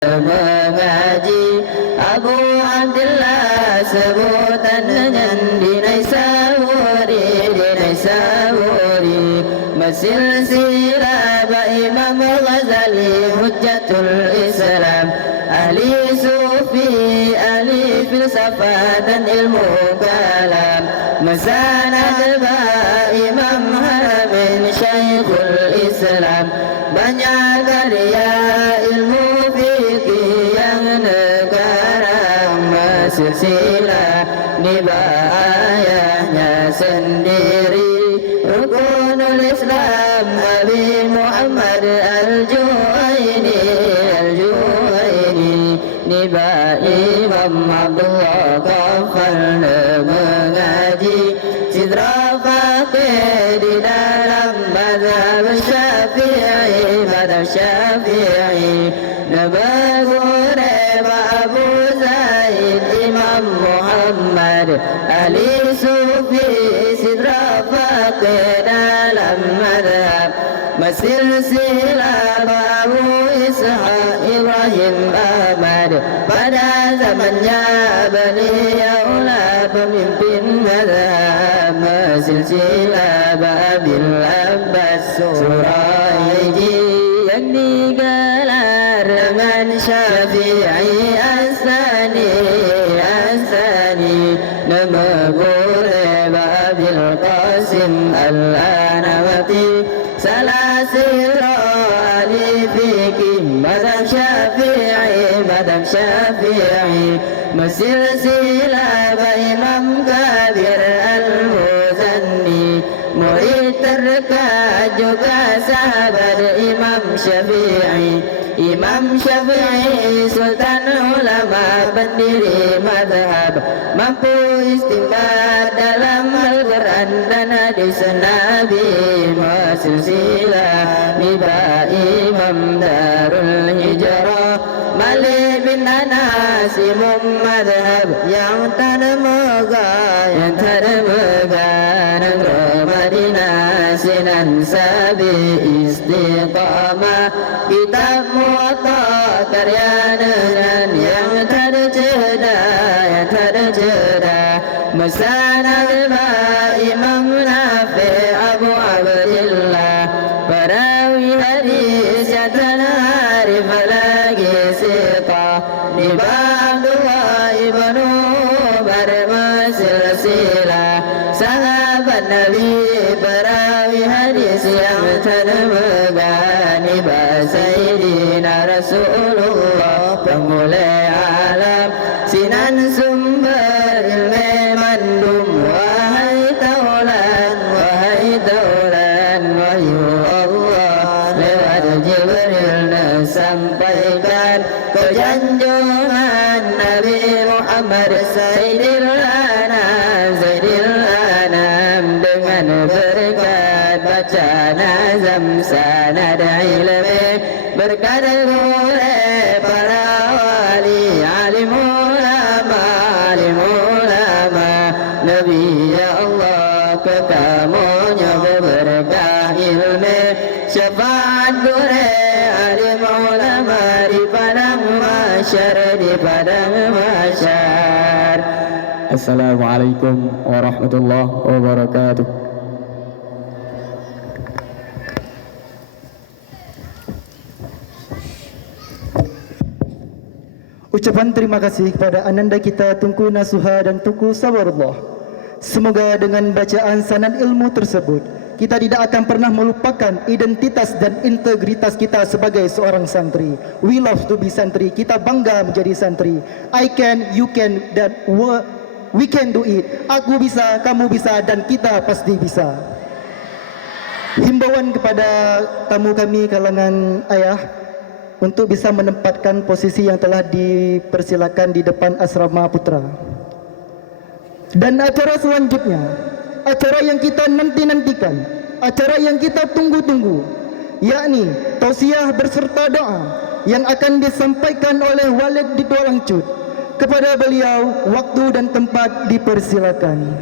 mengaji Abu Abdullah sebutannya di Naisaburi Silsilah Imam Ghazali Hujjatul Islam ahli sufi ahli filsafat dan ilmu kalam Masanad Imam Haramain Syekhul Islam banyak karya ilmu fikih yang negara silsilah ayahnya sendiri Rukunul Islam Nabi Muhammad Al-Juwaini Niba Imam Abdullah Kafal mengaji Sidra Faqih di dalam mazhab Syafi'i Nabagure Abu Zaid Imam Muhammad Ali Sufi Sidra Faqih dalam madhab Silsilah Abu Ishaq Ibrahim Ahmad pada zamannya beliaulah pemimpin madhab Silsilah Abil Abbas Suraiji yang digelar dengan Syafi'i Asani nama Qureb Abil Qasim Al-Anawati Salasil Ali Fikih Madhab Syafi'i Silsilah Imam Kabir Al-Muzanni murid terdekat juga sahabat Imam Syafi'i Sultan ulama pendiri madhab mampu istinbat dalam Al-Quran dan hadis Nabi Silsilah Niba Imam Darul Hijrah Malik bin Anas Imam madhab yang termegah negara Madinah Sinan Sabi Istiqamah Kitab Muwatta karya dengan yang terceda Masanad Imam Nafi Abu Abdullah perawi hadis yang terarif lagi siqah Niba Abdullah ibnu Umar silsilah sahabat Nabi perawi hadis yang termegah Niba Sayyidina Rasulullah pemulai alam sinan sumber ilmu mandum wahai taulan wahyu Allah lewat Jibril sampaikan kejanjuran Nabi Muhammad Sayyidil Anam dengan berkat baca nazam sanad ilmi berkat gure para wali alim ulama Nabi ya Allah kekamunya berkah ilmi syafaat gure alim ulama di padang mahsyar Assalamualaikum warahmatullahi wabarakatuh. Ucapan terima kasih kepada ananda kita Tunku Nasuha dan Tunku Sabarullah. Semoga dengan bacaan sanad ilmu tersebut kita tidak akan pernah melupakan identitas dan integritas kita sebagai seorang santri. We love to be santri. Kita bangga menjadi santri. I can, you can, dan we can do it. Aku bisa, kamu bisa, dan kita pasti bisa. Himbauan kepada tamu kami kalangan ayah untuk bisa menempatkan posisi yang telah dipersilakan di depan asrama putra. Dan acara selanjutnya, acara yang kita nanti-nantikan, acara yang kita tunggu-tunggu, yakni tausiah berserta doa yang akan disampaikan oleh Walid di Langcut. Kepada beliau, waktu dan tempat dipersilakan.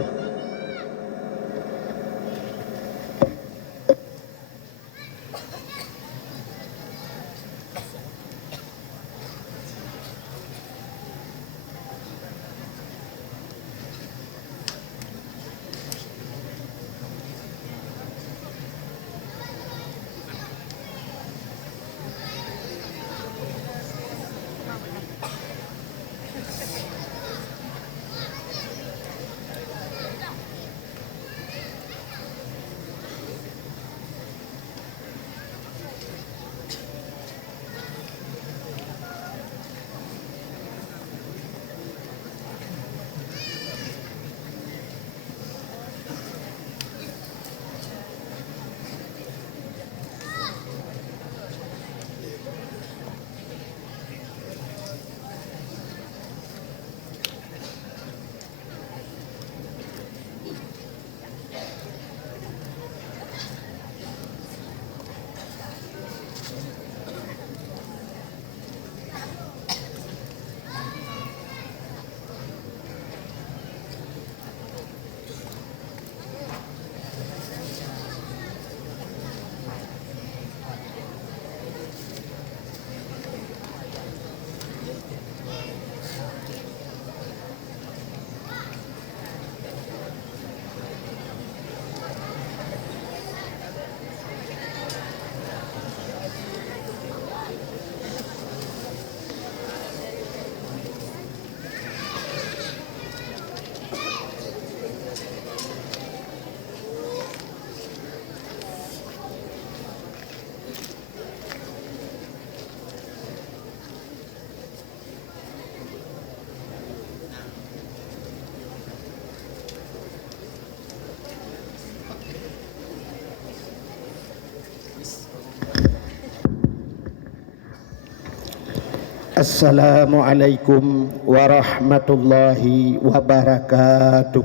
Assalamualaikum warahmatullahi wabarakatuh.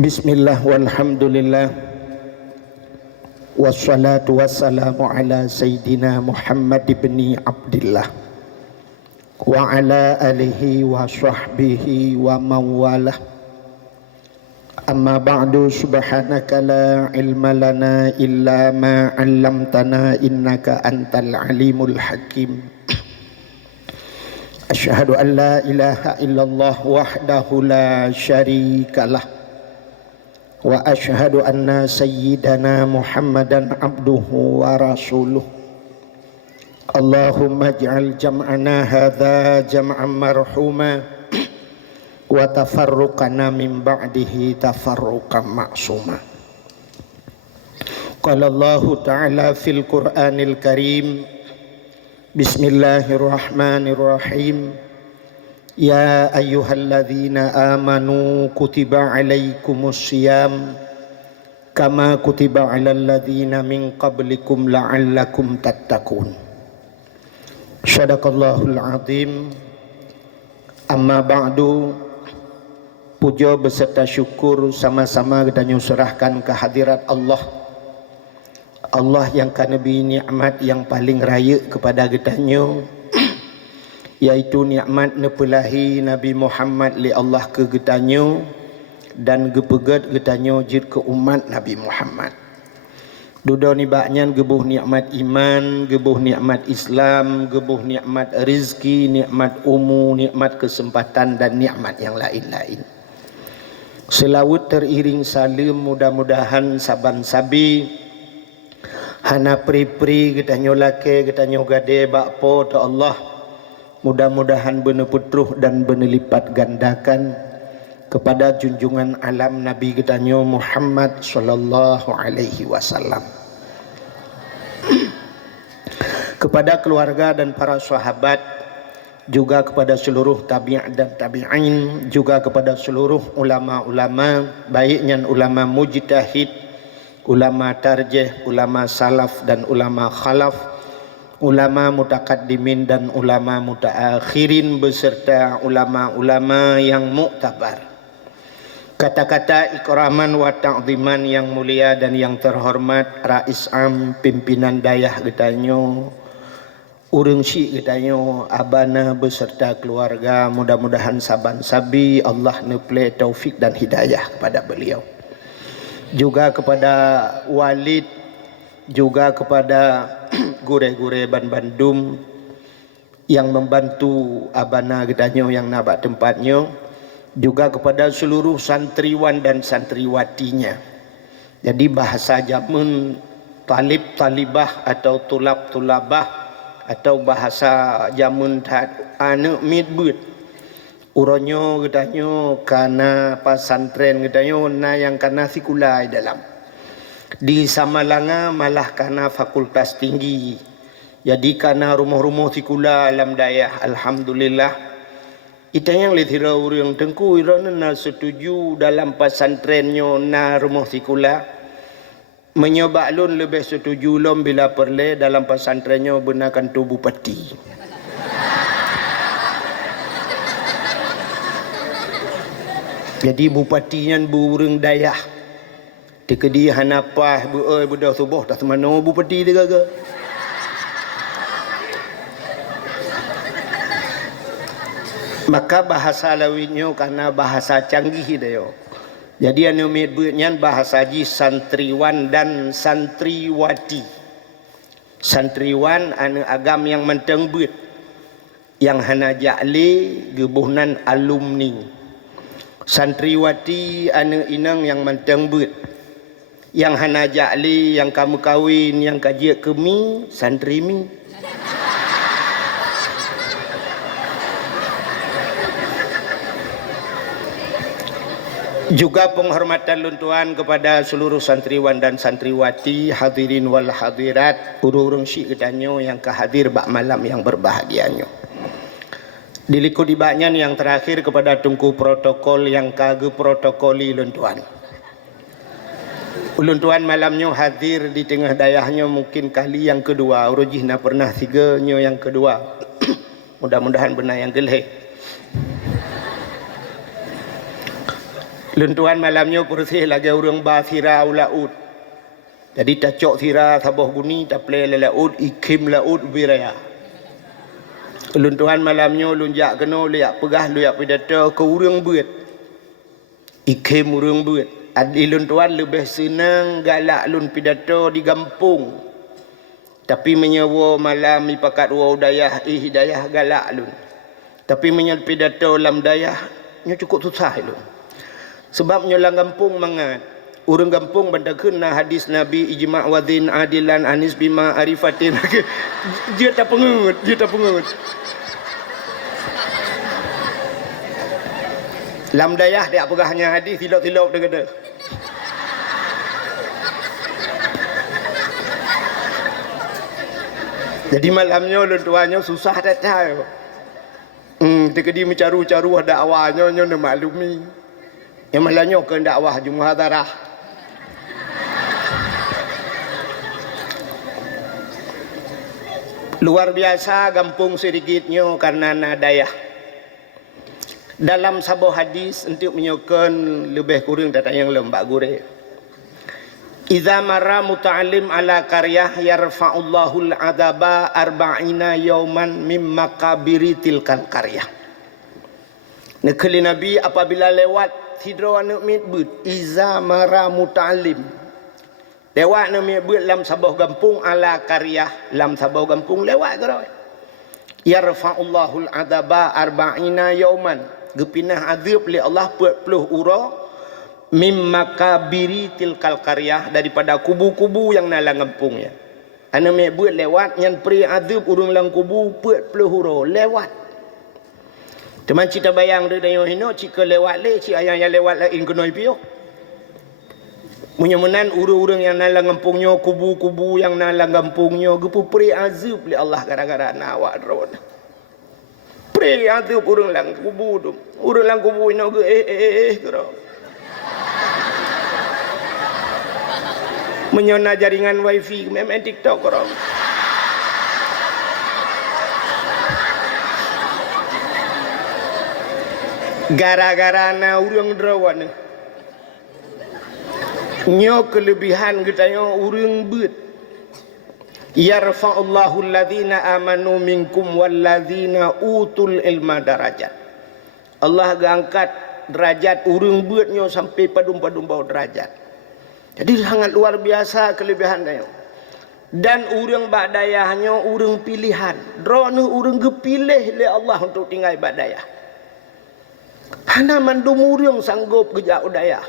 Bismillah walhamdulillah wassalatu wassalamu ala sayyidina Muhammad ibn Abdillah wa ala alihi wa sahbihi wa mawalah. Amma ba'du, subhanaka la ilma lana illa ma 'allamtana innaka antal alimul hakim. Asyhadu an la ilaha illallah wahdahu la syarikalah wa asyhadu anna sayyidana Muhammadan abduhu wa rasuluh. Allahumma ij'al jam'ana hadza jam'an marhuma wa tafarruqana min ba'dihi tafarruqan ma'suma. Qala Allah ta'ala fil Qur'anil Karim, Bismillahirrahmanirrahim, Ya ayyuhalladzina amanu kutiba alaikumus syiyam kama kutiba alal ladzina min qablikum la'allakum tattaqun. Shadaqallahul azim. Amma ba'du, puja beserta syukur sama-sama kita nyusurahkan ke hadirat Allah. Allah yang kana bi nikmat yang paling raya kepada kita nyo, yaitu nikmat nepelahi Nabi Muhammad li Allah ke kita nyo dan gepegat kita nyo jid ke umat Nabi Muhammad. Dudo ni baknyan gebuh nikmat iman, gebuh nikmat Islam, gebuh nikmat rezeki, nikmat umur, nikmat kesempatan dan nikmat yang lain-lain. Selawat teriring salam mudah-mudahan saban-sabi hana pri-pri kita nyolake kita nyogade bakpo ta Allah, mudah-mudahan bener putruh dan bener lipat gandakan kepada junjungan alam Nabi kita nyo Muhammad sallallahu alaihi wasallam, kepada keluarga dan para sahabat, juga kepada seluruh tabi'in dan tabi'in, juga kepada seluruh ulama-ulama, baiknya ulama mujtahid, ulama tarjih, ulama salaf dan ulama khalaf, ulama mutakaddimin dan ulama mutaakhirin, beserta ulama-ulama yang muktabar. Kata-kata ikraman wa ta'ziman yang mulia dan yang terhormat Rais Am pimpinan dayah getanyo, urang syik getanyo, abana beserta keluarga, mudah-mudahan saban sabi Allah neple taufik dan hidayah kepada beliau. Juga kepada walid, juga kepada gure-gure Bandung yang membantu abana getanyo yang nabak tempatnya, juga kepada seluruh santriwan dan santriwatinya. Jadi bahasa jamun talib-talibah atau tulab-tulabah atau bahasa jamun anak midbut uronyo getanyo kana pasantren getanyo na yang kana sekolah dalam di Samalanga malah kana fakultas tinggi. Jadi kana rumah-rumah sekolah alam dayah, alhamdulillah ita yang lethira urang tengku irana na setuju dalam pasantrennya na rumah sekolah. Menyoba lun lebih setuju lom bila perle dalam pesantrennya benarkan tu bupati. Jadi bupatinya burung dayah. Tekedi hanapah budak subuh tak semana bupati dia gaga. Maka bahasa lawinnya karena bahasa canggih dia. Jadi anu midbutnya bahasa ji santriwan dan santriwati. Santriwan anu agam yang menteng but, yang hana ja'li gebuhnan alumni. Santriwati anu inang yang menteng but, yang hana ja'li, yang kamu kawin, yang kajiak kemi, santrimi. Juga penghormatan luntuan kepada seluruh santriwan dan santriwati, hadirin wal hadirat, urung syik kedanyo yang kehadir bak malam yang berbahagianyo. Diliku dibaknya yang terakhir kepada tungku protokol yang kage protokoli luntuan. Ulun tuan malamnya hadir di tengah dayahnya mungkin kali yang kedua. Urujihna pernah tiganya yang kedua. Mudah-mudahan benar yang geleh. Ulun tuan malamnya bersih lagi orang basira ulaud. Jadi tacok sira sabah guni taple laud ikim laud biraya. Ulun tuan malamnya ulun jak kena liak pegah liak pidato ke urang buat. Ikim urang buat. Adilun tuan lebih senang galak lun pidato di kampung. Tapi menyewa malam ipakat wa udayah hidayah galak lun. Tapi menyal pidato lam dayah nya cukup susah lun. Sebabnya lang kampung mangat. Urang kampung bandakeun na hadis Nabi ijma' wadin adilan anis bima arifatin. Dia tak pengut, dia tak pengut. Lam dayah dia pegahnya hadis tilok-tilok dia kata. Jadi malamnya ulun tuanya susah datang. Tekedi mencaru-caru dakwahnya nya maklumi. Yang malamnya ke dakwah Jumahadarah. Luar biasa kampung sedikitnya karena nadayah. Dalam sebuah hadis untuk menyokon lebih kurang data yang lembak gure. Idza marra muta'allim ala qaryah yarfa'ullahul adaba arba'ina yauman mim makabiri tilkal qaryah. Nekeli Nabi apabila lewat hidro anu mitbut iza marra muta'allim lewat nama buat lam sabah kampung ala qaryah lam sabah kampung lewat keroi yarfa'ullahul adaba arba'ina yauman gepinah azab li Allah 40 ura mim makabiri tilkal qaryah daripada kubu-kubu yang nalang kampungnya ana me buat lewat yang pri azab urang lang kubu 40 ura lewat teman cita bayang dia dayo hino cika lewat le ci ayang yang lewat lain kenoi piok munyamunan urang-urang yang nalang kampungnya kubu-kubu yang nalang kampungnya gepu pri azab li Allah gara-gara nawak drone pri azab urang lang kubu tu urang lang kubu ino ge kero menyona jaringan wifi memang TikTok kero gara-gara na urang drawan nyo kelebihan katanya urang beut yarfa'ullahu alladhina amanu minkum walladzina utul ilma darajat Allah angkat derajat urang beut nyo sampai padum-padum bau derajat jadi sangat luar biasa kelebihan dia dan urang badayahnya urang pilihan drone urang gepilih oleh Allah untuk tinggal badayah hana mandum urang sanggup gejak udayah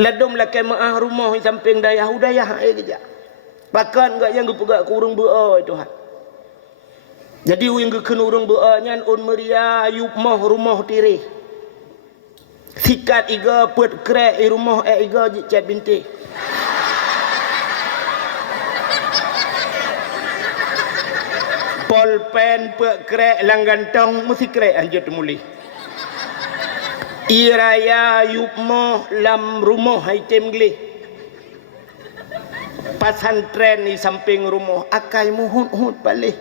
ladom lakai maah rumah di samping dayah udayah geja. Bahkan enggak yang gepegak ke urang beua Tuhan. Jadi uing geken urang beua nyan un meria ayub mah rumah tiri. Sikat iga pet krek i rumah iga cat binti. Polpen pet krek langgantong mesti krek anjut muli. Iraya yukmo lam rumah item gli pasantren di samping rumah akai muhut balik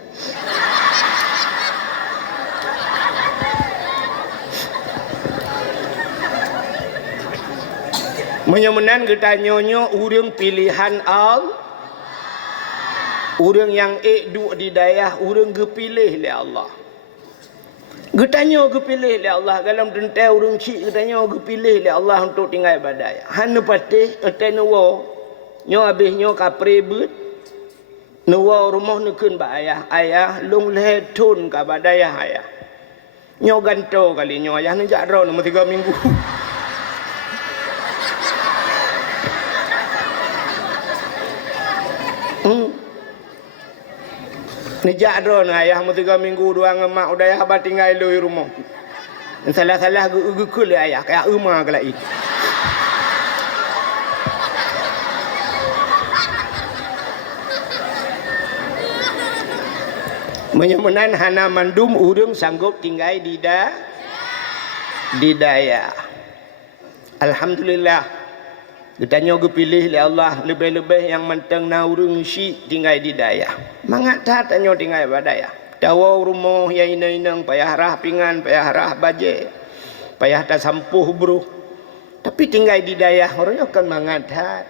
menyemenan kita nyonyo urang pilihan Allah urang yang duk di dayah urang gepilih oleh Allah getanya gepilih oleh Allah dalam dentai urang cik getanya gepilih oleh Allah untuk tinggal badai hana patih ente nuwa nyo habis nyo kapre beut nuwa rumah nekeun ba ayah lung lehetun ka badai ayah nyo ganto kali nyo ayah nejak ro nama 3 minggu nejak drone ayah mu 3 minggu 2 ngemak udah ayah abad tinggal di rumah salah-salah gekul ayah kayak umah kelai menyemenan hana mandum urang sanggup tinggal di daya alhamdulillah Ditanya gue pilih oleh Allah lebih-lebih yang mentang naurung syik tinggal di daya. Mangat tak tanya tinggal badaya. Dawa rumah yang inang-inang payah rah pingan, payah rah baje, payah tak sampuh bro. Tapi tinggal di daya orangnya kan mangat tak.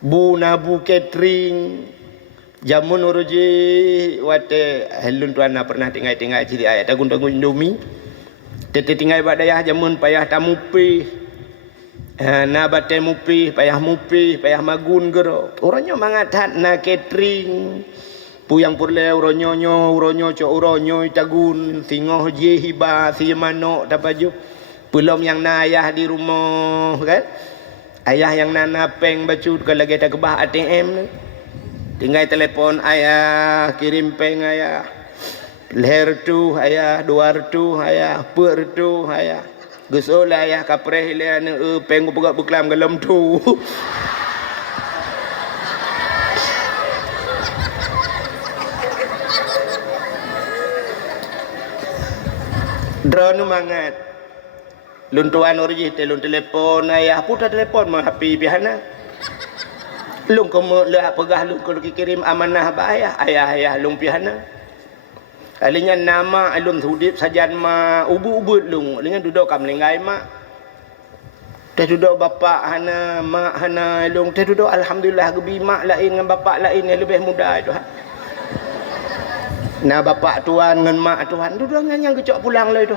Bu nabu catering, jamun uruji wate helun tuana pernah tinggal jadi ayat tagun-tagun Indomie. Tete tinggal badaya jamun payah tamupi. Na batai mupi, payah magun gero. Orangnya mangatat na catering. Puyang purle uronyo cok uronyo itagun singoh je hiba si manok tapaju. Belum yang na ayah di rumah kan. Ayah yang nana peng bacut kalau lagi tak kebah ATM. Tinggal telepon ayah, kirim peng ayah. Leher tu ayah, duar tu ayah, per tu ayah. Gusul ayah kapreh ile ane pengu pegak beklam galam tu. Drone mangat. Luntuan orji telun telepon ayah putar telepon mah HP bihana. Lung komo le pegah lung kalau kirim amanah ba ayah lung pihana. Alinya nama alun hudip sajan ma ubu-ubu lung alinya duduk kam lengai mak teh duduk bapa hana mak hana lung teh duduk alhamdulillah gebi mak lain dengan bapa lain yang lebih muda itu nah bapa tuan dengan mak tuan duduk dengan yang kecok pulang lah itu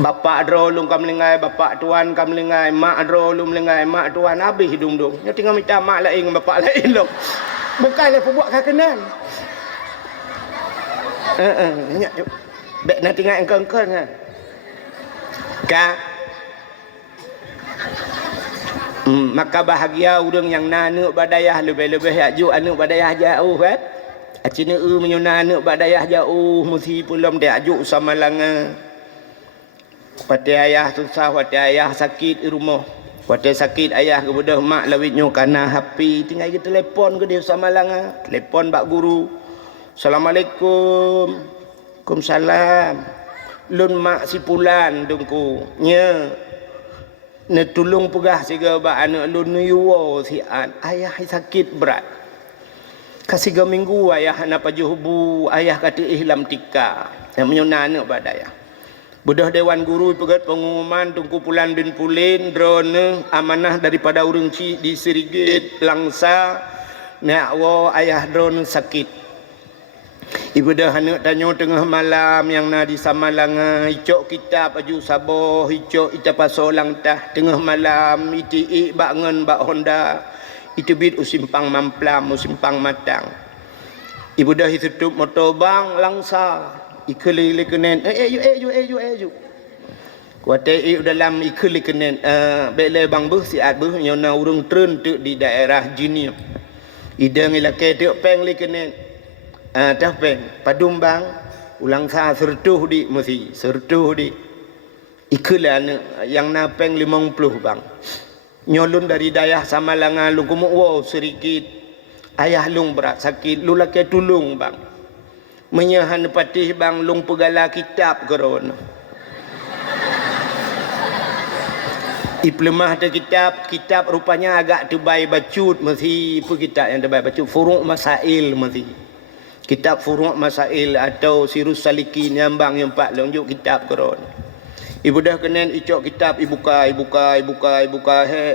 bapa dro lung kam lengai bapa tuan kam lengai mak dro lung lengai mak tuan habis hidung dong nya tinggal minta mak lain dengan bapa lain lung bukannya buat kakenan. Bek nanti ngai engkau-engkau kan. Ka. Maka bahagia urang yang nanu badayah lebih-lebih aju anu badayah jauh kan. Acina menyuna anu badayah jauh mesti belum dia aju sama langa. Pati ayah susah, pati ayah sakit di rumah. Pati sakit ayah kepada mak lawitnya karena HP tinggal ke telefon ke dia sama langa. Telefon bak guru. Assalamualaikum. Waalaikumsalam. Lun mak si pulan dengku. Nya. Ne tulung pegah siga ba anak lun yuwo si an. Ayah sakit berat. Kasih ga minggu ayah na pajuhbu ayah kata ihlam tika. Yang menyuna anak badaya. Budah dewan guru pegat pengumuman tungku pulan bin pulin drone amanah daripada urang ci di Sirigit Langsa. Nak wo ayah drone sakit. Ibu dah anak tanya tengah malam yang na di Samalanga icok kitab aju Sabah icok ita pasolang tah tengah malam iti bangun bak Honda itu bit usimpang mamplam usimpang matang ibu dah tutup motor bang Langsa ikeli kenen ju kuate dalam ikeli kenen bele bang beuh siat beuh nyona urang treun tu di daerah Jinia idang ilake tu peng li kenen dah peng padumbang ulang sa sertuh di mesti sertuh di ikulan yang napeng 50 bang nyolun dari dayah Samalanga lung kumu wow sedikit ayah lung berat sakit lu laki tulung bang menyahan patih bang lung pegala kitab geron iplemah ada kitab rupanya agak terbaik bacut mesti apa kitab yang terbaik bacut furu' masail mesti kitab furu' masail atau sirus salikin nyambang yang pak lonjuk kitab keron ibu dah kenen icok kitab ibuka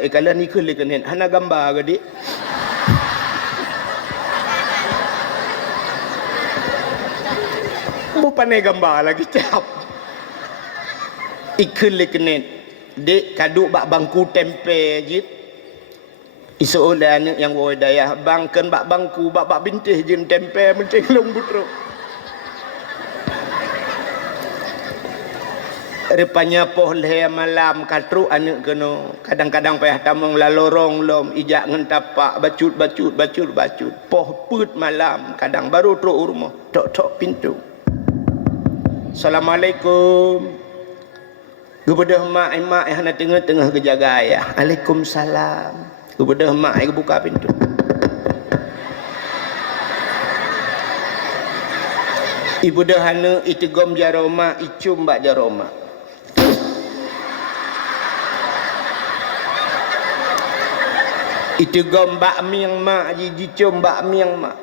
kalian ikut kenen hana gambar gadik bu pandai gambar lagi kitab ikut kenen dek kaduk bak bangku tempe jit isu oleh anak yang wadayah bangken bak bangku bak bintih jin tempe mencing long butro rupanya pohleh malam katru anak keno kadang-kadang payah tamong lalorong lom ijak ngentapak bacut poh put malam kadang baru tro rumah tok pintu Assalamualaikum kepada mak yang nak tengah kejaga ayah Waalaikumsalam kepada mak yang buka pintu ibu dah hana itigom jaroma icum bak jaroma Itu gombak miang mak jiji combak miang mak.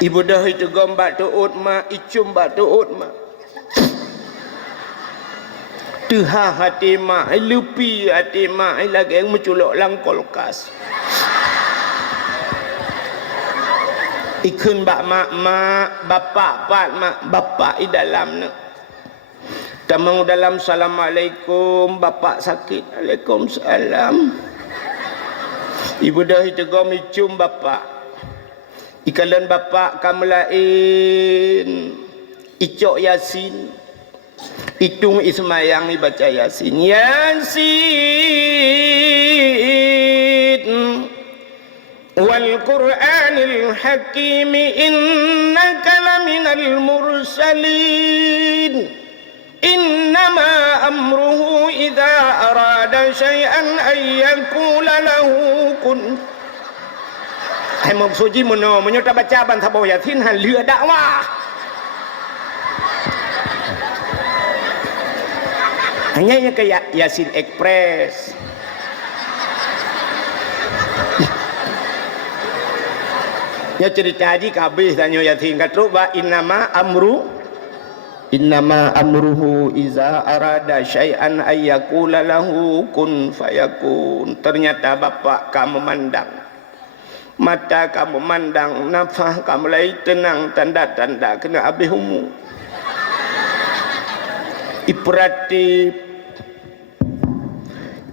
Ibu dah itu gombak tuut mak, icombak tuut mak. Tuha hati mak, lupi hati mak, lagi yang menculok lang kolkas. Ikun bak mak bapak pat mak bapak di dalam nak. Tamang dalam assalamualaikum bapak sakit. Waalaikumsalam. Ibu dah itu gom icum bapak. Ikalan bapak kamu lain icok yasin. Hitung ismayang ni baca yasin. Yasin. والقرآن الحكيم إنك لمن المرسلين إنما أمره إذا أراد شيئا أن يقول له كن ให้มองสุจิมุโนมโยตบัจจาบันทบอยาทิ้นหันเรือดะว่าhanya yang kayak Yasin Express. Ya cerita haji kabeh tanya Yasin katru ba innama amruhu iza arada syai'an ayyakula lahu kun fayakun. Ternyata bapak kamu mandang, mata kamu mandang, nafas kamu lagi tenang, tanda-tanda kena habis umur.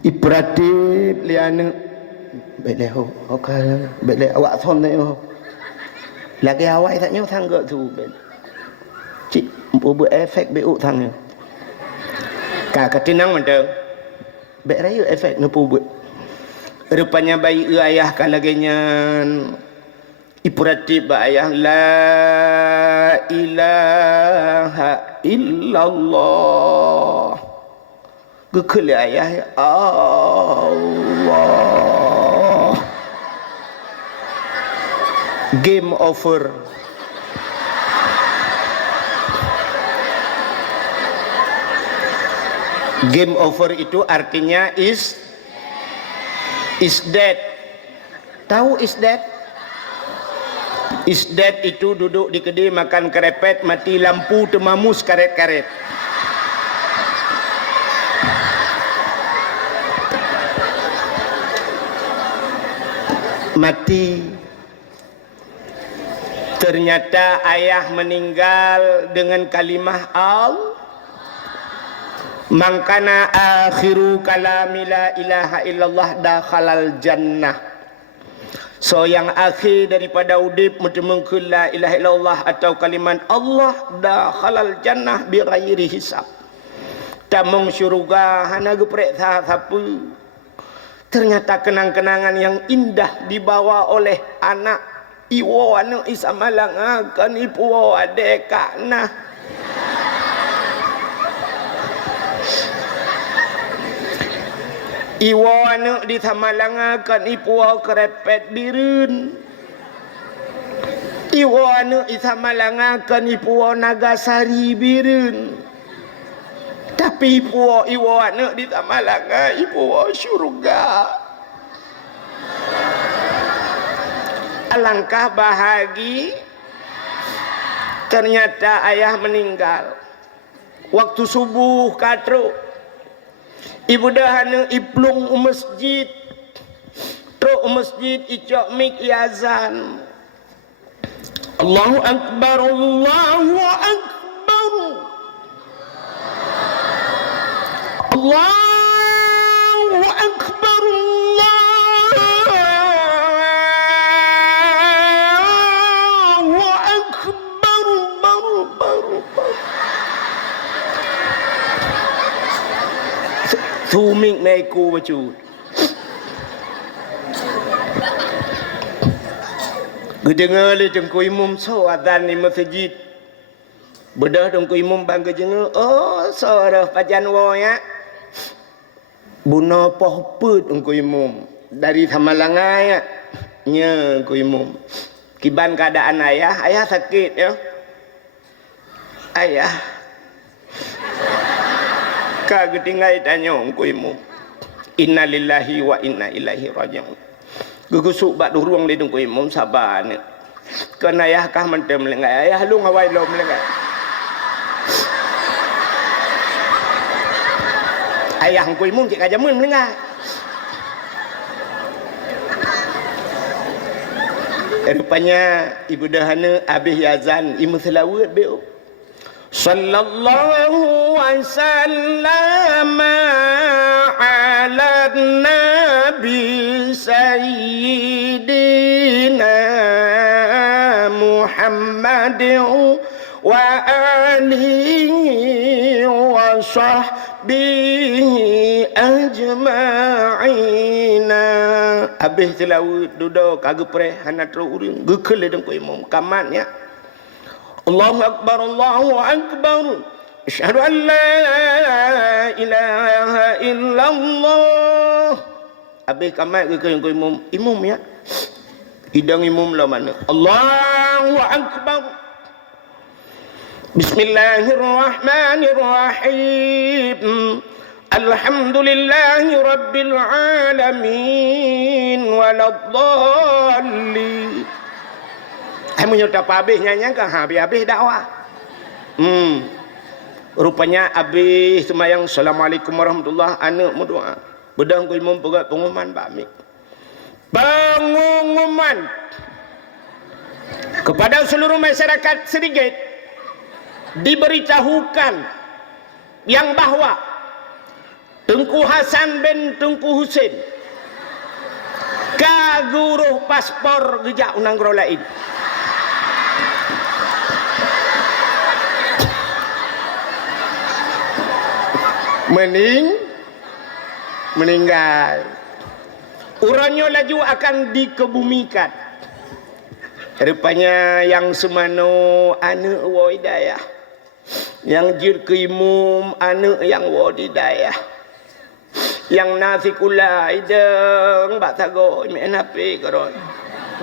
Iperatif liana beleho okal bele awak thon ni lagi awak tak nyaw tangga tu ben cik bu efek bu tangga ka ketinang mende be rayu efek nepu bu rupanya bayi ayah kalagenya ipuratif ba ayah la ilaha illallah gekele ayah Allah game over. Game over itu artinya is dead. Tahu is dead? Is dead itu duduk di kedai makan kerepet, mati lampu temamus karet-karet. Mati. Ternyata ayah meninggal dengan kalimah Mangkana akhiru kalami la ilaha illallah dakhalal jannah. So yang akhir daripada udip mengemengkeun la ilaha illallah atau kalimat Allah dakhalal jannah bi ghairi hisab. Tamung syurga hana geprek siapa. Ternyata kenang-kenangan yang indah dibawa oleh anak iwo anu isamalangakan ipu adekana. Iwo anu disamalangakan ipu kerepet birun. Iwo anu isamalangakan ipu nagasari birun. Tapi iwo anu disamalangakan ipu syurga. Alangkah bahagi. Ternyata ayah meninggal waktu subuh katro. Ibu dahana iplung masjid. Truk masjid icok mik yazan. Allahu akbar, Allahu akbar. Allahu akbar, Allahu akbar, baru. Thumik naiku baju. Gedengar le jengku imam so adzan di masjid. Bedah dongku imam bangga jenga. Oh, sorah pajan wo ya. Buna poh put dongku imam dari Tamalangai ya. Nya ku imam. Kiban keadaan ayah sakit ya. Ayah ka getingai tanyong ku imam. Inna lillahi wa inna ilaihi raji'un. Gugusuk bak durung le dungku imam sabar ne. Kena ayah kah mentem lengai. Ayah lu ngawai lom lengai. Ayah ngku imam cik kajamun lengai. Rupanya ibu dahana habis yazan imu selawat beo. Sallallahu wasallam ala nabi sayyidina Muhammadin wa alihi wa sahbihi ajma'ina. Habis selawat duduk kagak pre hana terus urang gekel deng ku imam kamatnya. Allahu akbar, Allahu akbar. Asyhadu an la ilaha illallah. Habis kamat gekel ku imam. Imam ya. Hidang imam lah mana? Allahu akbar. Bismillahirrahmanirrahim. Alhamdulillahi rabbil alamin waladdallin. Menyudah habis nyanyi kan habis dakwah. Rupanya habis semayang assalamualaikum warahmatullahi anak berdoa. Bedang ku imam pegat pengumuman bakmi. Pengumuman kepada seluruh masyarakat sedikit diberitahukan yang bahwa Tengku Hasan bin Tengku Husin kaguruh paspor gejak unang lain. Meninggal. Urangnya laju akan dikebumikan. Rupanya yang semano anak wadidayah, yang jir ke imum anak yang wadidayah, yang nasi kula ideng bak tago menapi garon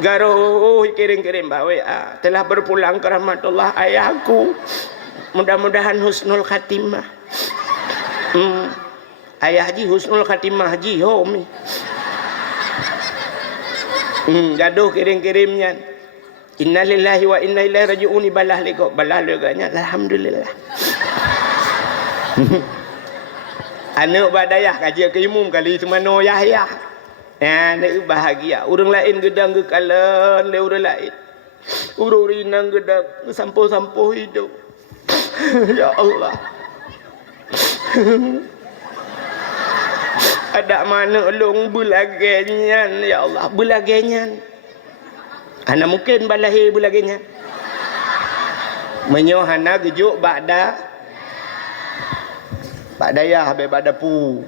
garuh kirim-kirim bawa telah berpulang ke rahmatullah ayahku, mudah-mudahan husnul khatimah. Ayah haji husnul khatimah haji homi. Gaduh kirim-kirimnya. Innalillahi wa inna ilaihi raji'un balah lego balah leganya alhamdulillah. Anak badayah kaji ke imum kali semano Yahya. Anak bahagia. Urang lain gedang gekalan le urang lain. Urang rinang gedang sampo-sampo hidup. Ya Allah. Ada mana long bulagenyan ya Allah, bulagenyan. Ana mungkin balahi bulagenyan. Menyohana gejuk ba'da ba'dayah be ba'da pu.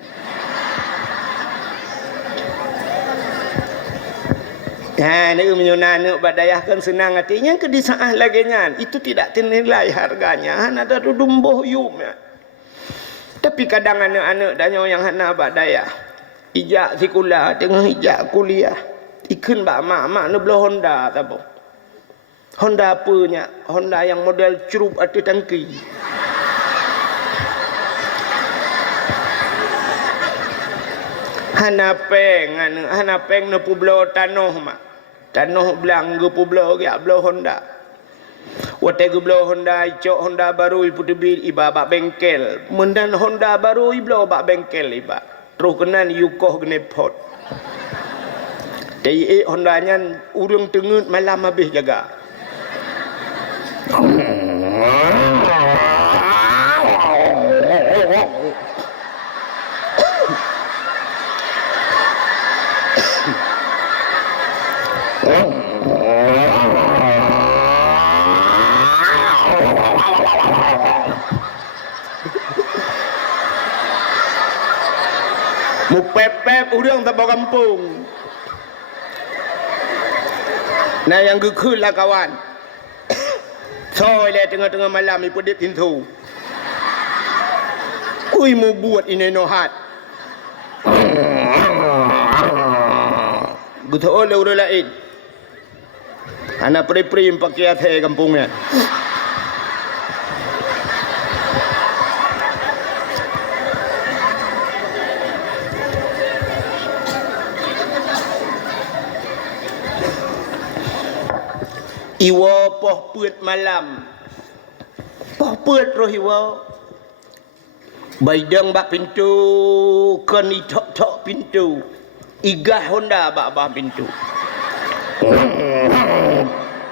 Ni menyonana ba'dayah kan senang hatinya ke disaah lagenyan. Itu tidak ternilai harganya. Ada dumboh yum ya. Tapi kadang anak-anak danyo yang hana bak daya ijak sekolah tengah ijak kuliah ikun bak mak ni belah Honda tapo. Honda apanya? Honda yang model cerup atau tangki. Hana peng ni publo tanoh mak. Tanoh belang ge publo ya belah Honda. Wate geblo Honda icok Honda baru ibu tebil iba bak bengkel. Mendan Honda baru iblo bak bengkel iba. Terus kenan yukoh genepot. Tei Honda nyan urang tengut malam habis jaga. Mupep-pep urang tak bawa kampung. Nah yang gekul lah kawan. Soy le tengah-tengah malam ipu dia pintu. Ui mau buat ini nohat. Gutu oleh urang lain. Anak pri-pri pakai hati kampungnya. Iwa poh puet malam. Poh puet roh iwa. Baidang bak pintu. Kan itok-tok pintu. Igah Honda bak pintu.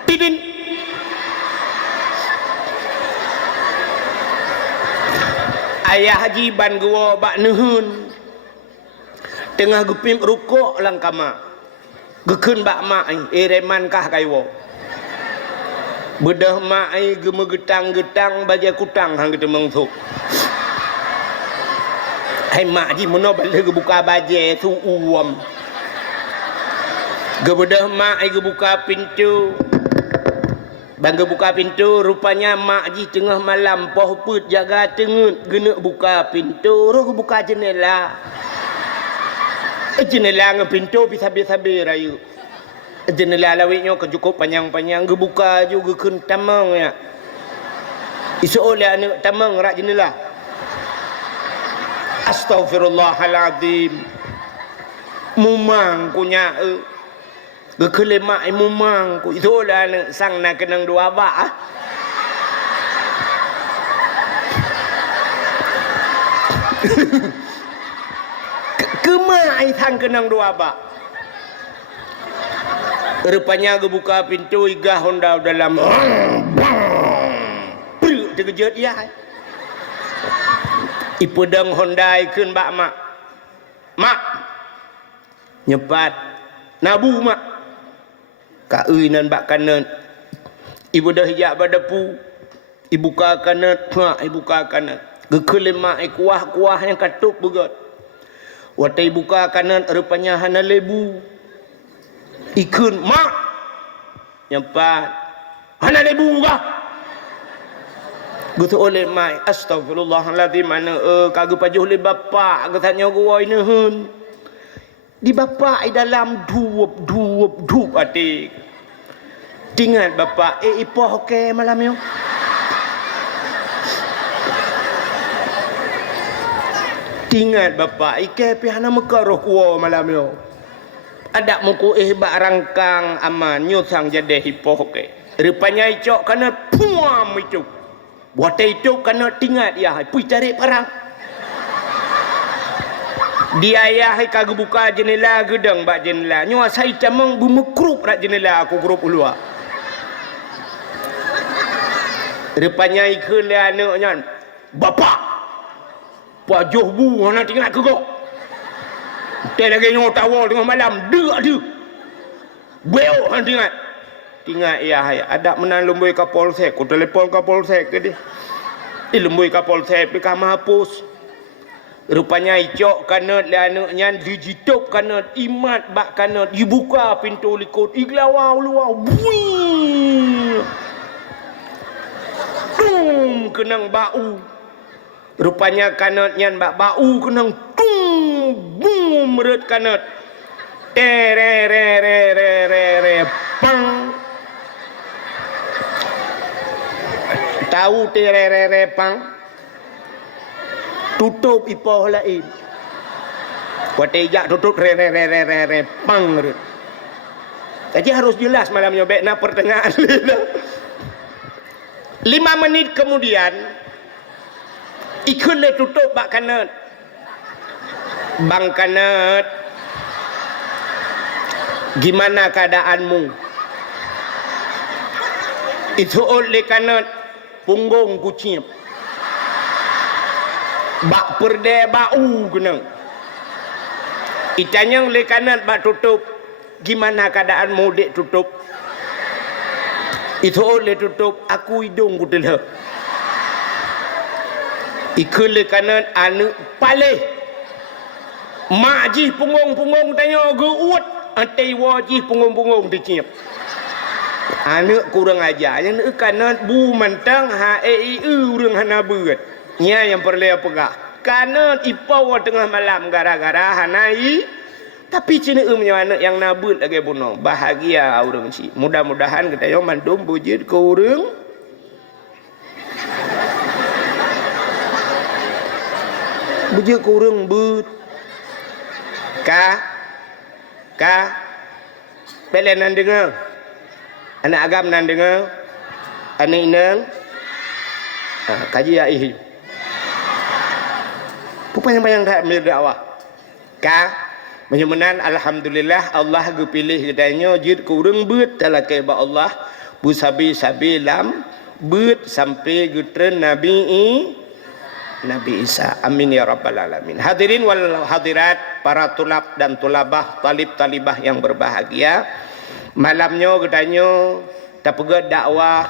Tidin. Ayah Haji ban gua bak nuhun. Tengah gupim rukuk lang kama. Gekun bak mak reman kah kaiwo. Bedah mak geme getang-getang baja kutang hang kita mengthuk. Hai mak Haji mono balik buka baja tu uam. Gebedah mak buka pintu. Bangga buka pintu, rupanya mak Haji tengah malam poh put jaga tengut gena buka pintu, roh buka jendela. Jendela nge pintu bisa-bisa rayu. Jendela lawiknya kecukup panjang-panjang gebuka juga kun tamang ya. Isu oleh anak tamang rak jendela. Astaghfirullahaladzim. Mumang kunya gekelemak mumang ku itu lah anak sang nak kenang dua bak Kemai sang kenang dua bak. Rupanya gebuka pintu igah Honda dalam terkejut ya. Ipedang Honda ikun bak mak. Mak. Nyepat. Nabu mak. Ka nan bak kanan. Ibu dah hijab badapu. Ibu ka kanan, ibu ka kanan. Gekelemak kuah-kuah yang katup begot. Wata ibu ka kanan rupanya hana lebu. Ikun mak. Nyempat. Hana lebu kah? Gutu oleh mai astagfirullahaladzim mana kagak pajuh le bapak katanya gua ini hun. Di bapak dalam dup adik. Tingat bapak ipoh okey malam yo. Tingat bapak ike pihana mekaroh kuo malam yo. Ada muku bak rangkang aman nyusang jadi hipoh okey. Rupanya icok kana puam itu. Buat itu kena tingat ya, pergi cari parang. Dia ayah kagak buka jendela gedang bak jendela. Nyawa saya camang bumekrup rak jendela aku grup ulua. Rupanya ikut le anaknya. Bapak. Pak Johbu nak tinggal ke kau. Tak lagi nyawa tawar tengah malam. Dia. Bel han tinggal. Tinggal ya ada menang lembui ke polsek. Ku telefon ke polsek ke dia. Lembui ke polsek pergi ke mahapus. Rupanya icok kanat le anaknya dijitup kanat imat bak kanat dibuka pintu likut iglawa luar. Bui. Kenang bau. Rupanya kanatnya bak bau kenang tung bum meret kanat. Re pang. Tahu terere pang tutup ipoh lain. Watejak tutup re pang. Jadi harus jelas malam nyobek na pertengahan. 5 menit kemudian ikut le tutup bak kanat. Bang kanat. Gimana keadaanmu? Itu oleh kanat. Punggung kucing. Bak perde bau kenang. Itanyang le kanan bak tutup. Gimana keadaanmu dek tutup? Itu oleh tutup. Aku hidung ku telah. Ikut le kanan anu paleh. Mak jih punggung tanya geuut. Antai wajih punggung diciap. Anak kurang ajar yang kanan bu mentang urang hana beut nya yang perlu pegah kanan ipau tengah malam gara-gara hanai tapi cina anak yang nabut lagi bunuh bahagia urang si mudah-mudahan kita yo mandum bujud ke urang bujud ke urang but ka belenan dengar Anak agam nan dengar. Anak inang. Kaji ya ih. Pupayang-payang tak berdakwah. Ka menyemenan alhamdulillah Allah gepilih gedanya jid ku urang beut talakai ba Allah bu sabi-sabi lam beut sampai getren Nabi Isa. Amin ya rabbal alamin. Hadirin wal hadirat, para tulab dan tulabah, talib-talibah yang berbahagia. Malamnya gedanya tak pegat dakwah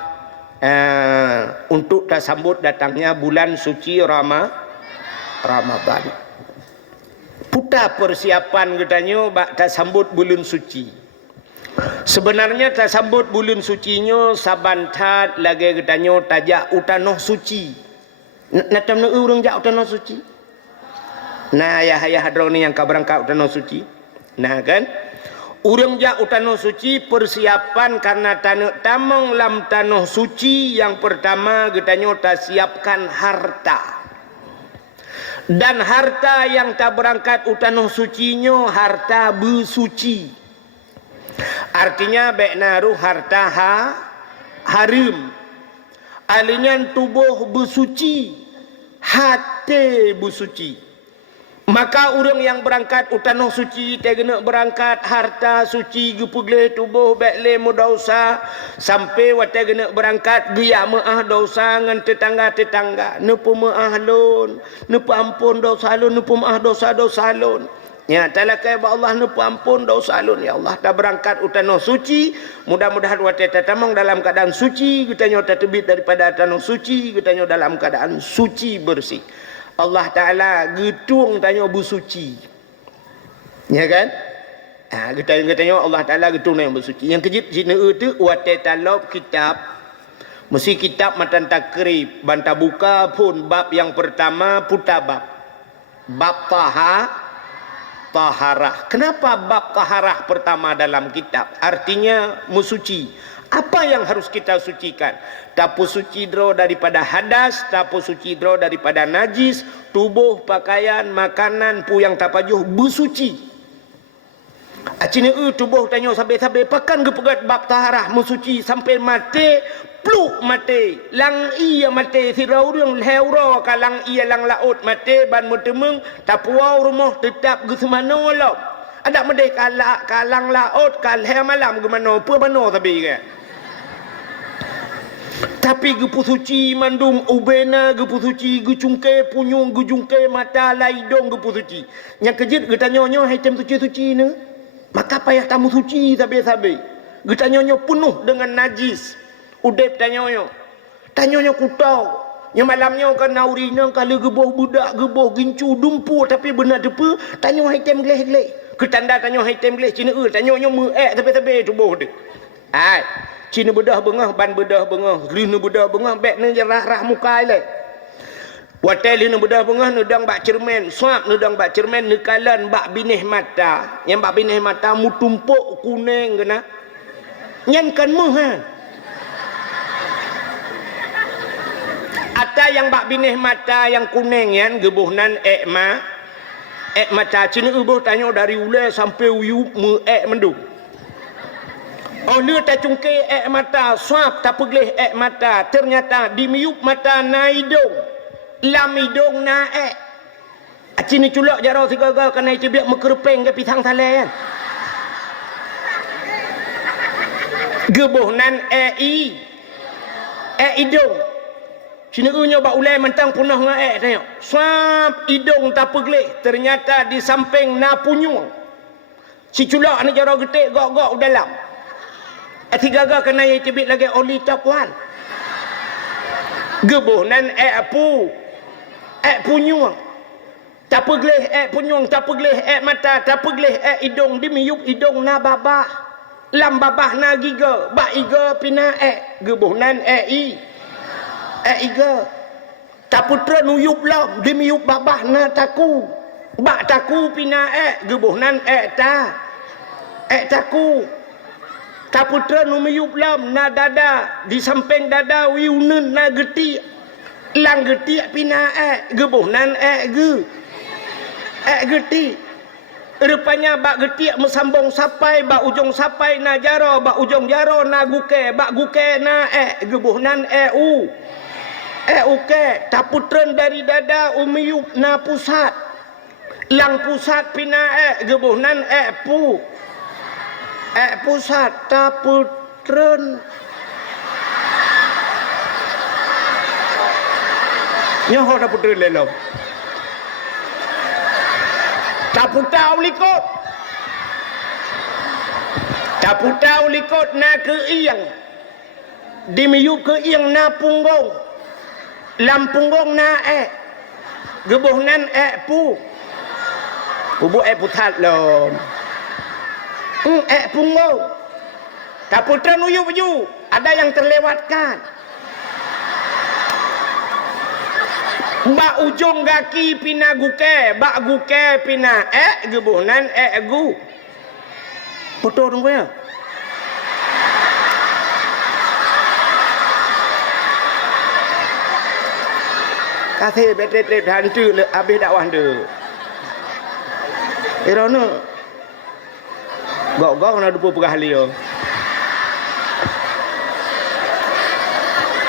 untuk tersambut datangnya bulan suci Ramadan. Puta persiapan gedanya bak tersambut bulan suci. Sebenarnya tersambut bulan sucinya sabantat lagi gedanya tajak utanoh suci. Natam na urang jak utanoh suci. Nah ayah hadroni yang kaberangkat utanoh suci. Nah kan? Urang jak utanoh suci persiapan karena tanah tamang lam tanah suci yang pertama gedanya ta siapkan harta. Dan harta yang tak berangkat utanoh sucinya harta besuci. Artinya beknaruh harta harim. Alinyan tubuh besuci, hati besuci. Maka orang yang berangkat utanoh suci kena berangkat harta suci gepugleh tubuh bekle mudausa sampai wate kena berangkat giya maah dosa ngan tetangga-tetangga nepu maah lon nepu ampun dosa lon nepu maah dosa lon. Ya talakai ba Allah nepu ampun dosa lon ya Allah dah berangkat utanoh suci. Mudah-mudahan wate tatamang dalam keadaan suci kita terbit daripada tanah suci kita dalam keadaan suci bersih. Allah Ta'ala getung tanya bersuci. Ya kan? Kita tanya Allah Ta'ala getung tanya bersuci. Yang kejip sini itu wate talab kitab. Mesti kitab matan takrib. Bantah buka pun bab yang pertama puta bab. Bab taharah. Kenapa bab taharah pertama dalam kitab? Artinya musuci. Apa yang harus kita sucikan? Tapu suci dro daripada hadas, tapu suci dro daripada najis, tubuh, pakaian, makanan, pu yang tapajuh bersuci. Acini tubuh tanya sampai pakan gepegat bab taharah musuci sampai mati, pluk mati, lang iya mati, sirau yang heuro kalang iya lang laut mati ban mutemeng, tapuau rumah tetap gesemano lo. Ada medeh kalang laut kal he malam gemano, pu mano tapi ke. Tapi gepu suci mandum ubena gepu suci gucungke punyung gujungke mata laidong gepu suci. Yang kejit getanyonyo item suci-suci ne. Maka payah tamu suci sabe-sabe. Getanyonyo penuh dengan najis. Udep tanyonyo. Tanyonyo kutau. Yang malamnya kan naurina kalau geboh budak geboh gincu dumpu tapi benar depa tanyo item gleh-gleh. Ketanda tanyo item gleh cina tanyonyo meek sabe-sabe tubuh de. Ai Cina bedah bengah, ban bedah bengah, lina bedah bengah, bek ni rah muka le. Watel lina bedah bengah, nedang bak cermen, suap nedang bak cermen, nekalan bak binih mata. Yang bak binih mata mu tumpuk kuning kena. Nyan kan meh ha. Ata yang bak binih mata yang kuning yan gebuhnan mata cina ubuh tanya dari ulai sampai uyup mendung. Oh dia tak cungkir mata, suap tak pegelih mata. Ternyata di miup mata na hidung. Lam hidung na Cini culak jarau tiga-tiga kena itu biar mekerpeng ke pisang salai kan. Gebuhnan hidung. Cini nyoba ulai mentang punah dengan tengok. Suap hidung tak pegelih. Ternyata di samping na punyung. Si culak ni jarau getik gok-gok dalam. Tiga-tiga kena yang tibit lagi oli tapuan. Gebuhnan punyung. Tak pegelih punyung, tak pegelih mata, tak pegelih hidung. Dimiup hidung na babah. Lam babah na giga. Bak iga pina gebuhnan iga. Tak putra nuyup lam. Dimiup babah na taku. Bak taku pina gebuhnan taku. Kaputra numiyup lam na dada di samping dada wiunun na geti lang geti pina gebuhnan geti Rupanya bak getiak mesambung sapai, bak ujung sapai na jaro, bak ujung jaro na guke, bak guke na gebuhnan u. Uke, taputren dari dada umiyup na pusat. Lang pusat pina gebuhnan pu. Pusat taputren. Nyoho taputren lelo. Taputau likut. Taputau likut na keiang. Dimiyup keiang na punggung. Lam punggung na gebuhnan pu. Pubu putat lom. Punggung. Taputran uyu-uyu. Ada yang terlewatkan. Bak ujung kaki pina guke, bak guke pina gebuhnan gu. Foto dong ya. Kasih betre-betre hantu le habis dakwah de. Irona. Gok-gok na dupu pegah liyo.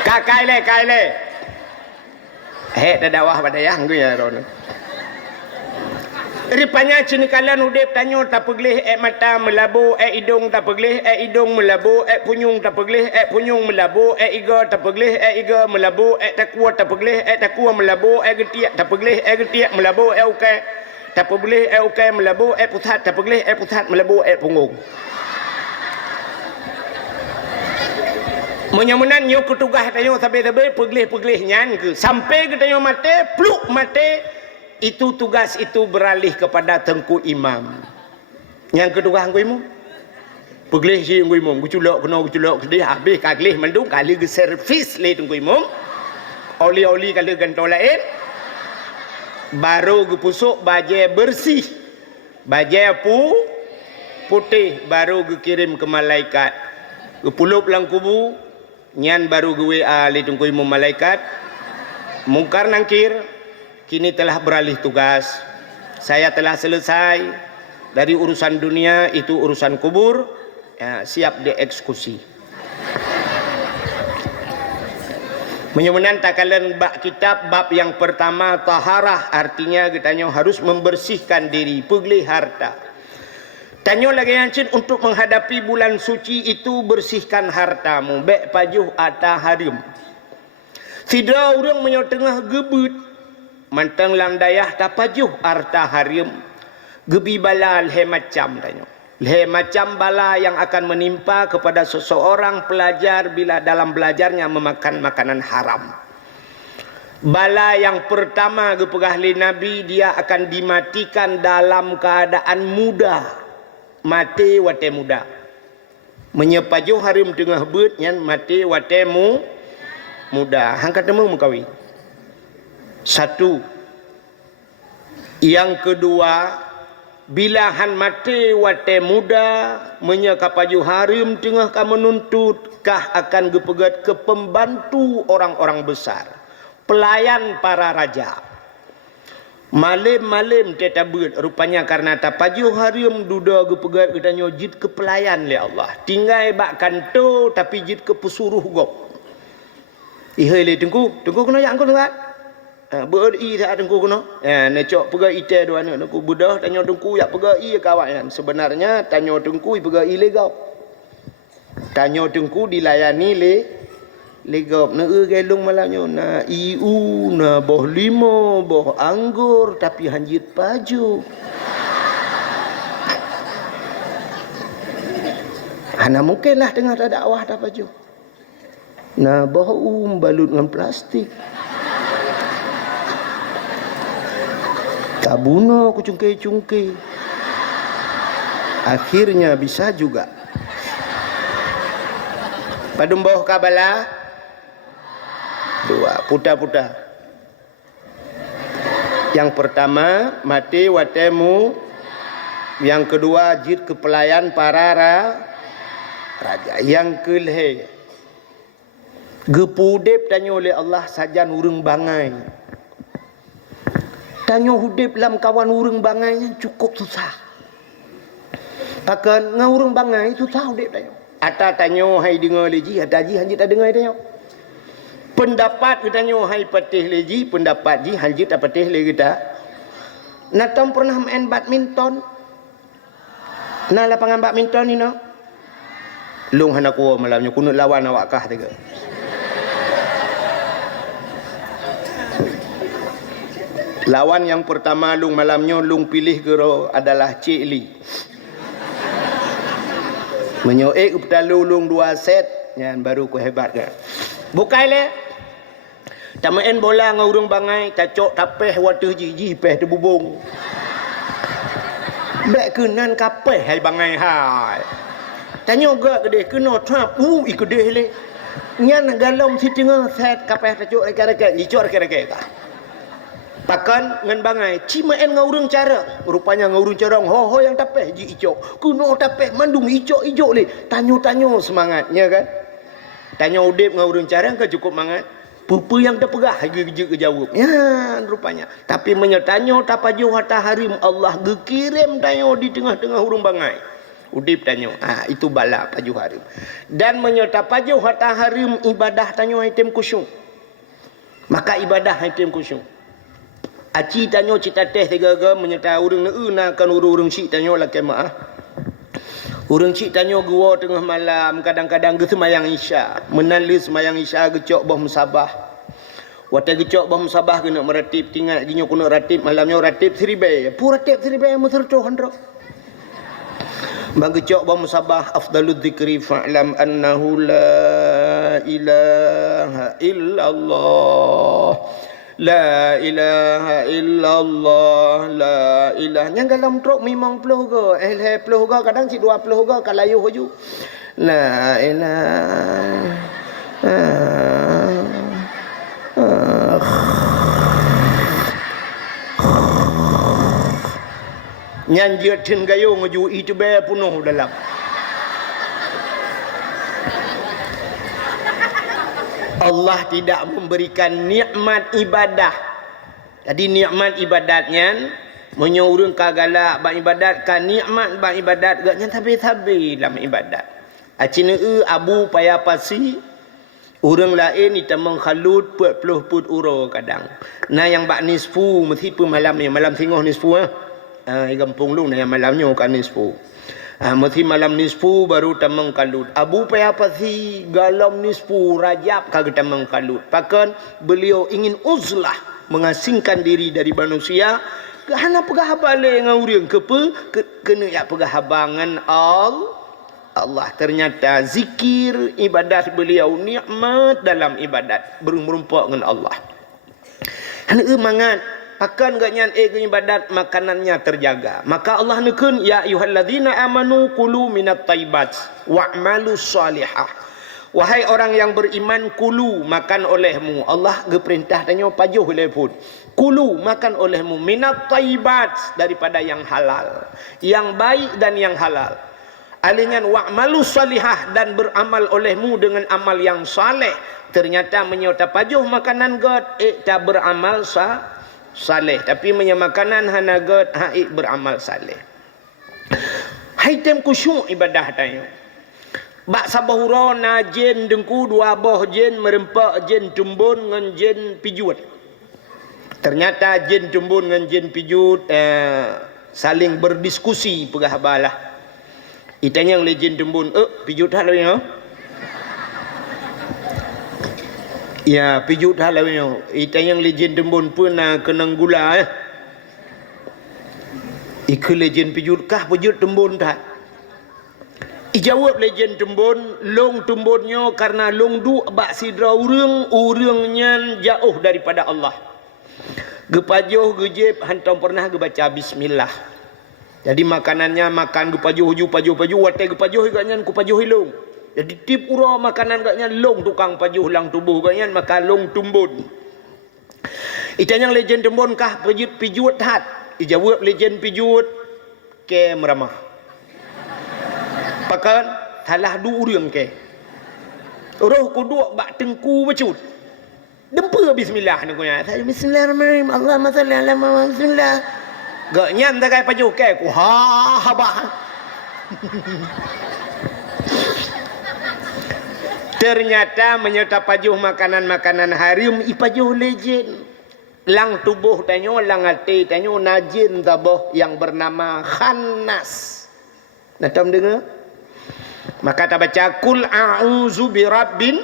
Kaile. Dah dakwah pada yang gue ya Irona. Rupanya cini kalian udip tanyo tak peglih mata melabu hidung tak peglih hidung melabu punyung tak peglih punyung melabu iga tak peglih iga melabu takua tak peglih takua melabu getiak tak peglih getiak melabu ukai tak peglih ukai melabu pusat tak peglih pusat melabu punggung. Menyamunan nyo ketugah tanyo sampai peglih nyan ke sampai ke tanyo mate pluk mate. Itu tugas itu beralih kepada Tengku Imam. Yang kedua angkuimu. Peglih si angkuimu. Guculok sedih. Habis kaglih mendung. Kali ke servis le Tengku Imam. Oli-oli kali gantol lain. Baru ke pusuk bajai bersih. Bajai putih. Baru ke kirim ke malaikat. Ke pulup lang kubu. Nyan baru ke WA le Tengku Imam malaikat. Mungkar nangkir. Kini telah beralih tugas. Saya telah selesai dari urusan dunia, itu urusan kubur, ya, siap dieksekusi. Menyemenan takalan bab kitab bab yang pertama taharah, artinya katanya harus membersihkan diri, peglih harta. Tanya lagi yancin untuk menghadapi bulan suci itu bersihkan hartamu, baik pajuh atau harim. Tidak orang menyotengah gebut. Mantang lam dayah tapajuh arta harim gebi bala lhe macam tanya. Lhe macam bala yang akan menimpa kepada seseorang pelajar bila dalam belajarnya memakan makanan haram. Bala yang pertama gepegah li Nabi, dia akan dimatikan dalam keadaan muda. Mati wate muda. Menyepajuh harim tengah bet nyan mati wate muda. Hangkat temu mengkawin. Satu. Yang kedua, bila han mati wate muda menyekapaju harim tengah ka menuntut kah akan gepegat ke pembantu orang-orang besar, pelayan para raja. Malim-malim teta beut rupanya karena tapaju harim duda gepegat katanya jid ke pelayan le Allah. Tinggai bak kanto tapi jid ke pesuruh gop. Ihai le tengku kena yang kau dengar. Beri tak ada dengku kena. Necok pegai ite dua anak dengku budah tanya dengku yak pegai kawan. Sebenarnya tanya dengku pegai legap. Tanya dengku dilayani legap. Na gelung malahnya na iu na boh limo boh anggur tapi hanjit paju. Hana mungkinlah dengar ada dakwah tak paju. Na boh balut dengan plastik. Kabuno ku cungke-cungke. Akhirnya bisa juga. Padumboh kabala. Dua. Puta-puta. Yang pertama, mati watemu. Yang kedua, jid kepelayan para raja. Yang kelhe. Gepudep tanya oleh Allah sajan urang bangai. Tanya hudip dalam kawan urang bangainya cukup susah. Takkan ngurung bangai itu tahu dek tayo. Ata tanyo hai dengar leji, ata ji hanjit tak dengar tayo. Pendapat kita nyo hai patih leji, pendapat ji hanjit tak patih le kita. Natam pernah main badminton. Nah lapangan badminton ni no. Lung hana kuo malamnya kunut lawan awak kah tiga. Lawan yang pertama lung malamnya lung pilih gero adalah Cik Li. Menyoek kepada lung 2 set yang baru ku hebat ke. Bukai le. Tak main bola dengan urang bangai, cacok tapeh water jiji peh terbubung. Bek kenan kapeh hai bangai hai. Tanya gak kedeh kena trap ikudeh le. Nyan galom si tengah set kapeh cacok reket-reket, dicor reket-reket ka. Pakan ngan bangai, ci main dengan urang cara. Rupanya dengan urang cara ho yang tapeh ji icok. Kuno tapeh mandung icok-icok le. Tanyo-tanyo semangatnya kan. Tanya udip dengan urang cara ke cukup mangat. Pupu yang terpegah ge jawab. Ya rupanya. Tapi menyetanyo tapajo hatta harim Allah gekirim tanyo di tengah-tengah urang bangai. Udip tanyo. Itu bala paju harim. Dan menyerta pajo hatta harim ibadah tanyo item kusyuk. Maka ibadah item kusyuk. Aci tanyo cita teh tiga-tiga menyerta urang na kan urang cik tanyo la kemaah. Urang cik tanyo gua tengah malam kadang-kadang ge semayang isya. Menali semayang isya gecok bah musabah. Wate gecok bah musabah kena meratib tinggal ginyo kena ratib malamnya ratib seribai. Pu ratib seribai muserto handro. Bang gecok bah musabah afdalud dzikri fa'lam annahu la ilaha illallah. La ilaha illallah la ilaha yang dalam truk memang peluh ke peluh ke kadang cik 20 ke kalayuh ju la ilaha nyanjir tin gayo ngaju itu be penuh dalam Allah tidak memberikan nikmat ibadah. Jadi nikmat ibadatnya menyuruh kagala bang ibadat kan nikmat bang ibadat gaknya tabi-tabi dalam ibadat. Acina abu paya pasi orang lain kita menghalut put uro kadang. Nah yang bak nisfu mesti malam ni malam tengah nisfu gampung lu nah yang malamnya kan nisfu. Mesti malam nisfu baru tamang kalut. Abu payah pasti galam nisfu Rajab kagak tamang kalut. Pakan beliau ingin uzlah mengasingkan diri dari manusia. Hana pegah balik dengan urang kena ya pegah abangan Allah. Ternyata zikir ibadat beliau nikmat dalam ibadat berumpa dengan Allah. Hana mangat pakan gaknya ibadat makanannya terjaga. Maka Allah nekun ya ayyuhalladzina amanu kulu minat thayyibat wa'malus salihah. Wahai orang yang beriman, kulu makan olehmu. Allah geperintah tanya pajuh telepon. Kulu makan olehmu minat thayyibat daripada yang halal, yang baik dan yang halal. Alinyan wa'malus salihah dan beramal olehmu dengan amal yang saleh. Ternyata menyota pajuh makanan god tak beramal saleh, tapi menyamakanan hanagat haid beramal saleh. Haitem kusyuk ibadah tayo. Bak sabahura na jen dengku dua boh jen merempak jen tumbun ngan jen pijut. Ternyata jen tumbun ngan jen pijut saling berdiskusi pegah balah. Itanya oleh jen tumbun, pijut hal ni ya pijut halawnya ita yang legend tembun pun kenang gula ikut legend pijut kah pijut tembun tak ijawab legend tembun long tembunnya karena long du bak sidra urangnya jauh daripada Allah gepajoh gejep hantam pernah gebaca bismillah jadi makanannya makan gepajoh wate gepajoh gaknya kupajoh long. Jadi tip ura makanan gaknya long tukang pajuh lang tubuh gaknya maka long tumbun. Itanya legend tumbun kah pijut hat. Ijawab legend pijut ke meramah. Pakan salah du urang ke. Roh kudu bak tengku becut. Dempa bismillah ni kunya. Bismillahirrahmanirrahim. Allahumma shalli ala Muhammad. Bismillah. Gaknya tak kai pajuh ke ku ha bah. Ternyata menyerta pajuh makanan-makanan harim ipajuh legend. Lang tubuh tanyo, lang hati tanyo najin tabuh yang bernama khannas. Natam dengar? Maka ta baca kul a'udzu birabbin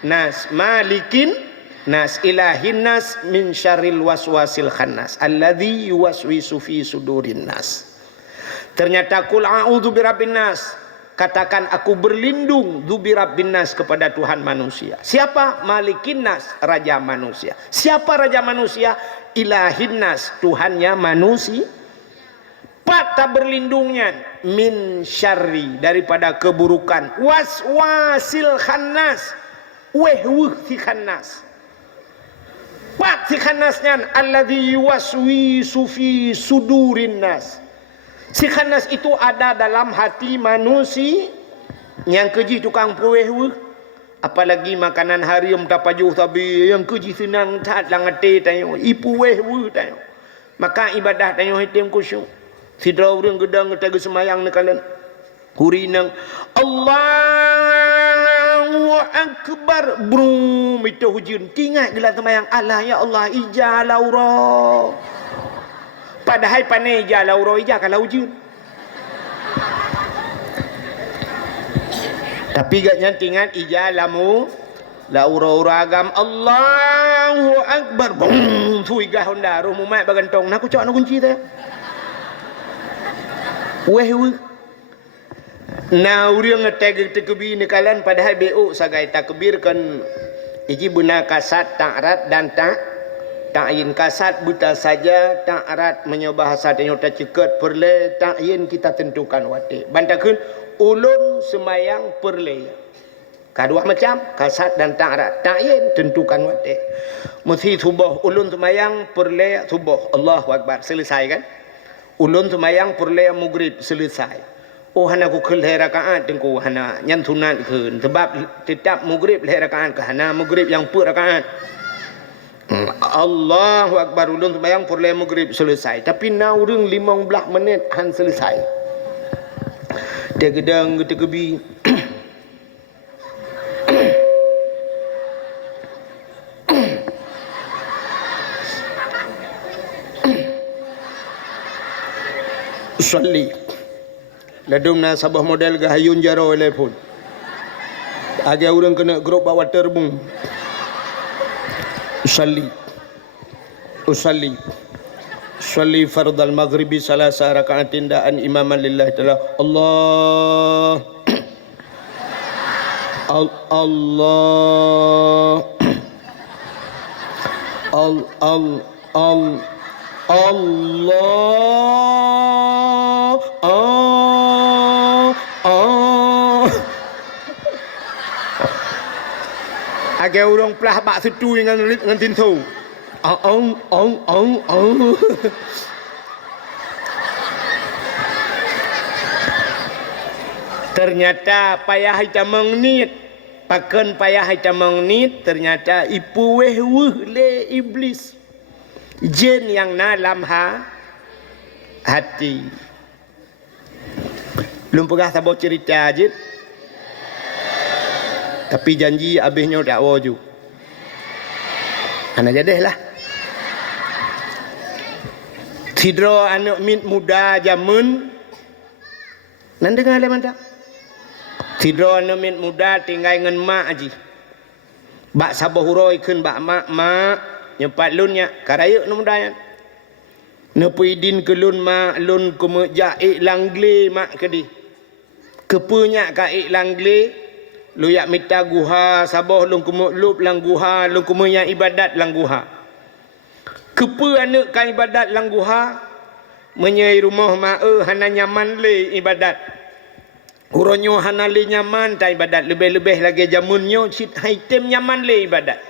nas, malikin nas, ilahin nas, min syarril waswasil khannas alladzi yuwaswisu fi sudurin nas. Ternyata kul a'udzu birabbin nas, katakan aku berlindung dzubirabbin nas kepada Tuhan manusia. Siapa? Malikin nas, raja manusia. Siapa raja manusia? Ilahin nas, Tuhannya manusia. Patah berlindungnya min syarri, daripada keburukan, waswasil khannas, wehwuh si khannas. Pat si khannasnya alladzi yuwaswisu fi sudurin nas. Si khannas itu ada dalam hati manusia yang keji tukang puweh. Apalagi makanan harim tapajuh tabi yang keji senang tat langate tayo ipuweh tayo. Maka ibadah tayo hitim kusyuk. Sidra urang gedang tega semayang nekalan hurinang Allahu akbar brum itu hujun tingat gelar semayang Allah ya Allah ija laura. Padahal panai ija laura ija kalau hujun. Tapi gaknya tingat ija lamu laura uragam Allahu akbar bum tu igah honda rumu mat bagantong nak cok nak kunci teh. Wehwe na urang ngeteg tekbir nekalan padahal BO sagai takbir kan iji buna kasat ta'rat dan ta'yin kasat buta saja ta'rat menyobah hasad nyota cekat perle ta'yin kita tentukan wate bantakeun ulun semayang perle kadua macam kasat dan ta'rat ta'yin tentukan wate mesti subuh ulun semayang perle subuh Allahu akbar selesai kan. Ulun semayang perle maghrib selesai. Oh hana ku khul rakaat tengku hana nyan sunat keun sebab tetap maghrib rakaat ke hana maghrib yang per rakaat. Allahu akbar ulun semayang perle maghrib selesai. Tapi na urang 15 minit han selesai. Dia gedang getegebi. Salli ladum na sabah model gahayun jaro telepon agak orang kena grup bawa terbung usalli fardal maghribi salasa rakaatin da'an imaman lillahi ta'ala Allah agak orang pelah bak setu dengan tintu. Ternyata payah kita mengnit, pakan payah kita mengnit, ternyata ipu wehwuh le iblis. Jin yang dalam hati. Belum pernah sabar cerita je. Tapi janji habisnya dakwah ju. Anak jadihlah. Sidro anak mit muda zaman. Nan dengar le mantap. Sidro anak mit muda tinggal dengan mak aji. Bak sabah huroi keun bak mak nyepat lunnya karaya nu muda. Nepui din ke lun mak lun kumeja langle mak kedi. Kepunya ka langle lu yak mita guha sabah lung kumulup lang guha lung kumanya ibadat lang guha kepe anak ka ibadat lang guha menyai rumah ma hana nyaman le ibadat uronyo hana le nyaman ta ibadat lebih-lebih lagi jamunnya sit item nyaman le ibadat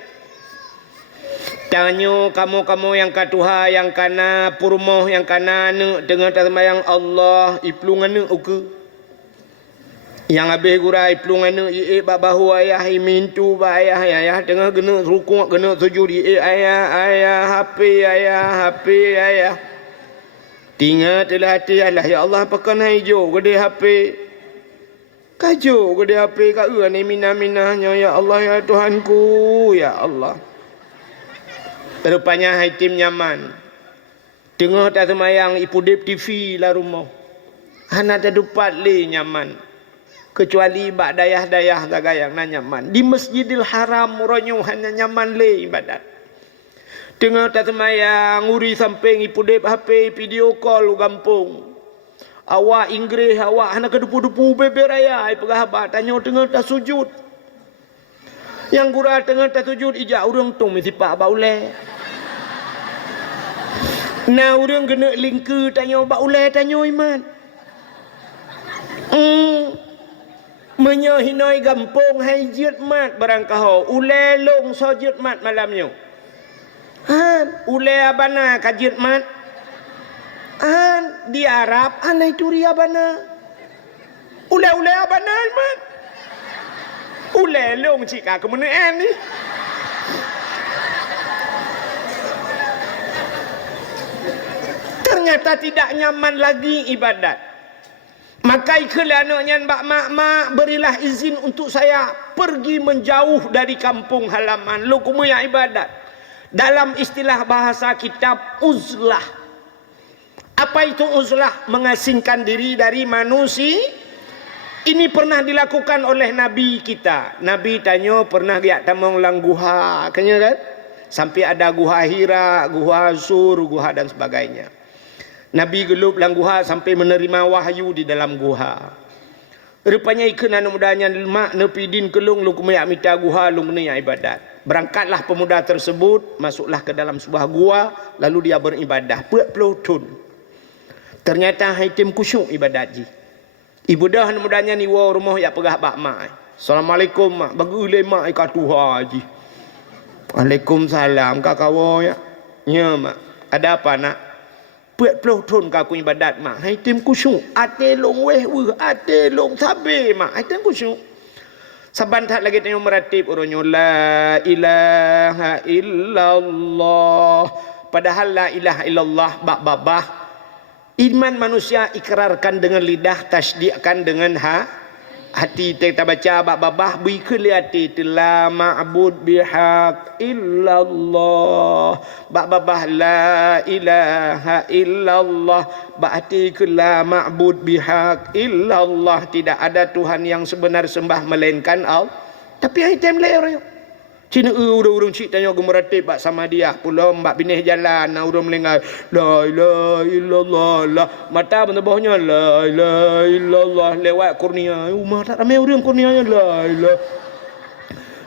tanyo kamu yang katuha yang kana purmoh yang kana anu dengan sembahyang Allah iplungan uku yang habis gurai pelungan babahu ayah mintu ayah tengah kena rukuk kena sujud ayah HP Tinggal telah hati Allah ya Allah pakan hijau gede HP. Kaju gede HP ka ni minah-minahnya ya Allah ya Tuhanku ya Allah. Rupanya haitim nyaman. Tengah tak semayang ipu dep TV lah rumah. Hana tak dupat le nyaman. Kecuali bak dayah-dayah tagayang na nyaman. Di Masjidil Haram ronyo hanya nyaman le ibadat. Tengah tak semayang nguri samping ipu dep HP video call gampung. Awak Inggris, awak hana kedupu-dupu bebe raya. Ai pegahabat tanya tengah tak sujud. Yang gura tengah tak sujud ijak urang tung mesti pak baule. Nah urang kena lingku tanya baule tanya iman. Menyahinai gampung hai jut mat barang kahau. Ule long so jut mat malamnya. Ule abana kajut mat. Di Arab anai turi abana. Ule abana man. Ule long cika kemenaan ni. Ternyata tidak nyaman lagi ibadat. Maka ikalah anaknya mak berilah izin untuk saya pergi menjauh dari kampung halaman. Lu kumaya ibadat. Dalam istilah bahasa kitab uzlah. Apa itu uzlah? Mengasingkan diri dari manusia. Ini pernah dilakukan oleh Nabi kita. Nabi tanya pernah dia tamang lang guha. Kayaknya kan? Sampai ada guha Hira, guha Sur, guha dan sebagainya. Nabi gelup lang guha sampai menerima wahyu di dalam guha. Rupanya ikan anak mudanya mak nepidin kelung lu kumayak mita guha lu menaya ibadat. Berangkatlah pemuda tersebut, masuklah ke dalam sebuah gua, lalu dia beribadah. Puak pelutun. Ternyata haitim kusyuk ibadat ji. Ibu dah mudanya ni wa rumah ya pegah bak mak. Assalamualaikum mak, bagi ulai mak ika tuha ji. Waalaikumsalam kakawo ya. Nya mak, ada apa nak? Puak pelutun kaku ibadat mak. Haitim kusyuk. Ate long weh ate long sabe mak. Haitim kusyuk. Saban tak lagi tanya meratib urunyo la ilaha illallah. Padahal la ilaha illallah bak babah. Iman manusia ikrarkan dengan lidah, tasdiqkan dengan hati. Kita baca bab babah bi hati la ma'bud bihaq illallah. Bab babah la ilaha illallah. Bab hati la ma'bud bihaq illallah. Tidak ada Tuhan yang sebenar sembah melainkan Allah. Tapi item lain Cina urang cik tanya gemeratib bak sama dia pula mbak binih jalan na urang melengah la ilaha illallah la mata bawahnya la ilaha illallah lewat kurnia rumah tak ramai urang kurnianya la ilaha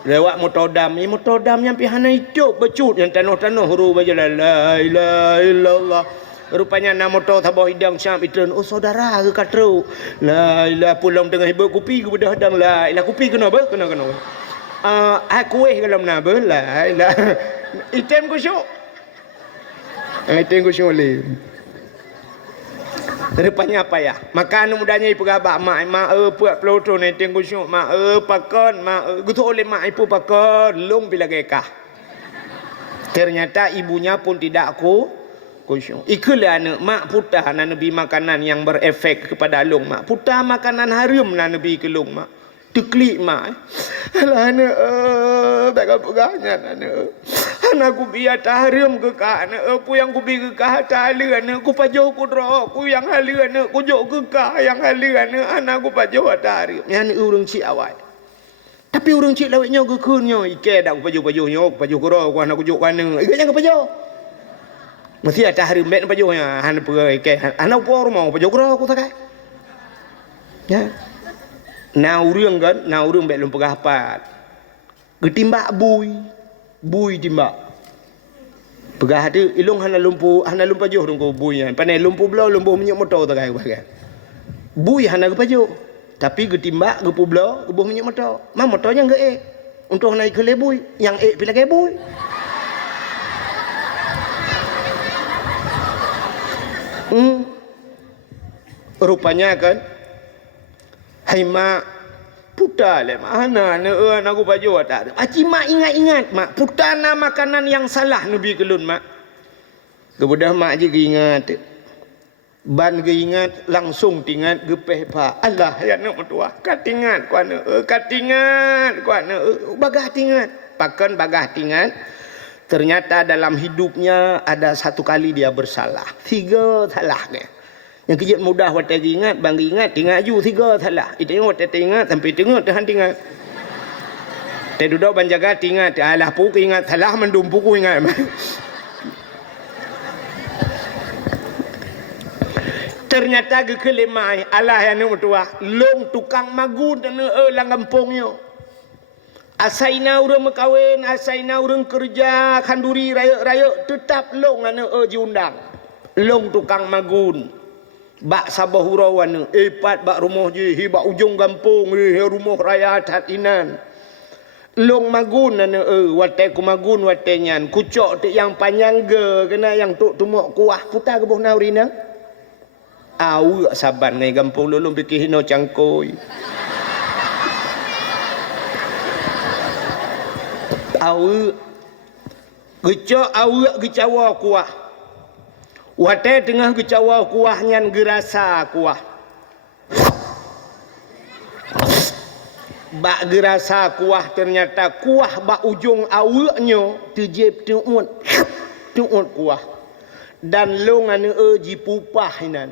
lewat motodam yang pihana hidup becut yang tanah huru berjalan la ilaha illallah. Rupanya nama motor tabah hidang syam itu oh saudara ke katru la ilaha pulang tengah hibur kopi ke bedah hadang la ilaha kopi kena apa kena aku kalau nabe lah item kusyuk le rupanya apa ya makan mudanya ipu gabak mak puak peloton item kusyuk mak pakon mak gutu oleh mak ipu pakon long bila gekah ternyata ibunya pun tidak kusyuk ikulah anak mak putah nabi makanan yang berefek kepada long mak putah makanan harum nabi ke long mak teklik mak alah anak tak kapugahnya anak aku biar tahrim ke kah anak aku yang ku bi ke kah tali anak aku pajoh ku dro aku yang hali anak ku jok ke kah yang hali anak aku pajoh tahrim yang urang cik awak tapi urang cik lawetnya ke kunyo ike dak ku pajoh-pajohnya pajoh ku ro aku anak ku jok kana ikanya ke pajoh mesti ada tahrim bet pajohnya han pe ike anak ku rumah pajoh ku ro aku tak ya. Na urang kan, na urang belum pegah pat. Getimbak bui timbak. Pegah tu ilung hana lumpu pajoh dong ko bui kan. Panai lumpu belau lumpu minyak motor tak kai. Bui hana ke pajoh. Tapi getimbak gepu belau gebuh minyak motor. Mah motornya enggak untuk naik ke lebui, yang pilih ke bui. Rupanya kan hai mak putar le mana aku baju tak aci mak ingat mak putar makanan yang salah nabi kelun mak kemudian mak je ingat ban ge ingat langsung tingat gepeh pak Allah ya nak tua katingat ku ana katingat ku ana bagah tingat pakan bagah tingat. Ternyata dalam hidupnya ada satu kali dia bersalah, 3 salahnya. Yang kejut mudah watai ingat, bang ingat, ju 3 salah. Itu yang watai ingat sampai tengok tahan ingat. Teh duduk banjaga ingat, alah puku ingat salah mendum puku ingat. Ternyata kekelemai Allah yang tua long tukang magun dan lang kampungnya. Asaina urang makawin, asaina urang kerja kanduri raya-raya tetap long ana diundang. Long tukang magun. Bak sabah hurawan epat bak rumah je bak ujung kampung rumah raya hatinan. Long magun ana watai ku magun watai nyan kucok te yang panjang ge kena yang tuk tumuk kuah putar ke boh naurina. Au saban ngai kampung lulung pikir hino cangkoi. Au gecok au gecawa kuah. Watai tengah gecawa kuah nyan gerasa kuah. Bak gerasa kuah ternyata kuah bak ujung awaknya tejep tuut kuah. Dan long ane ji pupah inan.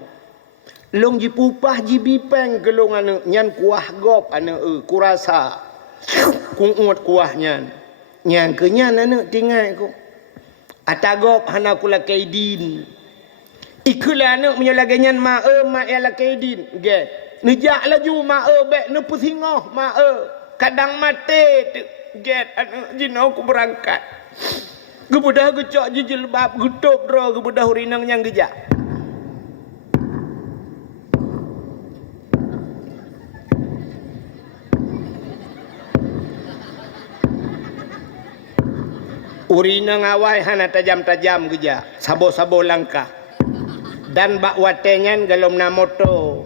Long ji pupah ji bipeng ke long ane nyan kuah gop ane kurasa. Kuut kuah nyan. Nyan ke nyan ane tinggal ku. Atagop hana kula kaidin. Ikulah anak menyalaganyan mak ya lakaidin ge nejak laju mak bek ne pusingoh mak kadang mate get jinau ku berangkat gebudah gecok jilbab gutup ro gebudah urinang yang gejak urinang awai hana tajam-tajam gejak sabo-sabo langkah. Dan bak watenyan galom na moto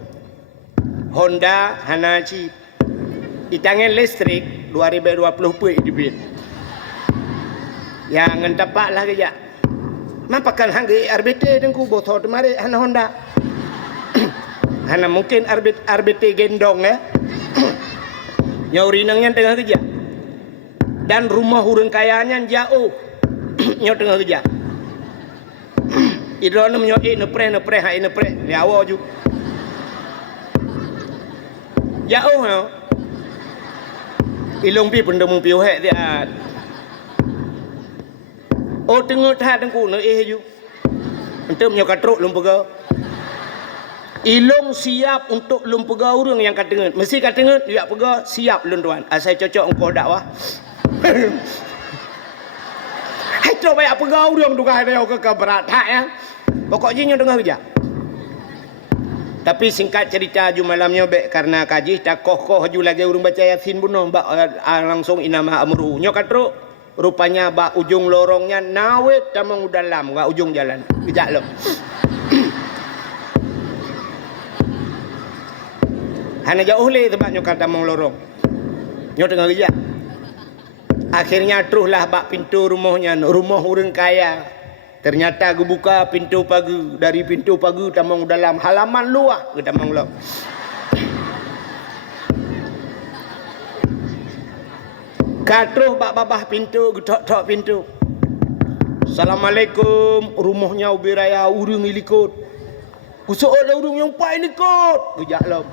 Honda Hanachi itangan listrik 2020 pun dibit yang ngentapak lah kejak mapakan hanggi RBT dengku botol temari hana Honda hana mungkin RBT gendong ya nyaurinangnya tengah kejak dan rumah hurung kayanya jauh nyau tengah kejak idro na menyo nepre hai nepre nyawo ju jauh no ilong pi pendem piu he dia oh tengok tha tengku no ju untuk menyo katruk lum pega ilong siap untuk lum pega urang yang katenget mesti katenget dia pega siap lun tuan asai cocok engkau dakwah hai coba apa gau urang tukah dia ke berat hak ya pokoknya nyo dengar kerja. Tapi singkat cerita ju malamnya bek karena kaji tak koh ju lagi urang baca Yasin buno bak langsung inama amru. Nyo katru rupanya bak ujung lorongnya nawet tamang dalam gak ujung jalan. Kejak lo. Hana jauh le tempat nyo kata tamang lorong. Nyo dengar kerja. Akhirnya teruslah bak pintu rumahnya, rumah urang kaya. Ternyata aku buka pintu pagi, dari pintu pagi tamang dalam halaman luar ke tamang luar. Katruh bak babah pintu, getok-tok pintu. Assalamualaikum, rumahnya ubi raya urung ilikut. Kusuk ada urung yang pai nikut. Gejak lom.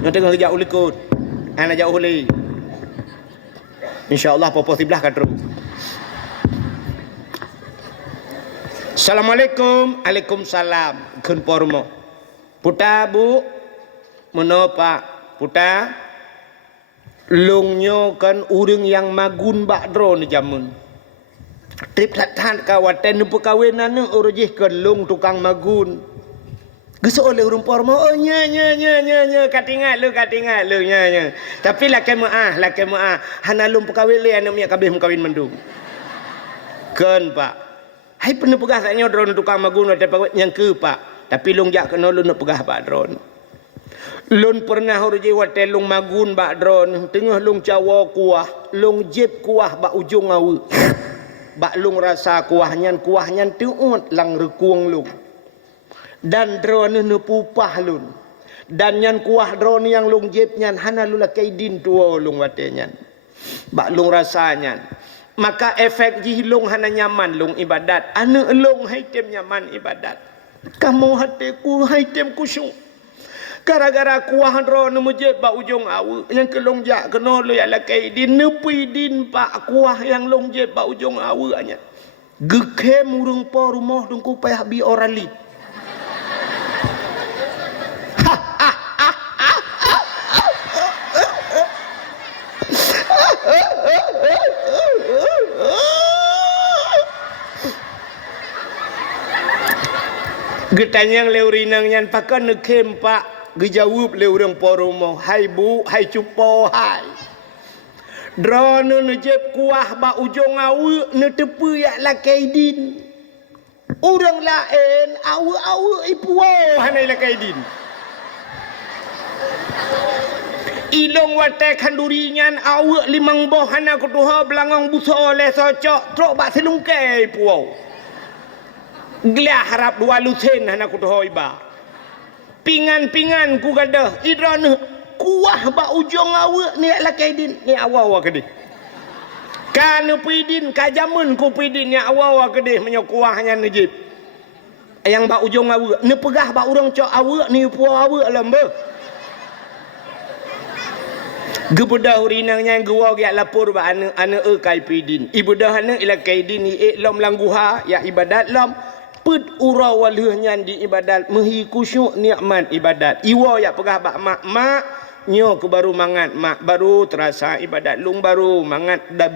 Yang tengah gejak ulikut. Anak jauh uli. InsyaAllah popo sebelah katruh. Assalamualaikum, Waalaikumsalam. Kun pormo. Puta bu, menopak. Puta, lungnyo kan urang yang magun bak drone jamun. Trip latan kawaten pekawinan urujih ke lung tukang magun. Gesok oleh urang pormo, oh nya katingat lu nya. Tapi lakai muah. Hana lung pekawin le anu miak kabeh mukawin mendung. Kan pak. Hai pernah pegah saknya drone tukang magun ada pegawai yang ke pak. Tapi lung jak kena lung nak pegah pak drone. Lung pernah urujih watai lung magun bak drone. Tengah lung cawa kuah, lung jip kuah bak ujung awu. bak lung rasa kuahnya tuut lang rekuang lung dan drone ne pupah lun dan nyan kuah drone yang lung jeb nyan hana lula kaidin tua lung watenyan bak lung rasanya maka efek ji lung hana nyaman lung ibadat anu lung haitem nyaman ibadat kamu hatiku haitem kusyuk gara-gara kuah drone mujib bak ujung awu yang kelong jak kena lu ya lakai din nepi din pak kuah yang long jeb bak ujung awu anya gekem urung po rumah dong ku payah bi orali getanyang leurinang nyan pakan nekem pak gejawab le urang poromo hai bu hai cupo hai drone nejep kuah ba ujung awu ne tepu ya lakaidin urang lain awu ipuo hanai lakaidin ilong wate kandurinyan awu limang boh hana kutuha belangong buso le socok trok ba selungkai ipuo glah harap dua lusen hana kutuha iba pingan-pingan ku gadah idran kuah ba ujung awa ni lakaidin ni awa kedih kan pidin kajamun ku pidin ni awa kedih menyo kuahnya najib yang ba ujung awa ni pegah ba urang cok awa ni puau awa lembe gebedah urinangnya gua ya lapor ba ana kai pidin ibadah ana ila kaidin ni lom langguha ya ibadat lom put ura walihnya di ibadat mehi kusyuk nikmat ibadat iwa ya pegah bak mak nyo ke baru mangat mak baru terasa ibadat lung baru mangat dah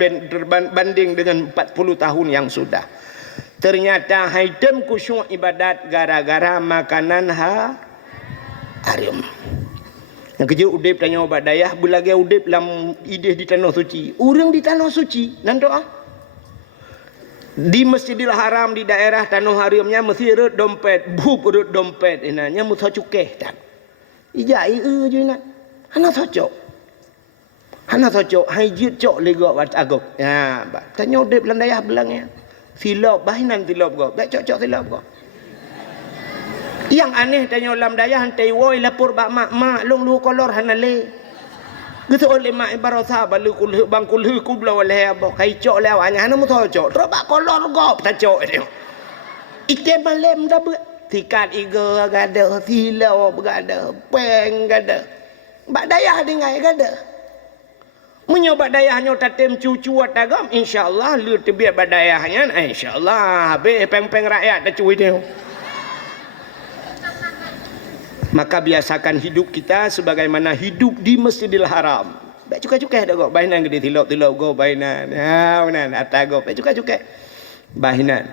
banding dengan 40 tahun yang sudah ternyata haidem kusyuk ibadat gara-gara makanan haram yang kerja udip tanya obat dayah belagi udip lam ideh di tanah suci urang di tanah suci nan doa di Masjidil Haram di daerah Tanah Haramnya mesti rut dompet bub rut dompet inanya mesti cukeh tak ijai je nak hana cocok hai jit cok lego wat agok ya tanya dep landayah belangnya silop bahinan silop go bak cocok silop go yang aneh tanya lam dayah hantai woi lapor bak mak long lu kolor hana le gitu oleh mak ibarasa balu kulhu bang kulhu kubla oleh abok kai cok lew anya hana muto cok troba kolor gop ta cok dia ike malem dah tikat iga gada silau gada peng gada bak dayah dengai gada menyoba dayahnya tatem cucu atagam insyaallah lu tebiat badayahnya insyaallah habis peng-peng rakyat dah cuy dia maka biasakan hidup kita sebagaimana hidup di Masjidil Haram. Baik cukai-cukai dah kok. Bahinan gede tilop-tilop go bahinan. Ha benar atas go. Baik cukai-cukai. Bahinan.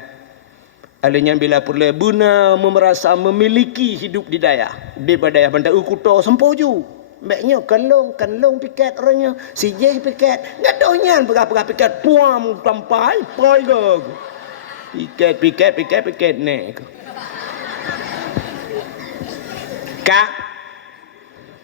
Alanya bila perlu buna merasa memiliki hidup di daya. Di daya bandar ukuto sempoju. Baiknya kanlong piket orangnya. Sijeh piket. Gadohnya pegah-pegah piket puam sampai pai go. Piket ni.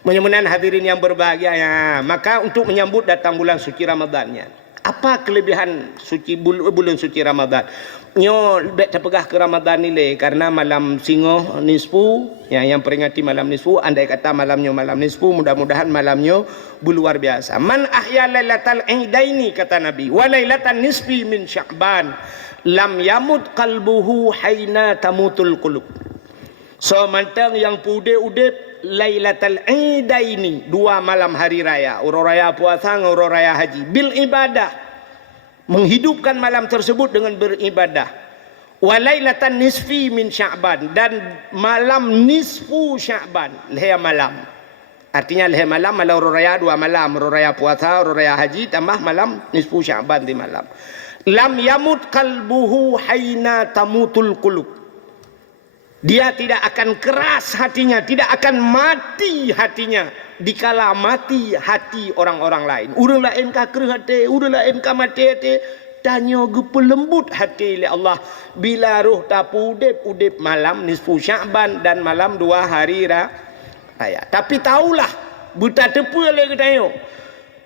Menyembunan hadirin yang berbahagia ya. Maka untuk menyambut datang bulan suci Ramadannya, apa kelebihan suci bulan suci Ramadan? Nyo bet terpegah ke Ramadan ni karena malam singoh nisfu ya, yang peringati malam nisfu, andai kata malamnya malam nisfu, mudah-mudahan malamnya luar biasa. Man ahya lailatal idaini kata Nabi, wa lailatan nisfi min Sya'ban lam yamut qalbuhu haina tamutul qulub. So mantang yang pude udip Lailatul Idaini, 2 malam hari raya, uro raya puasa, uro raya haji, bil ibadah, menghidupkan malam tersebut dengan beribadah. Wa lailatan nisfi min Sya'ban, dan malam nisfu Sya'ban, leher malam. Artinya leher malam uro raya 2 malam, uro raya puasa, uro raya haji, tambah malam nisfu Sya'ban di malam. Lam yamut qalbuhu haina tamutul qulub. Dia tidak akan keras hatinya, tidak akan mati hatinya dikala mati hati orang-orang lain. Urang lain ka kereh hati, urang lain ka mati hati, tanya gepelembut hati oleh Allah bila roh tapu udip malam nisfu Sya'ban dan malam 2 hari raya. Tapi tahulah buta tepu oleh tanya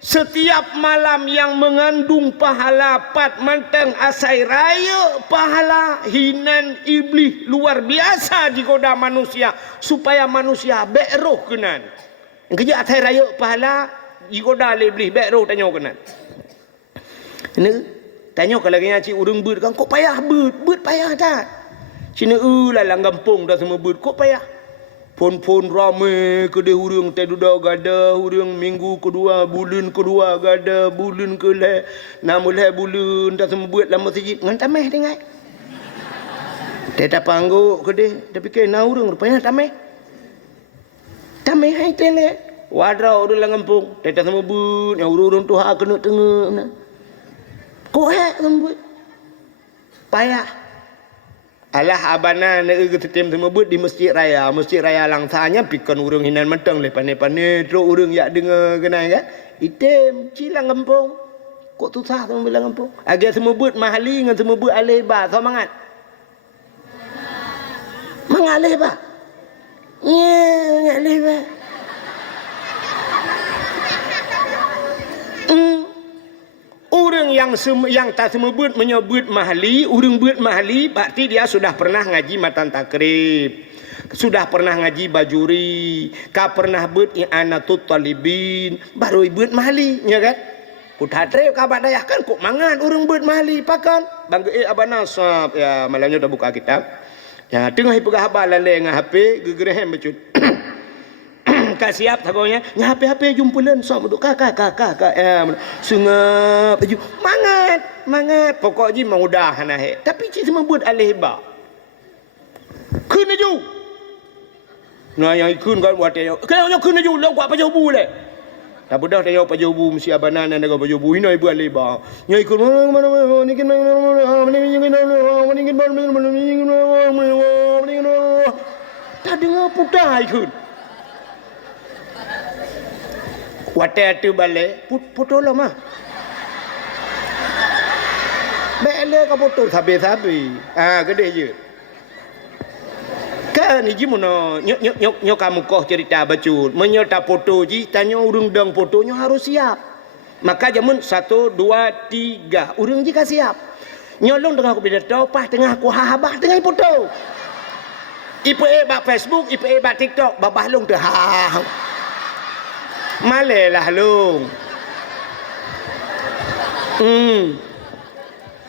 setiap malam yang mengandung pahala pat manteng asai raya pahala hinan iblis luar biasa di goda manusia supaya manusia beroh kenan. Kerja asai raya pahala di goda iblis beroh tanya kenan. Ini tanya kalau lagi urang beut kan kok payah beut payah tak. Cina lah kampung dah semua beut kok payah. Pon ramai kedai urang teh duda gada urang minggu kedua bulan kedua gada bulan ke 6 bulan dah semua beut dalam masjid ngan tameh dengai. Teh tak pangguk kedai tapi kena urang rupanya tameh. Tameh hai tele. Wadrau dalam kampung teh tak semua beut yang urang tu hak kena tengah. Kok lembut payah alah abana nak ketem semua but di masjid raya langsanya pikon urang hinan mentang le pane-pane terus urang yak dengar kena kan item cilang kampung kok susah sama bilang kampung agak semua but mahali dengan semua but alih ba semangat mangalih ba alih ba orang yang tak semebut menyebut mahali, orang buat mahali berarti dia sudah pernah ngaji matan takrib, sudah pernah ngaji bajuri, ka pernah buat i'anatut talibin, baru buat mahali, ya kan? Kutatre ka badayah kan kok mangan orang buat mahali pakan. Bangga abana sab ya malamnya dah buka kitab. Ya tengah pegah habalan le ngah HP gegerehem becut. Kak siap tagonya nya HP jumpulan sok duk kakak sungap baju mangat pokok ji mudah nah tapi ci semua buat alih ba kun aju nah yang kun kan buat yo kaya kun aju lo kuat pajau bu le tak budak tayau pajau bu mesti abanan dan pajau bu hinai buat alih ba nya ikun mana ni kin tak dengar putah ikun water tu balik foto lah mah balik ke foto sabi gede je kan ni gimana nyok kamu kau cerita bacut menyerta foto ji tanya urang dang fotonya harus siap maka jamun 1 2 3 urang ji ka siap nyolong tengah aku pidato pas tengah aku habah tengah foto ipe bak Facebook ipe bak TikTok babah long tu Malelah long.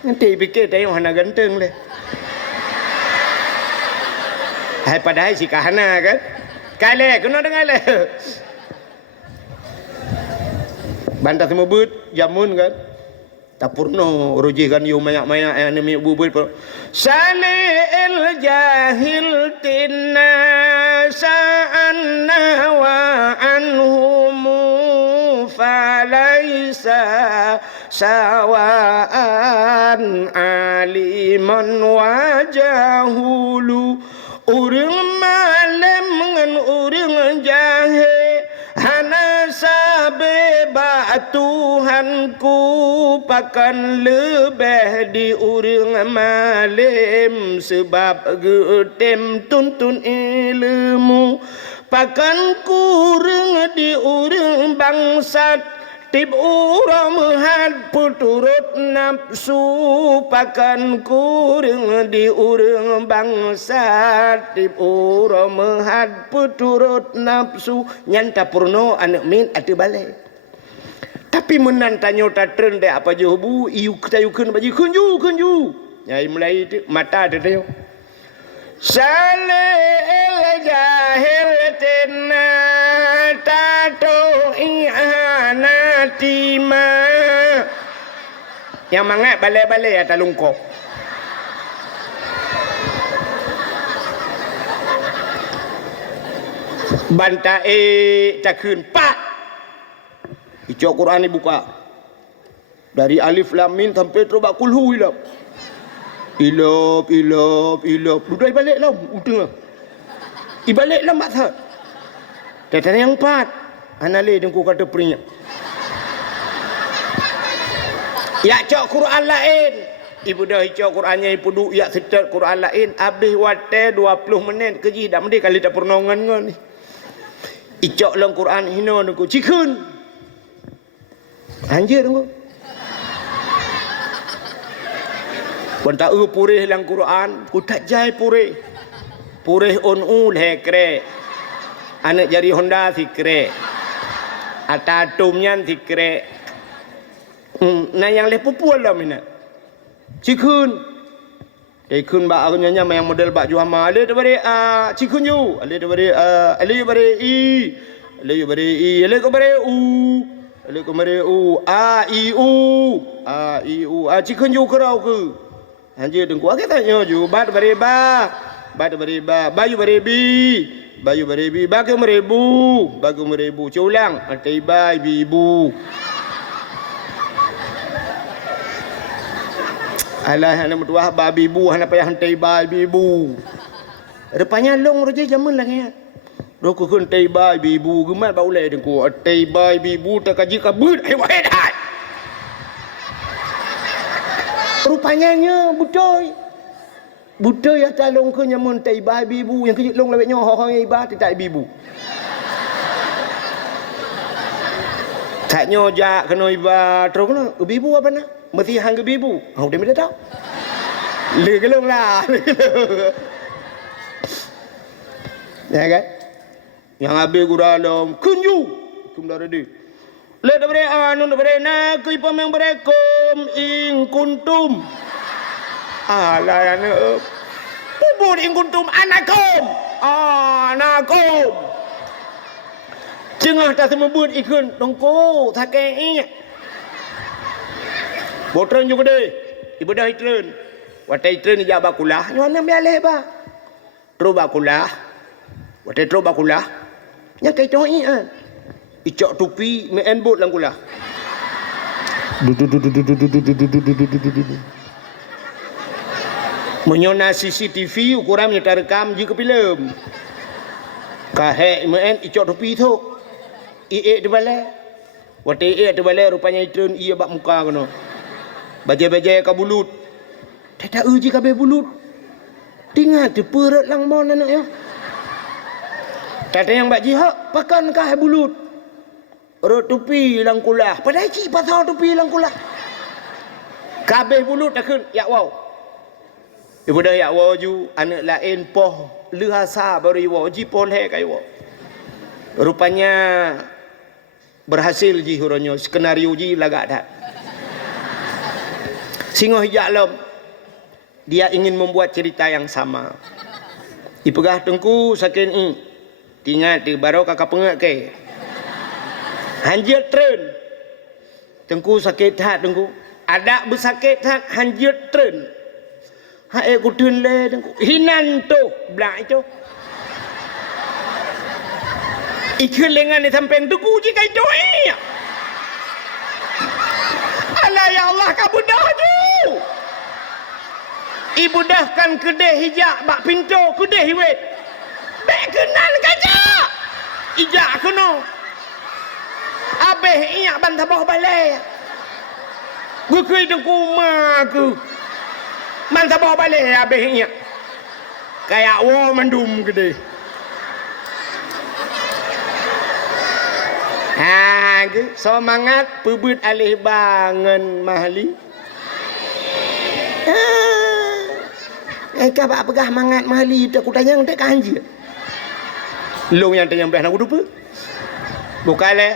Nanti fikir tengok hana ganteng le. Hai padahal si kahana kan. Kale kena dengar le. Bantah semua but jamun kan. Tapurno ruji kan yu mayak-mayak anime bubul salil jahil tinna sa'anna wa anhum falaisa sawaan aliman wa jahulu urang malam ngan urang jahil hana sabe Tuhanku pakan lebih di urang malam sebab getem tuntun ilmu pakan kurang di urang bangsat tib urang had puturut nafsu pakan kurang di urang bangsat tib urang had puturut nafsu nyanta purno anak min ati balik tapi menantanya tak trend apa jobu iu ketayukan baju kunju nyai mulai itu mata ada dia salil jahil tinna tato i'anatima yang mangat balai-balai atas lungkok bantai takun pak Icok Quran ni buka dari alif lam mim sampai terubak kulhu ilap dudai balik lah tengah ibalik lah maksud datang yang 4 anale dengku kata peringat ya cok Quran lain ibu dah icok Qurannya ibu duk ya setel Quran lain habis wate 20 minit keji dah mesti kali tak pernongan ni icok lang Quran hino dengku cikun Anjir tunggu. Pun tak purih dalam Quran, ku tak jai purih. Purih on le kre. Anak jari Honda si kre. Atatumnya si kre. Nah yang le pupuan lah mina. Cikun. Cikun ba aku nyanyi yang model bak juama. Ale daripada cikun you. Ale daripada i. Ale daripada i. Ale daripada u. Ale daripada u. A i u. A i u. Cikun you kerau ke? Anjir dengku aku tanya ju bat beriba bayu beribi bagu meribu culang tiba ibu alah anak mutuah babi ibu anak payah tiba ibu rupanya long roje jaman lah kan roku kun tiba ibu gemat bau le dengku tiba ibu tak kaji kabut ai wahai dah rupanya budoy yang talong ke nyamun tak iba ibu yang kejut long lewetnya orang yang iba tak ibu tak nyojak kena iba terus kena ibu apa nak mesti hang ibu dia minta tahu le gelong lah ya kan yang habis guralom kunju kumdara dia le daripada anu daripada nak ipa meng berekom ing kuntum alah anak pubur ing kuntum anakum cengah tak semebut ikun tongko sakei botron juga deh ibu dah itren watai itren ija bakulah nyona miale ba tro bakulah watai tro bakulah nya kai toi icok tupi me enbot lang kula menyona CCTV ukuran nyata rekam jika film kahek me en icok tupi tu de bale wate de bale rupanya itreun ia bak muka kono baje-baje ka bulut tak uji kabeh bulut tinggal tu perut lang mon anak ya tak yang bak jihad pakan kahek bulut rot tupi lang kulah padai ci pasal tupi lang kulah kabeh bulut takun ya wow ibu dah ya wow ju anak lain poh lehasa baru wow ji polhe kai wow rupanya berhasil ji huronyo skenario ji lagak dah singoh hijak lom dia ingin membuat cerita yang sama ipegah tengku sakin tinggal di baru kakak pengak ke hanjir tren tengku sakit hat tengku ada bersakit hat hanjir tren hae kudun le tengku hinan tu blak itu ikut lengan ni samping tengku je kai tu alah ya Allah kabudah tu ibu dah kan kedai hijak bak pintu kedai hiwet bek kenan kaja ijak kena abeh iyak bantah bawah balai gue kui dengku maku bantah bawah balai abeh iyak kayak wo mendum gede semangat pebut alih bangun mahli kau bak pegah mangat mahli tak kutanya tak kanji long yang tanya beh nak dupa bukan le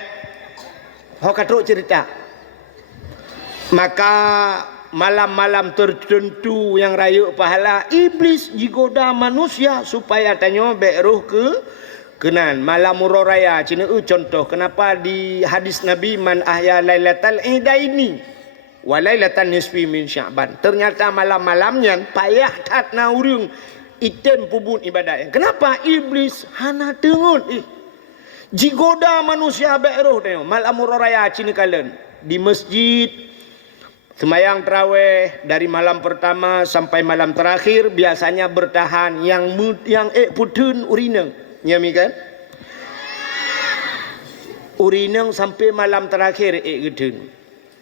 hok katruk cerita maka malam-malam tertentu yang raya pahala iblis digoda manusia supaya tanya bek roh ke kenan malam murah raya cina contoh kenapa di hadis Nabi man ahya lailatal idaini wa lailatan nisfi min sya'ban ternyata malam-malamnya payah tat na urang item pubun ibadat kenapa iblis hana tengun jigoda manusia beroh tengok malam murah raya cina kalen di masjid semayang tarawih dari malam pertama sampai malam terakhir biasanya bertahan yang putun urineng nyami kan urineng sampai malam terakhir gedun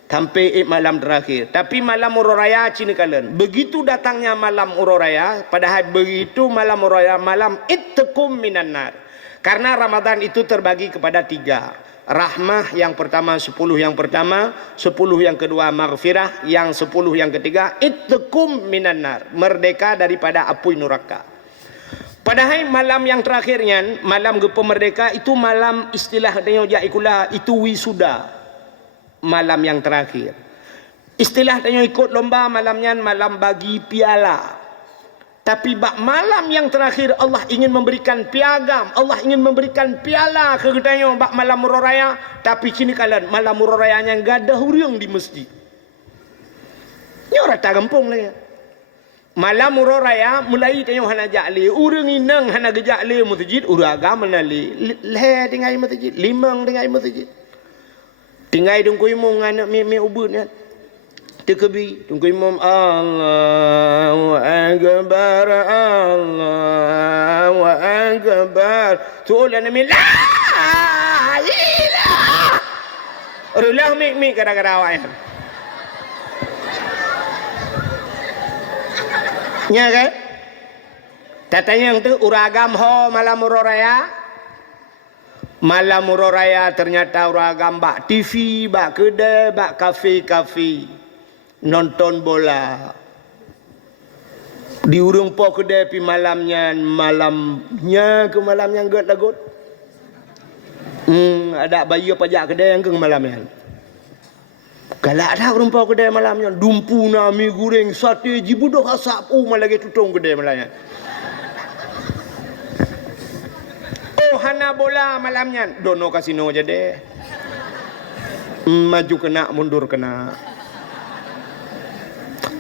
sampai malam terakhir tapi malam murah raya cina kalen begitu datangnya malam murah raya padahal begitu malam murah raya malam ittekum minan nar karena Ramadan itu terbagi kepada 3 rahmah yang pertama 10 yang pertama, 10 yang kedua maghfirah, yang 10 yang ketiga itqum minan nar, merdeka daripada api neraka. Padahal malam yang terakhirnya, malam pemerdeka itu malam istilah dia ikulah itu wisuda, malam yang terakhir. Istilah dia ikut lomba malamnya malam bagi piala. Tapi bak malam yang terakhir Allah ingin memberikan piagam, Allah ingin memberikan piala ke kita bak malam murah raya. Tapi kini kalian malam murah rayanya enggak ada huriang di masjid. Ini orang tak kampung lah ya. Malam murah raya mulai tanya hana jakli, urang inang hana gejakli masjid, urang agama nali. Le tinggal masjid, limang tinggal masjid. Tinggal dengkui mong anak mi ubun ya. Tekbi tunggu imam Allahu akbar Allahu akbar tulan min la ilah ulah mi gara-gara awak nya kan tatanya yang tu uragam ho malam muraya. Malam murah raya ternyata uragam bak TV bak kedai bak kafe nonton bola di urung po kedai pi malamnya ke malamnya enggak lagut ada bayi pajak kedai yang ke malamnya kalau ada urung po kedai malamnya dumpu nami goreng sate jibudoh asap malagi tutung kedai malamnya hana bola malamnya dono kasino aja deh maju kena mundur kena.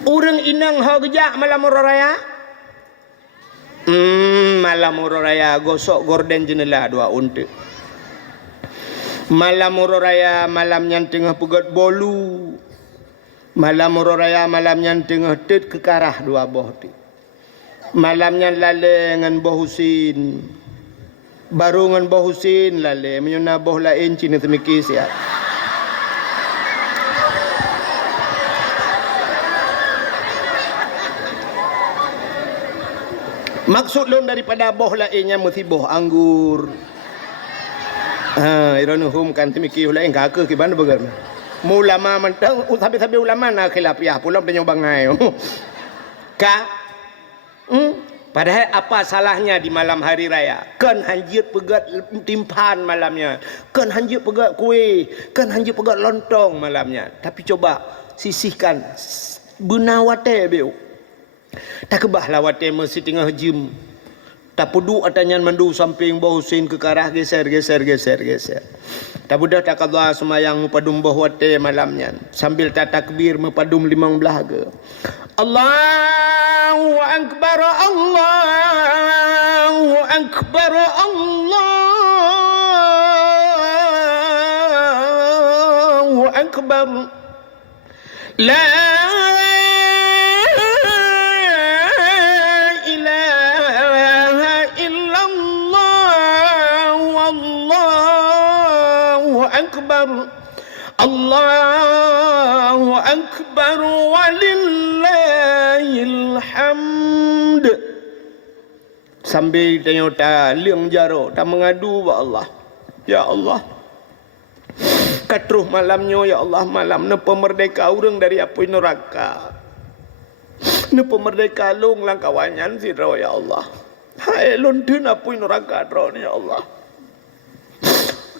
Orang inang ho gejak malam murah raya. Malam murah raya gosok gorden jendela dua unta. Malam murah raya malamnya tengah pegat bolu. Malam murah raya malamnya tengah tet kekarah dua boh ti. Malamnya lale ngan boh Husin. Baru ngan boh Husin lale menyuna boh lain cina temikis ya. Maksud lon daripada boh lainnya mesti boh anggur. Iranu hum kan temiki lain kakak ke mana begar. Ulama mentang tapi ulama nak khilafiah pula penyo bangai. Ka padahal apa salahnya di malam hari raya? Kan hanjir pegat timpan malamnya. Kan hanjir pegat kuih, kan hanjir pegat lontong malamnya. Tapi coba sisihkan benawate beu. Tak kebah lawat mesti tengah jim. Tak pudu atanyan mandu samping bau Husin ke karah geser. Tak budak tak Allah semayang mepadum bau wate malamnya. Sambil tak takbir mepadum 15 ke. Allahu akbar Allahu akbar Allahu akbar. La Allahu akbar walillahil hamd. Sambil tengok tak liang jaro tak mengadu ba Allah. Ya Allah. Katruh malamnya ya Allah malam ne pemerdeka urang dari api neraka. Ne pemerdeka long langkawanyan sira ya Allah. Hai lon deun api neraka dron ya Allah.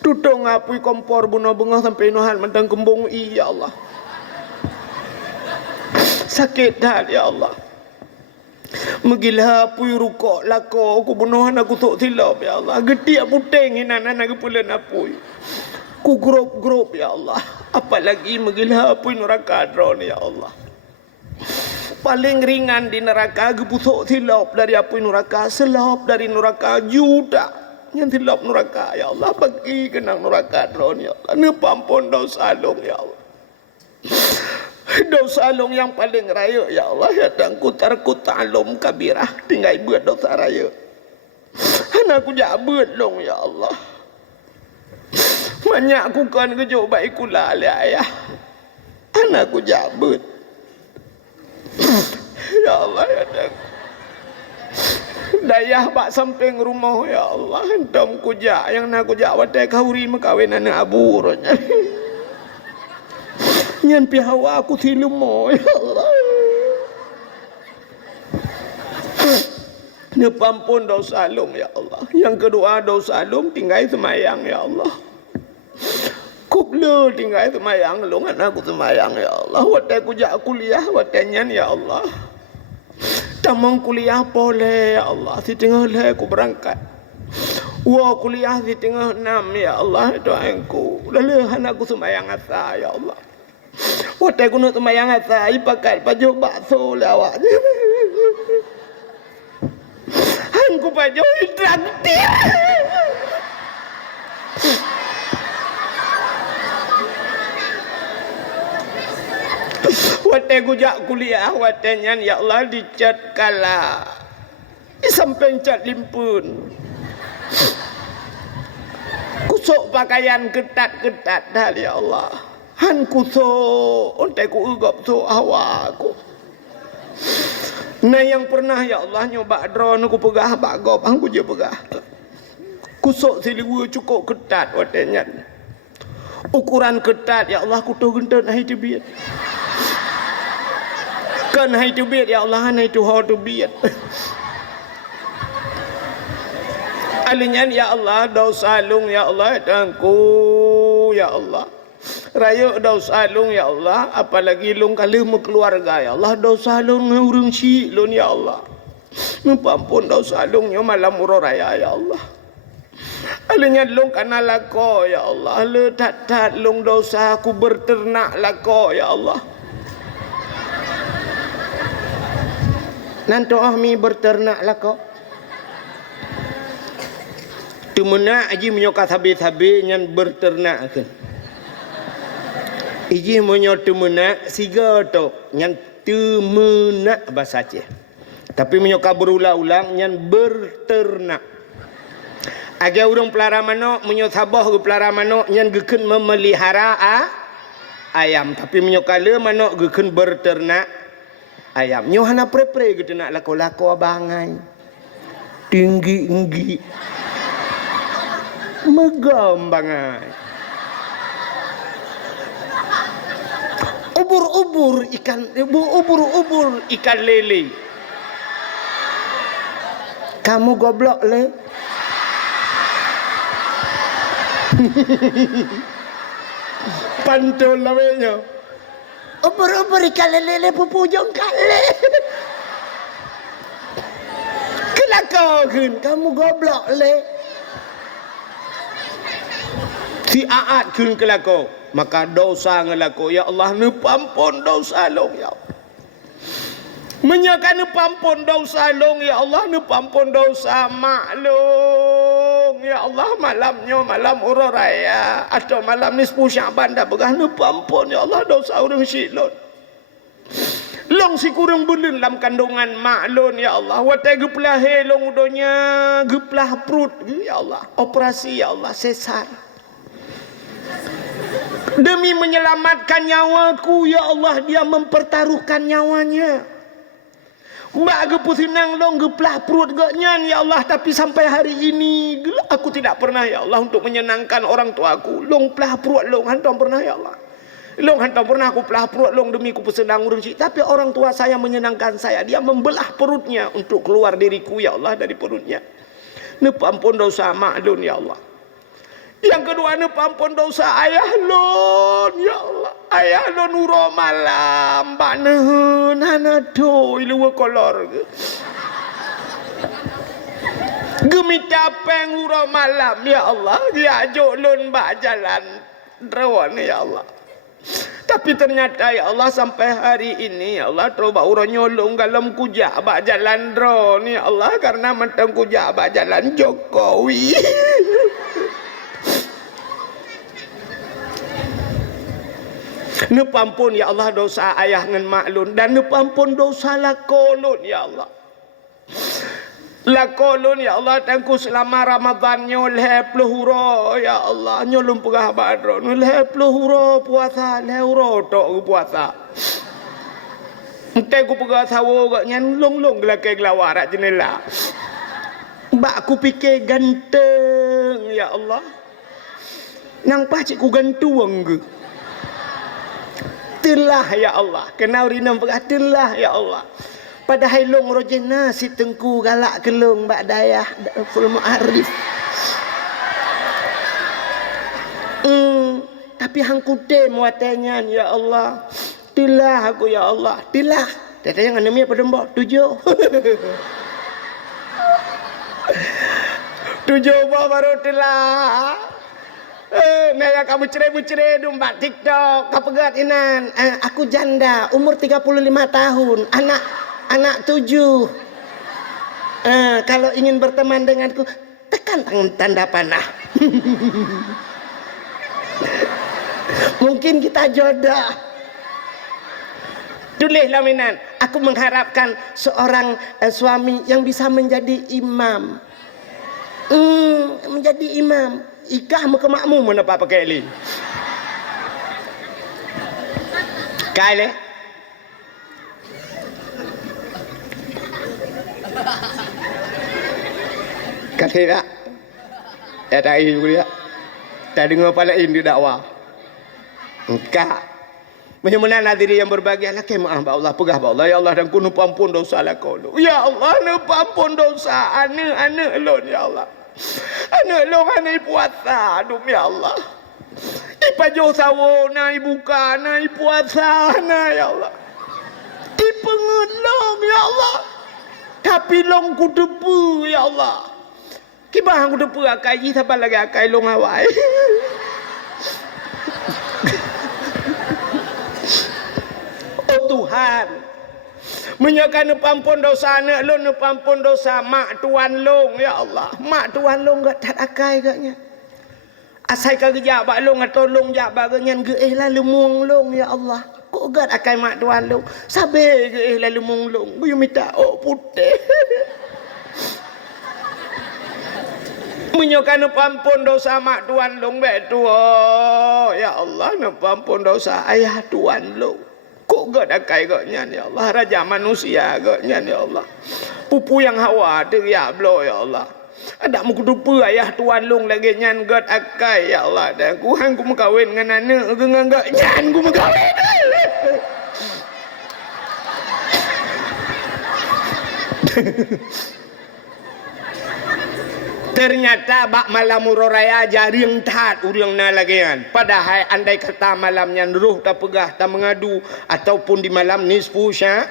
Tutong apui kompor bunuh bengah sampai nuhan mentang kembung ya Allah. Sakit dah ya Allah. Megila apui rukuk lako aku bunuhan aku tok tilap ya Allah. Getiak puteng hinan anak kepulan apui. Ku grup ya Allah. Apalagi megila apui neraka drone ya Allah. Paling ringan di neraka geputok tilap dari apui neraka, selap dari neraka juta. Yang tilap neraka ya Allah, bagi kenang neraka drone ya Allah. Ni pampun dosa long ya Allah. Dosa long yang paling raya ya Allah, ya dan kutar alum kabirah tinggal buat dosa raya. Anakku jabut long ya Allah. Banyak aku kan kejo baik kula le ayah. Anakku jabut. Ya Allah ya dan Dayah bak samping rumah ya Allah. Hentam kujak yang nak kujak watai kahuri makawin anak abu ronya. Nyan pi hawa aku tilemo ya Allah. Nepampun dosa lung ya Allah. Yang kedua dosa lung tinggal semayang ya Allah. Kublu tinggal semayang lung anakku semayang ya Allah. Watai kujak kuliah watai nyan ya Allah. Tamang kuliah boleh ya Allah. Si tengah leh aku berangkat. Wah kuliah si tengah 6 ya Allah. Doaku. Lalu anakku semayang asa ya Allah. Watai ku nak semayang asa. Ipakat baju bakso lawaknya. Hanku baju traktir. Watai kujak kuliah watainya ya Allah dicat kala sampai cat limpun kusuk pakaian ketat-ketat dah ya Allah han kusuk ontai ku ugap so awaku nah yang pernah ya Allah nyoba drone ku pegah bagop aku je pegah kusuk siliwu cukup ketat watainya ukuran ketat ya Allah ku tu gentot hai tibit kan hai tu biat ya Allah hai tu how tu biat alinyan ya Allah dosa lung ya Allah dangku ya Allah raya dosa lung ya Allah apalagi lung kali keluarga ya Allah dosa lung urang si lun ya Allah ampun dosa lung malam uro raya ya Allah alinyan lung kana lako ya Allah le tat lung dosa aku berternak lako ya Allah. Nanti ahmi berternak lah kau. Tumena aji menyokat habis-habis nyan berternak kan. Iji menyok tumena siga tu nyan tumena bahasa Aceh. Tapi menyokat berulang-ulang nyan berternak. Agar urang pelara manok menyok sabah ke pelara manok nyan geken memelihara ayam. Tapi menyokak le manok geken berternak ayam. Nyohana pre-pre gitu nak lako-lako abangai. Tinggi-tinggi. Megam bangai. Ubur-ubur ikan lele. Kamu goblok le. Pantol namanya. Ubur-ubur ikan lele pupujong kale. Kelakau kan kamu goblok le. Si aat kun kelakau maka dosa ngelakau ya Allah nepampun dosa long ya Allah. Menyakan nepampun dosa long ya Allah nepampun dosa maklong ya Allah malamnya malam uro raya atau malam nisfu Syaban dah begah nepampun ya Allah dosa urang silon. Long si kurang belun dalam kandungan maklon ya Allah. Watai geplah long udonya geplah perut ya Allah. Operasi ya Allah sesar. Demi menyelamatkan nyawaku ya Allah dia mempertaruhkan nyawanya. Mbak gepu sinang long geplah perut gaknyan ya Allah tapi sampai hari ini aku tidak pernah ya Allah untuk menyenangkan orang tuaku. Long pelah perut long hantam pernah ya Allah. Long hantam pernah aku pelah perut long demi ku pesenang urang tapi orang tua saya menyenangkan saya. Dia membelah perutnya untuk keluar diriku ya Allah dari perutnya. Nepampun dosa maklun ya Allah. Yang kedua nepampun dosa ayah lon ya Allah. Ayah lon uro malam bakneun hanado ilu kolor. Gemi capeng uro malam ya Allah. Dia ajuk lon bak jalan rawan ya Allah. Tapi ternyata ya Allah sampai hari ini ya Allah coba urang nyolong dalam kujak bak jalan drone ya Allah karena mentang kujak bak jalan Jokowi. Nepampun ya Allah dosa ayah ngan maklun dan nepampun dosa lakolun ya Allah. Lakolun ya Allah tangku selama Ramadan nyoleh pelhuro ya Allah nyolum pegah badron nyoleh pelhuro puasa lehuro tok puasa. Entai ku pegah sawo gak nyan long-long gelake gelawarat jenela. Bak aku fikir ganteng ya Allah. Nang pacik ku gantuang ke. Telah ya Allah. Kenal rinam telah ya Allah. Padahal long rojena si tengku galak kelong bak dayah ful mu'arif. Tapi hang kute muatannya ya Allah. Telah aku ya Allah. Telah. Tetanya ngana mi apa dembok 7. 7 baru telah. Naya kamu cerai-cerai domba TikTok, kapegat inan. Aku janda, umur 35 tahun, anak 7. Kalau ingin berteman denganku, tekan tanda panah. Mungkin kita jodoh. Tulis laminan. Aku mengharapkan seorang suami yang bisa menjadi imam. Menjadi imam. Ikah muka makmum mana apa pakai ni? Kale. Kata tak tak ibu dia. Tak dengar pada ini dakwah. Engkau. Bagaimana nadiri yang berbahagia lah kemah Allah pegah Allah ya Allah dan ku nupa ampun dosa lah kau. Ya Allah nupa ampun dosa anak elon ya Allah. Anak elon anak puasa dum ya Allah. Ipajo sawo na ibuka na puasa na ya Allah. Ipengelong ya Allah. Tapi long ku depu ya Allah. Kibah ku depu akai siapa lagi akai long awai. Tuhan menyakan pampun dosa anak long pampun dosa mak tuan long ya Allah mak tuan long gak tak akai gaknya asai ka gejak bak long atau long jak bak ganyan geeh lah lemung long ya Allah kok gak akai mak tuan long sabe geeh lah lemung long bu minta putih menyakan pampun dosa mak tuan long betul ya Allah pampun dosa ayah tuan long. Kok gak ada kai gaknya ya Allah raja manusia gaknya ya Allah pupu yang hawa teriak blow ya Allah ada muka dupa ayah tuan long lagi nyan gak akai ya Allah dan ku hang ku mengkawin dengan anak dengan gak nyan ku mengkawin ternyata bak malam uraya jaring tat urang na lagian padahal andai kata malamnya ruh tak pegah tak mengadu ataupun di malam nisfu sya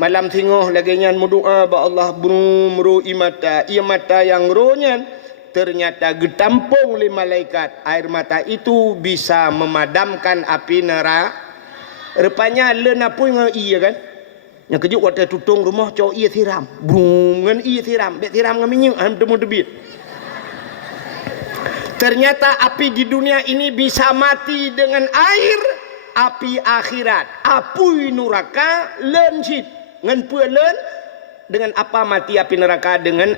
malam tengah lagian berdoa ba Allah buru imata ia mata yang rohnya ternyata getampung oleh malaikat air mata itu bisa memadamkan api neraka rupanya lena pun iya kan yang kejut waktu tutung rumah cowok iya tiram bungan iya tiram bet tiram ngaminya temu debit. Ternyata api di dunia ini bisa mati dengan air, api akhirat, api neraka lenjit, ngan pulen dengan apa mati api neraka dengan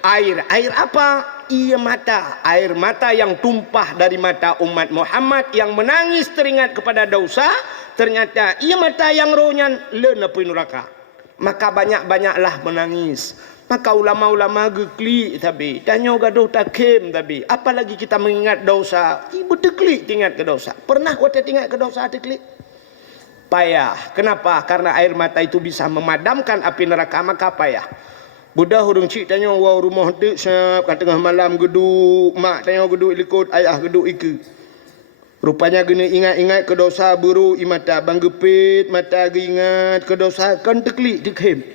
air. Air apa? Ia mata, air mata yang tumpah dari mata umat Muhammad yang menangis teringat kepada dosa. Ternyata ia mata yang rohnya len api neraka. Maka banyak-banyaklah menangis. Maka ulama-ulama geklik tapi tanya gaduh takim tapi apalagi kita mengingat dosa ibu teklik ingat ke dosa pernah kau ingat ke dosa teklik payah kenapa karena air mata itu bisa memadamkan api neraka maka payah budak hurung cik tanya wow rumah dek siap kat tengah malam geduk mak tanya geduk ikut ayah geduk iku rupanya gini ingat-ingat ke dosa buru imata bang gepit mata ingat ke dosa kan teklik dikhim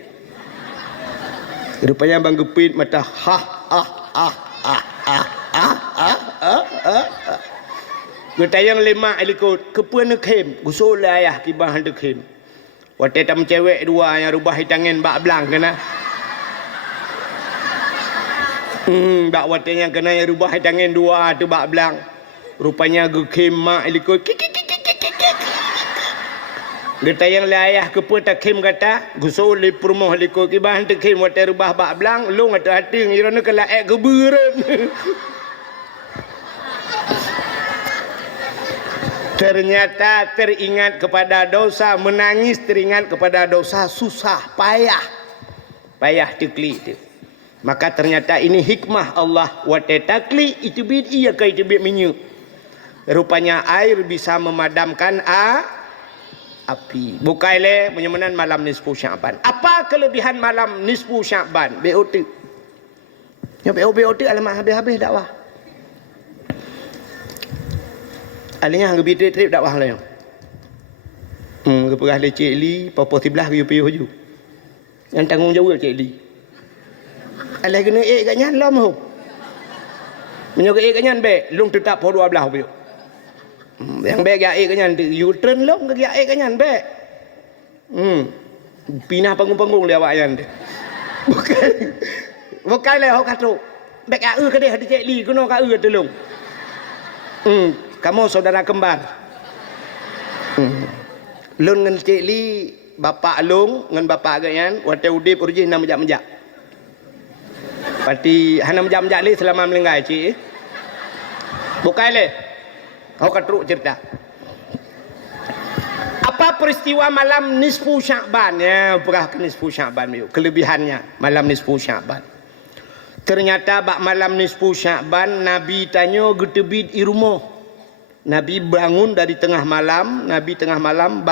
rupanya bang gepit mata kita yang lima ikut kepuan nekem gusul ayah kibah nekem waktu tam cewek dua yang rubah hitangan bak belang kena bak waktu yang kena yang rubah hitangan dua tu bak belang rupanya gekem mak ikut kita yang ayah kepuan takim kata gusul di rumah liko kibah takim waktu rubah bak belang long atau hati ngirana kelaek keburan ternyata teringat kepada dosa menangis teringat kepada dosa susah payah teklik tu Maka ternyata ini hikmah Allah. Wa tatakli itu bid iya kai itu bid minyak. Rupanya air bisa memadamkan api. Bukaile menyamanan malam nisfu Sya'ban. Apa kelebihan malam nisfu Sya'ban? BOT. Ya BOT alamak habis-habis dakwah. Alihnya hang trip dakwah lah yang. Keperah le Cik Li, papa sebelah piu haju. Yang tanggungjawab Cik Li. Alih kena kat nyan lam ho. Menyok kat nyan be, lung tetap ho 12 piu. Yang be kat kat nyan you turn long ke kat nyan be. Pinah panggung-panggung dia awak nyan. Bukan le ho katu. Be kat ke dia Cik Li kena kat tolong. Kamu saudara kembar. Lun ngan Cik Li, bapa Long ngan bapa agaknya, waktu udip urjih nak menjak-menjak. Pati hana menjak-menjak li selama melenggai Cik. Bukai le. Kau katruk cerita. Apa peristiwa malam nisfu Sya'ban? Ya, perah ke nisfu Sya'ban yuk. Kelebihannya malam nisfu Sya'ban. Ternyata bak malam nisfu Sya'ban Nabi tanya getebid i rumah. Nabi bangun dari tengah malam,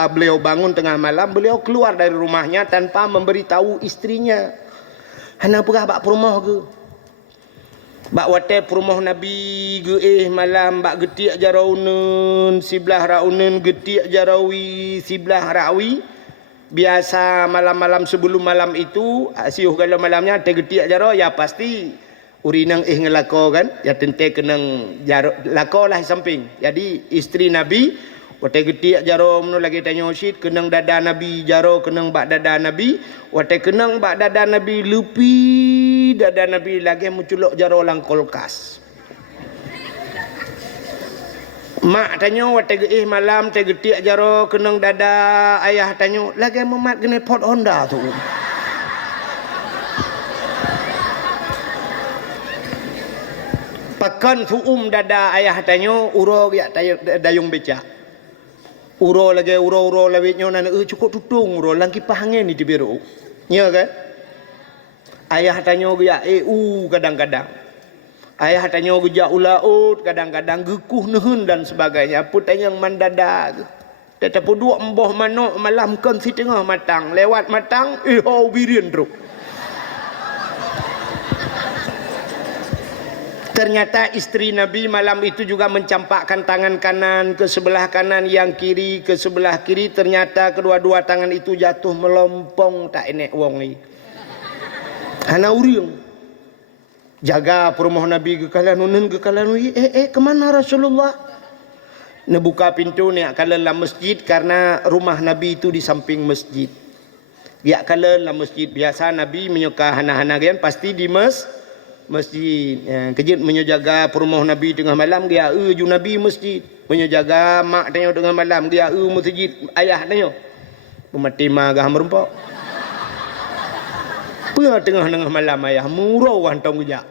beliau bangun tengah malam, beliau keluar dari rumahnya tanpa memberitahu istrinya. Hana perah bak perumah ke? Bak wate perumah Nabi ge malam bak getiak jaraunen, siblah raunen getiak jarawi, siblah rawi. Biasa malam-malam sebelum malam itu, siuh kalau malamnya te getiak jarau ya pasti urinang ngelako kan, ya tente kenang jaro lako lah samping. Jadi istri Nabi wate getiak jaro menu lagi tanya syid kenang dada Nabi jaro kenang bak dada Nabi, wate kenang bak dada Nabi lupi dada Nabi lagi menculok jaro lang kulkas. Mak tanya wate malam te getiak jaro kenang dada ayah tanya lagi memat kena pot Honda tu. Pakan fuum dada ayah tanya uro ya dayung beca. Uro lagi uro lawitnya nana cukup tutung uro lang kipas angin ni tibiru. Ya kan? Ayah tanya ya kadang-kadang. Ayah tanya geja ulaut kadang-kadang gekuh nehun dan sebagainya. Put yang mandada. Tetapi dua emboh manok malam kan si tengah matang lewat matang birin teruk. Ternyata istri Nabi malam itu juga mencampakkan tangan kanan ke sebelah kanan, yang kiri ke sebelah kiri. Ternyata kedua-dua tangan itu jatuh melompong tak enek wong ni. Hana uriung. Jaga perumah Nabi kekalan kemana Rasulullah? Nebuka pintu ni kalalah masjid karena rumah Nabi itu di samping masjid. Dia kalalah masjid biasa Nabi menyuka hana-hana kan pasti di masjid. Kejut menjaga perumah Nabi tengah malam dia ju Nabi masjid. Menjaga mak tanya tengah malam dia masjid ayah tanya. Pemati magah merempok. Tengah-tengah malam ayah murau wantong gejak.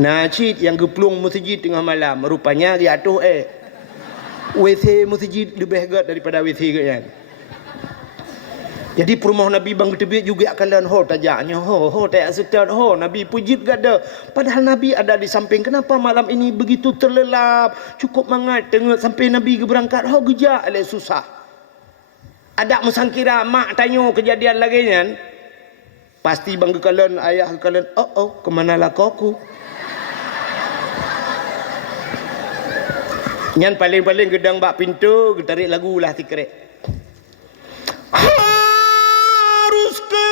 Najid yang geplung masjid tengah malam rupanya dia tuh WC masjid lebih hebat daripada WC kan. Jadi perumah Nabi bang tebik juga kalian tajaknya tak setan Nabi pujit gada. Padahal Nabi ada di samping. Kenapa malam ini begitu terlelap? Cukup mangat tengok sampai Nabi berangkat gejak le susah. Ada mesangkira mak tanya kejadian lagi kan. Pasti bang kalian ayah kalian kemana lah aku? Nyan paling-paling gedang bak pintu getarik lagu lah tikrek. Harus ke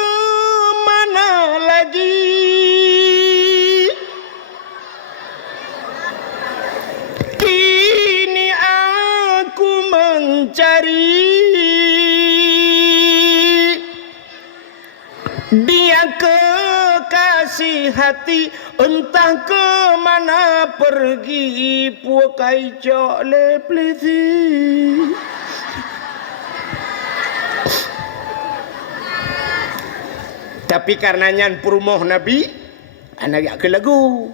mana lagi? Kini aku mencari dia kekasih hati, entah ke mana pergi puakai cok le plezi. Tapi karenanya perumah Nabi anak ke lagu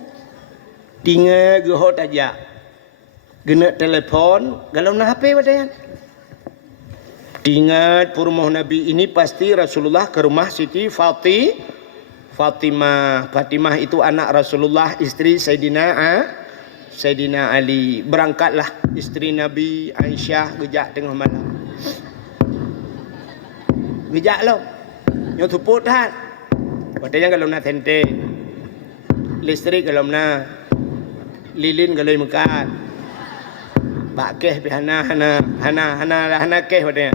tinggal gehot aja gena telepon galau na HP badayan. Ingat perumah Nabi ini pasti Rasulullah ke rumah Siti Fatimah. Fatimah itu anak Rasulullah, istri Sayyidina Ali. Berangkatlah istri Nabi Aisyah gejak tengah malam. Gejak lo. Nyo tuput hat. Katanya kalau nak tente. Listrik kalau nak. Lilin kalau mekat. Bak keh pi hana keh katanya.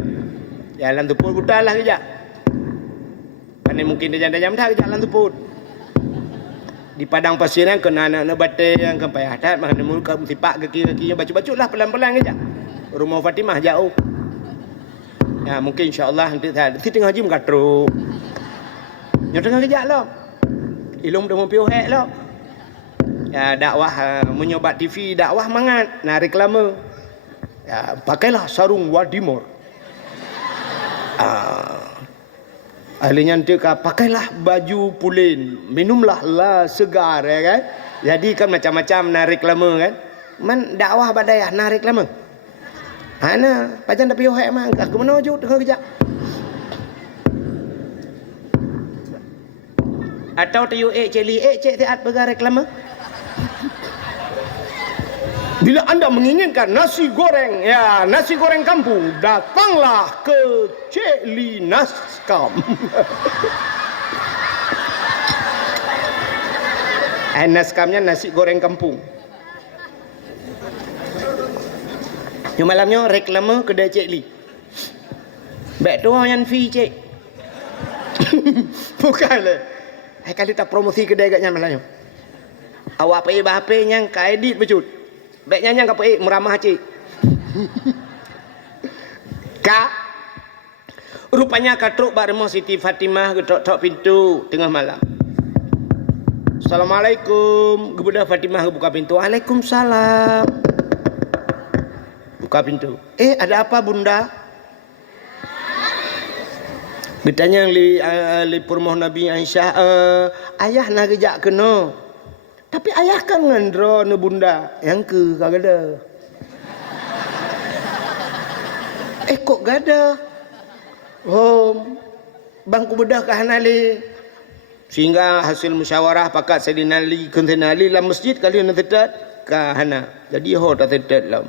Jalan tuput butalah gejak. Kan mungkin dia jam dah gejak lan tuput. Di padang pasir yang kena anak-anak bate yang kampai hadat makan muka tipak kaki-kakinya bacu-baculah pelan-pelan aja. Rumah Fatimah jauh. Ya mungkin insya-Allah nanti tengah haji mengkatruk. Nyo tengah kejak lo. Ilung dah mau piu hek lo. Ya dakwah menyobat TV dakwah mangat nak reklame. Ya pakailah sarung wadimor. Ahlinya nanti pakailah baju pulin, minumlah la segar ya kan. Jadi kan macam-macam nak reklame kan. Man dakwah badai nak reklame. Hana pajan dah piu hek mah ke mana wujud tengah kejap. Atau tiu celi cek tiat begar reklame. Bila anda menginginkan nasi goreng, ya nasi goreng kampung, datanglah ke Cik Li Naskam. Naskamnya nasi goreng kampung. Yang malamnya reklame kedai Cik Li. Baik tu yang fee cik. Bukanlah. Kali tak promosi kedai agaknya malamnya. Awak pergi bahapa yang kaedit becut. Baiknya yang kau meramah cik. Kak, rupanya katruk baremo Siti Fatimah ketok-tok pintu tengah malam. Assalamualaikum. Kemudian Fatimah buka pintu. Waalaikumsalam. Buka pintu. Ada apa bunda? Bertanya li purmoh Nabi Aisyah. Ayah nak kejak kena. Tapi ayah kan ngandro ne bunda. Yang ke kagada. Kok gada? Bangku bedah kahanali. Sehingga hasil musyawarah pakat Sayyidina Ali, Sayyidina Ali dalam masjid kali nak tetat kahana. Jadi tak tetat lah.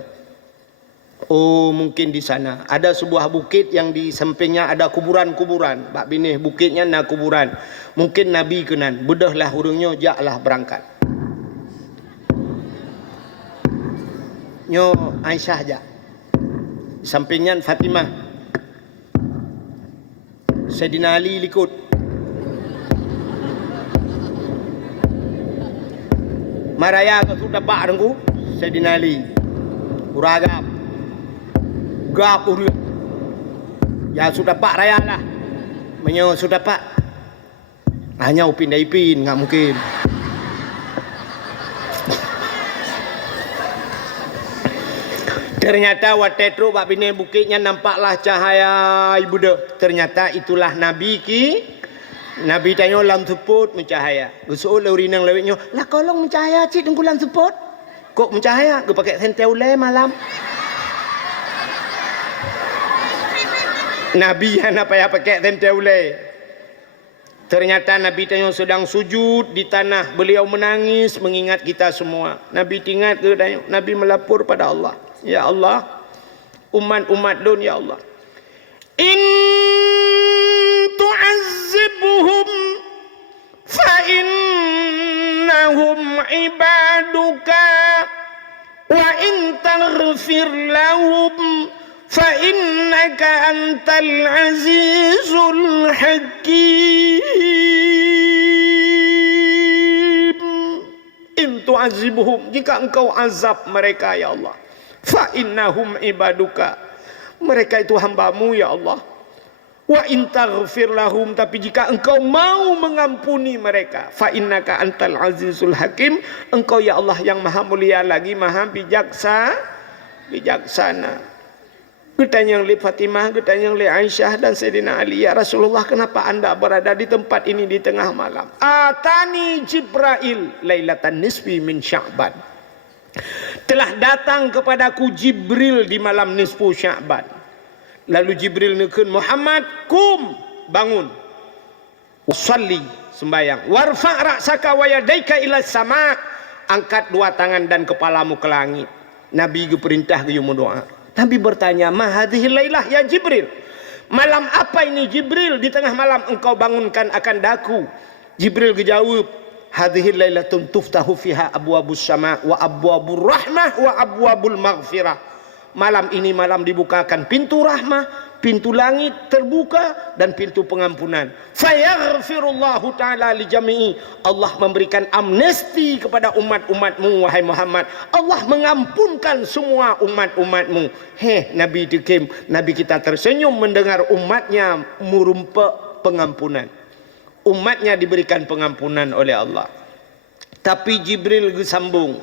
Mungkin di sana ada sebuah bukit yang di sampingnya ada kuburan-kuburan. Bak binih bukitnya nak kuburan. Mungkin Nabi kenan. Bedahlah hurungnya, jaklah berangkat. Nyo Aisyah aja. Sampingnya Fatimah. Sayyidina Ali likut. Maraya ke sudah pak rengku Sayyidina Ali. Uragap. Gap uri. Ya sudah pak raya lah. Menyo sudah pak. Hanya upin daipin enggak mungkin. Ternyata watetru bak bini bukitnya nampaklah cahaya ibu dah. Ternyata itulah Nabi ki. Nabi tanya lam seput mencahaya. Gusul urinang lewetnya. Lah kolong mencahaya cik tunggu lam seput. Kok mencahaya? Gue pakai senteule malam. Nabi yang apa ya pakai senteule. Ternyata Nabi tanya sedang sujud di tanah. Beliau menangis mengingat kita semua. Nabi ingat ke tanya. Nabi melapor pada Allah. Ya Allah, umat-umat dun ya Allah. In tu'azzibuhum fa innahum ibaduka wa in taghfir lahum fa innaka antal azizul hakim. In tu'azzibuhum, jika engkau azab mereka ya Allah, fa innahum ibaduka, mereka itu hambamu ya Allah. Wa in taghfir lahum, tapi jika engkau mau mengampuni mereka, fa innaka antal azizul hakim, engkau ya Allah yang maha mulia lagi maha bijaksana. Ketanya li Fatimah, ketanya li Aisyah dan Sayyidina Ali, ya Rasulullah, kenapa anda berada di tempat ini di tengah malam? Atani Jibril lailatan nisfi min Sya'ban. Telah datang kepadaku Jibril di malam nisfu Sya'ban. Lalu Jibril nekun, Muhammad kum, bangun. Wasalli, sembayang. Warfa' ra'saka wa yadaika ila sama, angkat dua tangan dan kepalamu ke langit. Nabi perintah ke doa. Nabi bertanya, ma hadhihi lailah ya Jibril, malam apa ini Jibril, di tengah malam engkau bangunkan akan daku. Jibril jawab, hadhihi lailatun tuftahu fiha abwabus sama wa abwabur rahmah wa abwabul maghfirah. Malam ini malam dibukakan pintu rahmah, pintu langit terbuka, dan pintu pengampunan. Fayaghfirullahu ta'ala li jami'i, Allah memberikan amnesti kepada umat-umatmu wahai Muhammad. Allah mengampunkan semua umat-umatmu. Nabi dikim, Nabi kita tersenyum mendengar umatnya merumpa pengampunan. Umatnya diberikan pengampunan oleh Allah. Tapi Jibril sambung,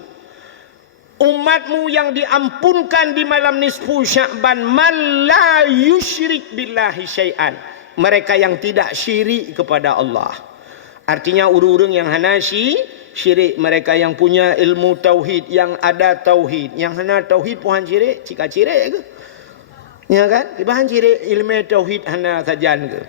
umatmu yang diampunkan di malam nisfu Sya'ban, man la yusyrik billahi syai'an, mereka yang tidak syirik kepada Allah. Artinya urung-urung yang hana syirik, mereka yang punya ilmu tauhid, yang ada tauhid. Yang hana tauhid puhan syirik, cika syirik ke? Ya kan? Ibahan syirik ilmu tauhid hana sajan ke?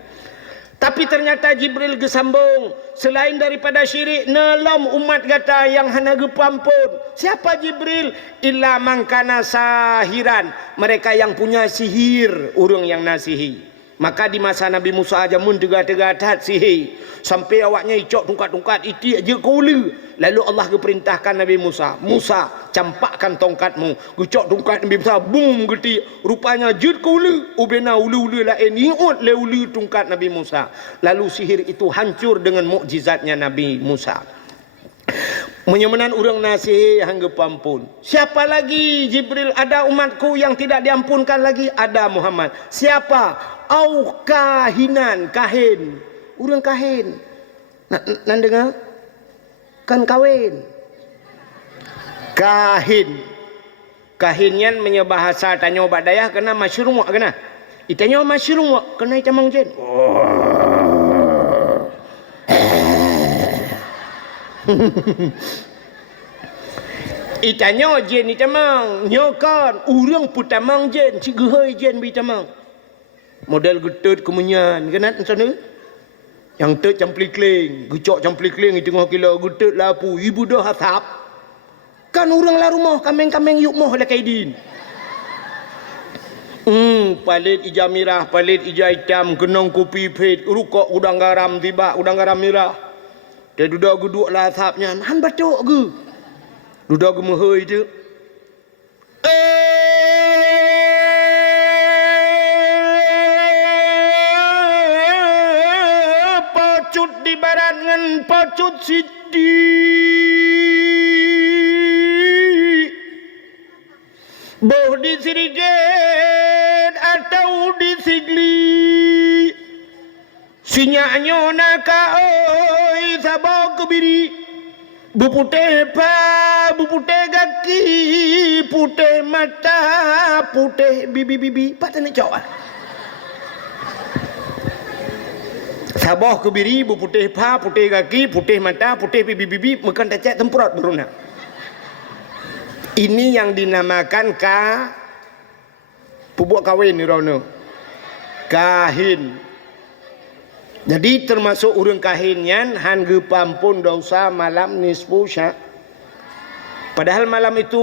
Tapi ternyata Jibril gesambung, selain daripada syirik, nelom umat kata yang hana gepampun. Siapa Jibril? Illa mangkana sahiran, mereka yang punya sihir, urung yang nasihi. Maka di masa Nabi Musa aja mun tegak-tegak tat sihir, sampai awaknya icok tungkat-tungkat iti aja kula. Lalu Allah keperintahkan Nabi Musa, Musa campakkan tongkatmu, gucok tungkat Nabi Musa, bum geti, rupanya jut kula, ubena ulu-ulu lain niut le ulu tungkat Nabi Musa. Lalu sihir itu hancur dengan mukjizatnya Nabi Musa. Menyemenan urang nasih hangga pampun. Siapa lagi Jibril? Ada umatku yang tidak diampunkan lagi? Ada Muhammad. Siapa? Au kahinan, kahin. Urang kahin. Nan dengar? Kan kawin. Kahin. Kahinnya menyebahasa tanyo badayah kena masyrum kena. Itanyo masyrum kena itamang jen. Itanyo jen itamang nyokan urang putamang jen si gehoi jen bitamang model getut kemunyan kenat sana yang tet camplikling gucok camplikling di tengah kilo getut lapu ibu dah hasap kan urang la rumah kameng-kameng yuk moh la kaidin palit ija mirah palit ija hitam kenong kopi pet rukok udang garam tiba udang garam mirah dia duduk guduk lah asapnya han batuk ke duduk gemehoi tu pocut di barat ngan pocut sidi boh di siriget atau di sigli sinyaknya naka oi sabok kebiri buputih pa, buputih kaki, putih mata, putih bibi-bibi. Pak tanya cowok. Sabah kebiri, buputih pa, putih kaki, putih mata, putih bibi-bibi. Makan tacak temperot beruna. Ini yang dinamakan pubuk kawin ni Rono. Kahin. Jadi termasuk urang kahinnya hangge pampun dosa malam nisfu Sya'. Padahal malam itu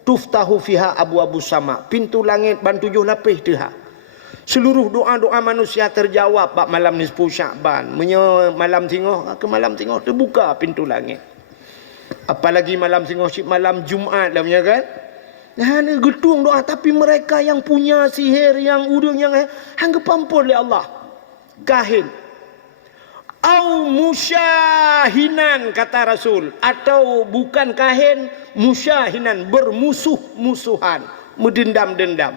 tuftahu fiha abwabus sama, pintu langit ban 7 lapis teh. Seluruh doa-doa manusia terjawab bab malam nisfu Sya'ban. Malam tengah ke malam tengah terbuka pintu langit. Apalagi malam tengah malam Jumaat lah punya kan. Hanya getung doa, tapi mereka yang punya sihir yang urang yang hangge pampun oleh Allah. Kahin au musyahinan kata Rasul, atau bukan kahin, musyahinan bermusuh-musuhan, mendendam-dendam.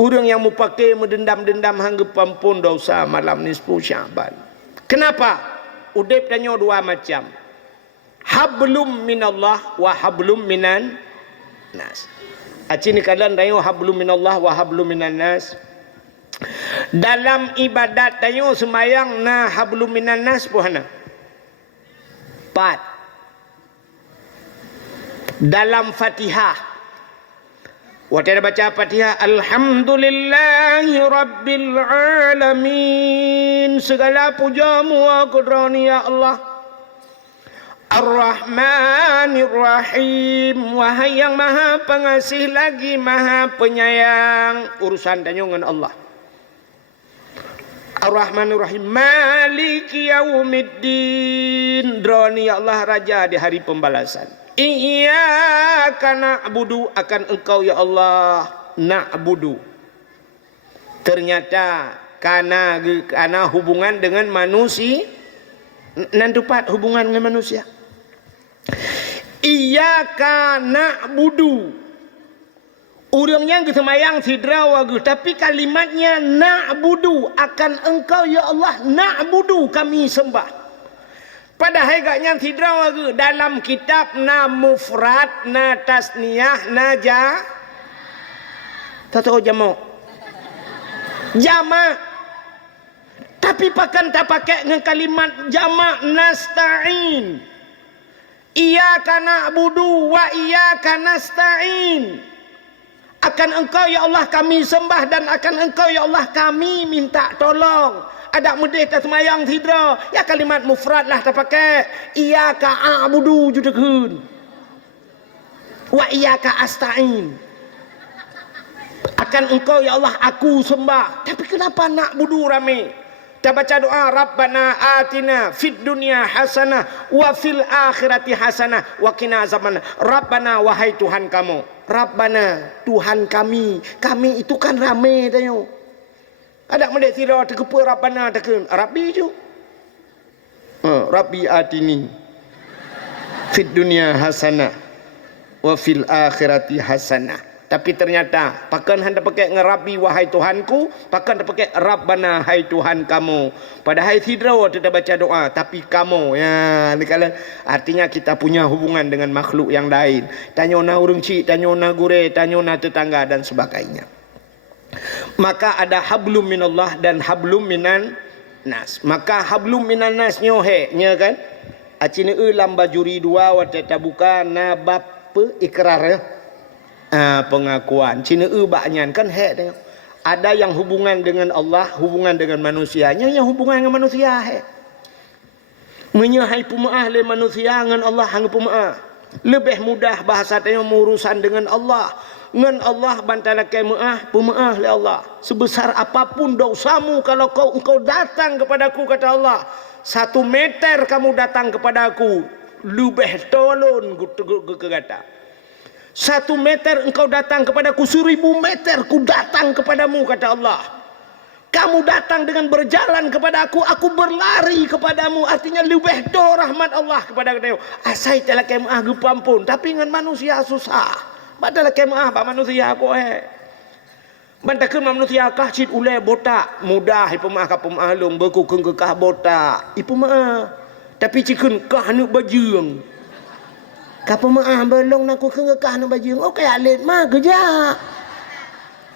Orang yang mau pakai mendendam-dendam hangga pampun dosa malam nisfu Sya'ban. Kenapa? Udep tanya dua macam. Hablum minallah wa hablum minan nas. Acini kadang tanya hablum minallah wa hablum minan nas. Dalam ibadat tayo semayang na hablum minan nas puhana 4. Dalam Fatihah Waktu ada baca Fatihah, Alhamdulillahi Rabbil Alamin. Segala pujamu kedrani ya Allah. Ar-Rahmanir Rahim. Wahai yang maha pengasih lagi maha penyayang. Urusan tanya dengan Allah. Ar-Rahmanir Rahim. Maliki Yaumiddin. Droni ya Allah Raja di hari pembalasan. Iyyaka na'budu, akan engkau ya Allah na'budu. Ternyata karena hubungan dengan manusia, nantupat hubungan dengan manusia. Iyyaka na'budu. Urangnya semayang sidra wagu, tapi kalimatnya na'budu, akan engkau ya Allah na'budu kami sembah. Padahal gaknya sidra wagu dalam kitab na mufrad na tasniyah na tahu jamak. Jamak. Tapi pakan tak pakai dengan kalimat jamak nasta'in. Iyyaka na'budu wa iyyaka nasta'in. Akan engkau ya Allah kami sembah dan akan engkau ya Allah kami minta tolong. Ada mudih tak semayang sidra, ya kalimat mufrad lah tak pakai. Iyyaka a'budu judakun. Wa iyyaka asta'in. Akan engkau ya Allah aku sembah. Tapi kenapa na'budu rame? Kita baca doa, Rabbana atina fid dunya hasanah wa fil akhirati hasanah wa qina azabannar. Rabbana wahai Tuhan kamu. Rabbana Tuhan kami. Kami itu kan rame tanya. Ada mendek sira terkepa Rabbana takun. Rabbi je. Rabbi atini fid dunya hasanah wa fil akhirati hasanah. Tapi ternyata pakan hendak pakai ngerabi wahai Tuhanku, pakan hendak pakai Rabbana hai Tuhan kamu. Padahal sidra tidak baca doa, tapi kamu ya ni kala artinya kita punya hubungan dengan makhluk yang lain. Tanya na urang cik, tanya na gure, tanya na tetangga dan sebagainya. Maka ada hablum minallah dan hablum minan nas. Maka hablum minan nas nyohe nya kan? Acine lam bajuri dua wa tatabuka na bab ikrar ya. Pengakuan Cina baknyan kan hek tengok. Ada yang hubungan dengan Allah, hubungan dengan manusianya, yang hubungan dengan manusia hek. Menyahai pemaah le manusia dengan Allah hang pemaah. Lebih mudah bahasa tengok urusan dengan Allah. Dengan Allah bantala ke pemaah le Allah. Sebesar apapun dosamu kalau engkau datang kepadaku kata Allah. 1 meter kamu datang kepadaku, lebih tolon ke kata. 1 meter engkau datang kepadaku, 1000 meter ku datang kepadamu kata Allah. Kamu datang dengan berjalan kepada aku berlari kepadamu. Artinya lebih do rahmat Allah kepada kita. Asai telah kemah gepampun, tapi dengan manusia susah. Padahal kemah pak manusia aku bantakeun manusia kah cit ule botak mudah ipemah ka pemah long beku kengkah botak ipemah. Tapi cikeun kah nu bajeung. Kapo maah belong nak kengekah nu bajung. Okey alit mah kerja.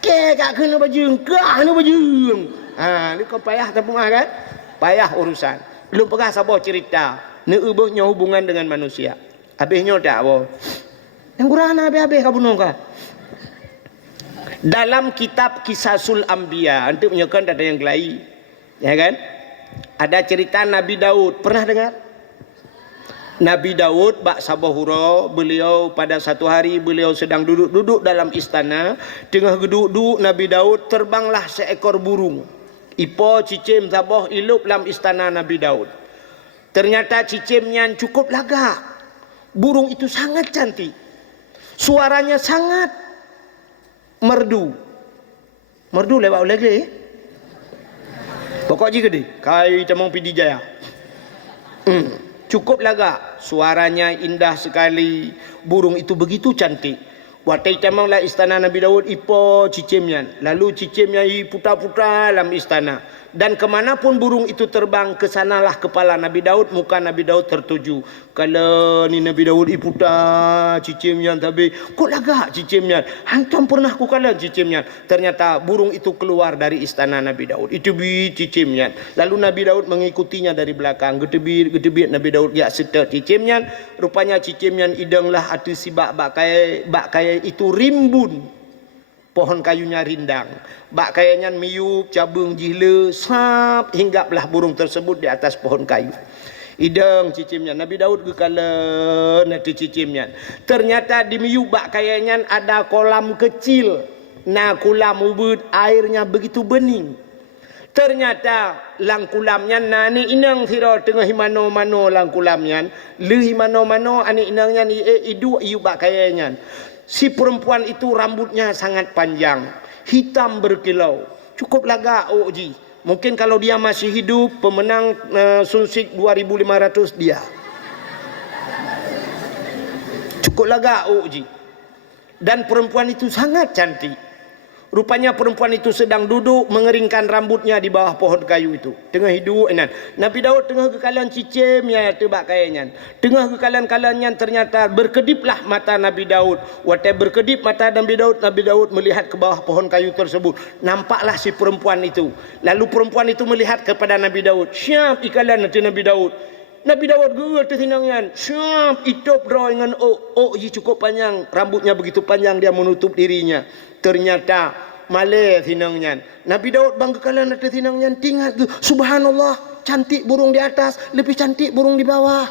Ke kak kena bajung, kah nu bajung. Ni kau payah tak maah kan? Payah urusan. Belum pernah sabar cerita. Ni ubahnya hubungan dengan manusia. Habisnya tak apa. Yang kurang habis-habis kau bunuh kah? Dalam kitab Kisasul Anbiya, nanti menunjukkan ada yang kelai. Ya kan? Ada cerita Nabi Daud. Pernah dengar? Nabi Daud bak sabahura, beliau pada satu hari beliau sedang duduk dalam istana. Tengah duduk Nabi Daud terbanglah seekor burung. Ipo cicim sabah ilup dalam istana Nabi Daud. Ternyata cicimnya cukup lagak. Burung itu sangat cantik. Suaranya sangat merdu. Merdu lewat lagi. Pokok jika deh, kai temong pidi jaya. Cukup lagak, suaranya indah sekali, burung itu begitu cantik. Watai tamanglah istana Nabi Daud ipo cicimnya, lalu cicimnya putar-putar dalam istana. Dan kemanapun burung itu terbang, kesanalah kepala Nabi Daud, muka Nabi Daud tertuju. Kalau ni Nabi Daud putar cicimnya, tapi kok lagak cicimnya? Hantam pernah ku kala cicimnya. Ternyata burung itu keluar dari istana Nabi Daud. Itu bi cicimnya. Lalu Nabi Daud mengikutinya dari belakang. Gedebit Nabi Daud ya setek cicimnya. Rupanya cicimnya idanglah atu si bak kaya itu rimbun. pohon kayunya rindang. Bak kayaknya miup, cabung jihla, sap hingga belah burung tersebut di atas pohon kayu. Ideng cicimnya Nabi Daud gekala nanti cicimnya. Ternyata di miup bak kayaknya ada kolam kecil. Nah kolam ubud airnya begitu bening. Ternyata lang kulamnya nani inang siro tengah himano-mano lang kulamnya. Le himano-mano ani inangnya ni idu iu bak kayaknya. Si perempuan itu rambutnya sangat panjang, hitam berkilau, cukup laga Oji. Mungkin kalau dia masih hidup, pemenang Sunsik 2500 dia. Cukup laga Oji. Dan perempuan itu sangat cantik. Rupanya perempuan itu sedang duduk mengeringkan rambutnya di bawah pohon kayu itu. Tengah hidup enan. Nabi Daud tengah kekalan cicimnya tebak kayaknya. Tengah kekalan-kalannya ternyata berkediplah mata Nabi Daud. Waktu berkedip mata Nabi Daud melihat ke bawah pohon kayu tersebut. Nampaklah si perempuan itu. Lalu perempuan itu melihat kepada Nabi Daud. Siap ikalan nanti Nabi Daud. Nabi Daud gerak tersinangnya. Siap hidup draw dengan cukup panjang. Rambutnya begitu panjang dia menutup dirinya. Ternyata malai tinangnya. Nabi Daud banggakan ada tinangnya. Tinggal subhanallah, cantik burung di atas, lebih cantik burung di bawah.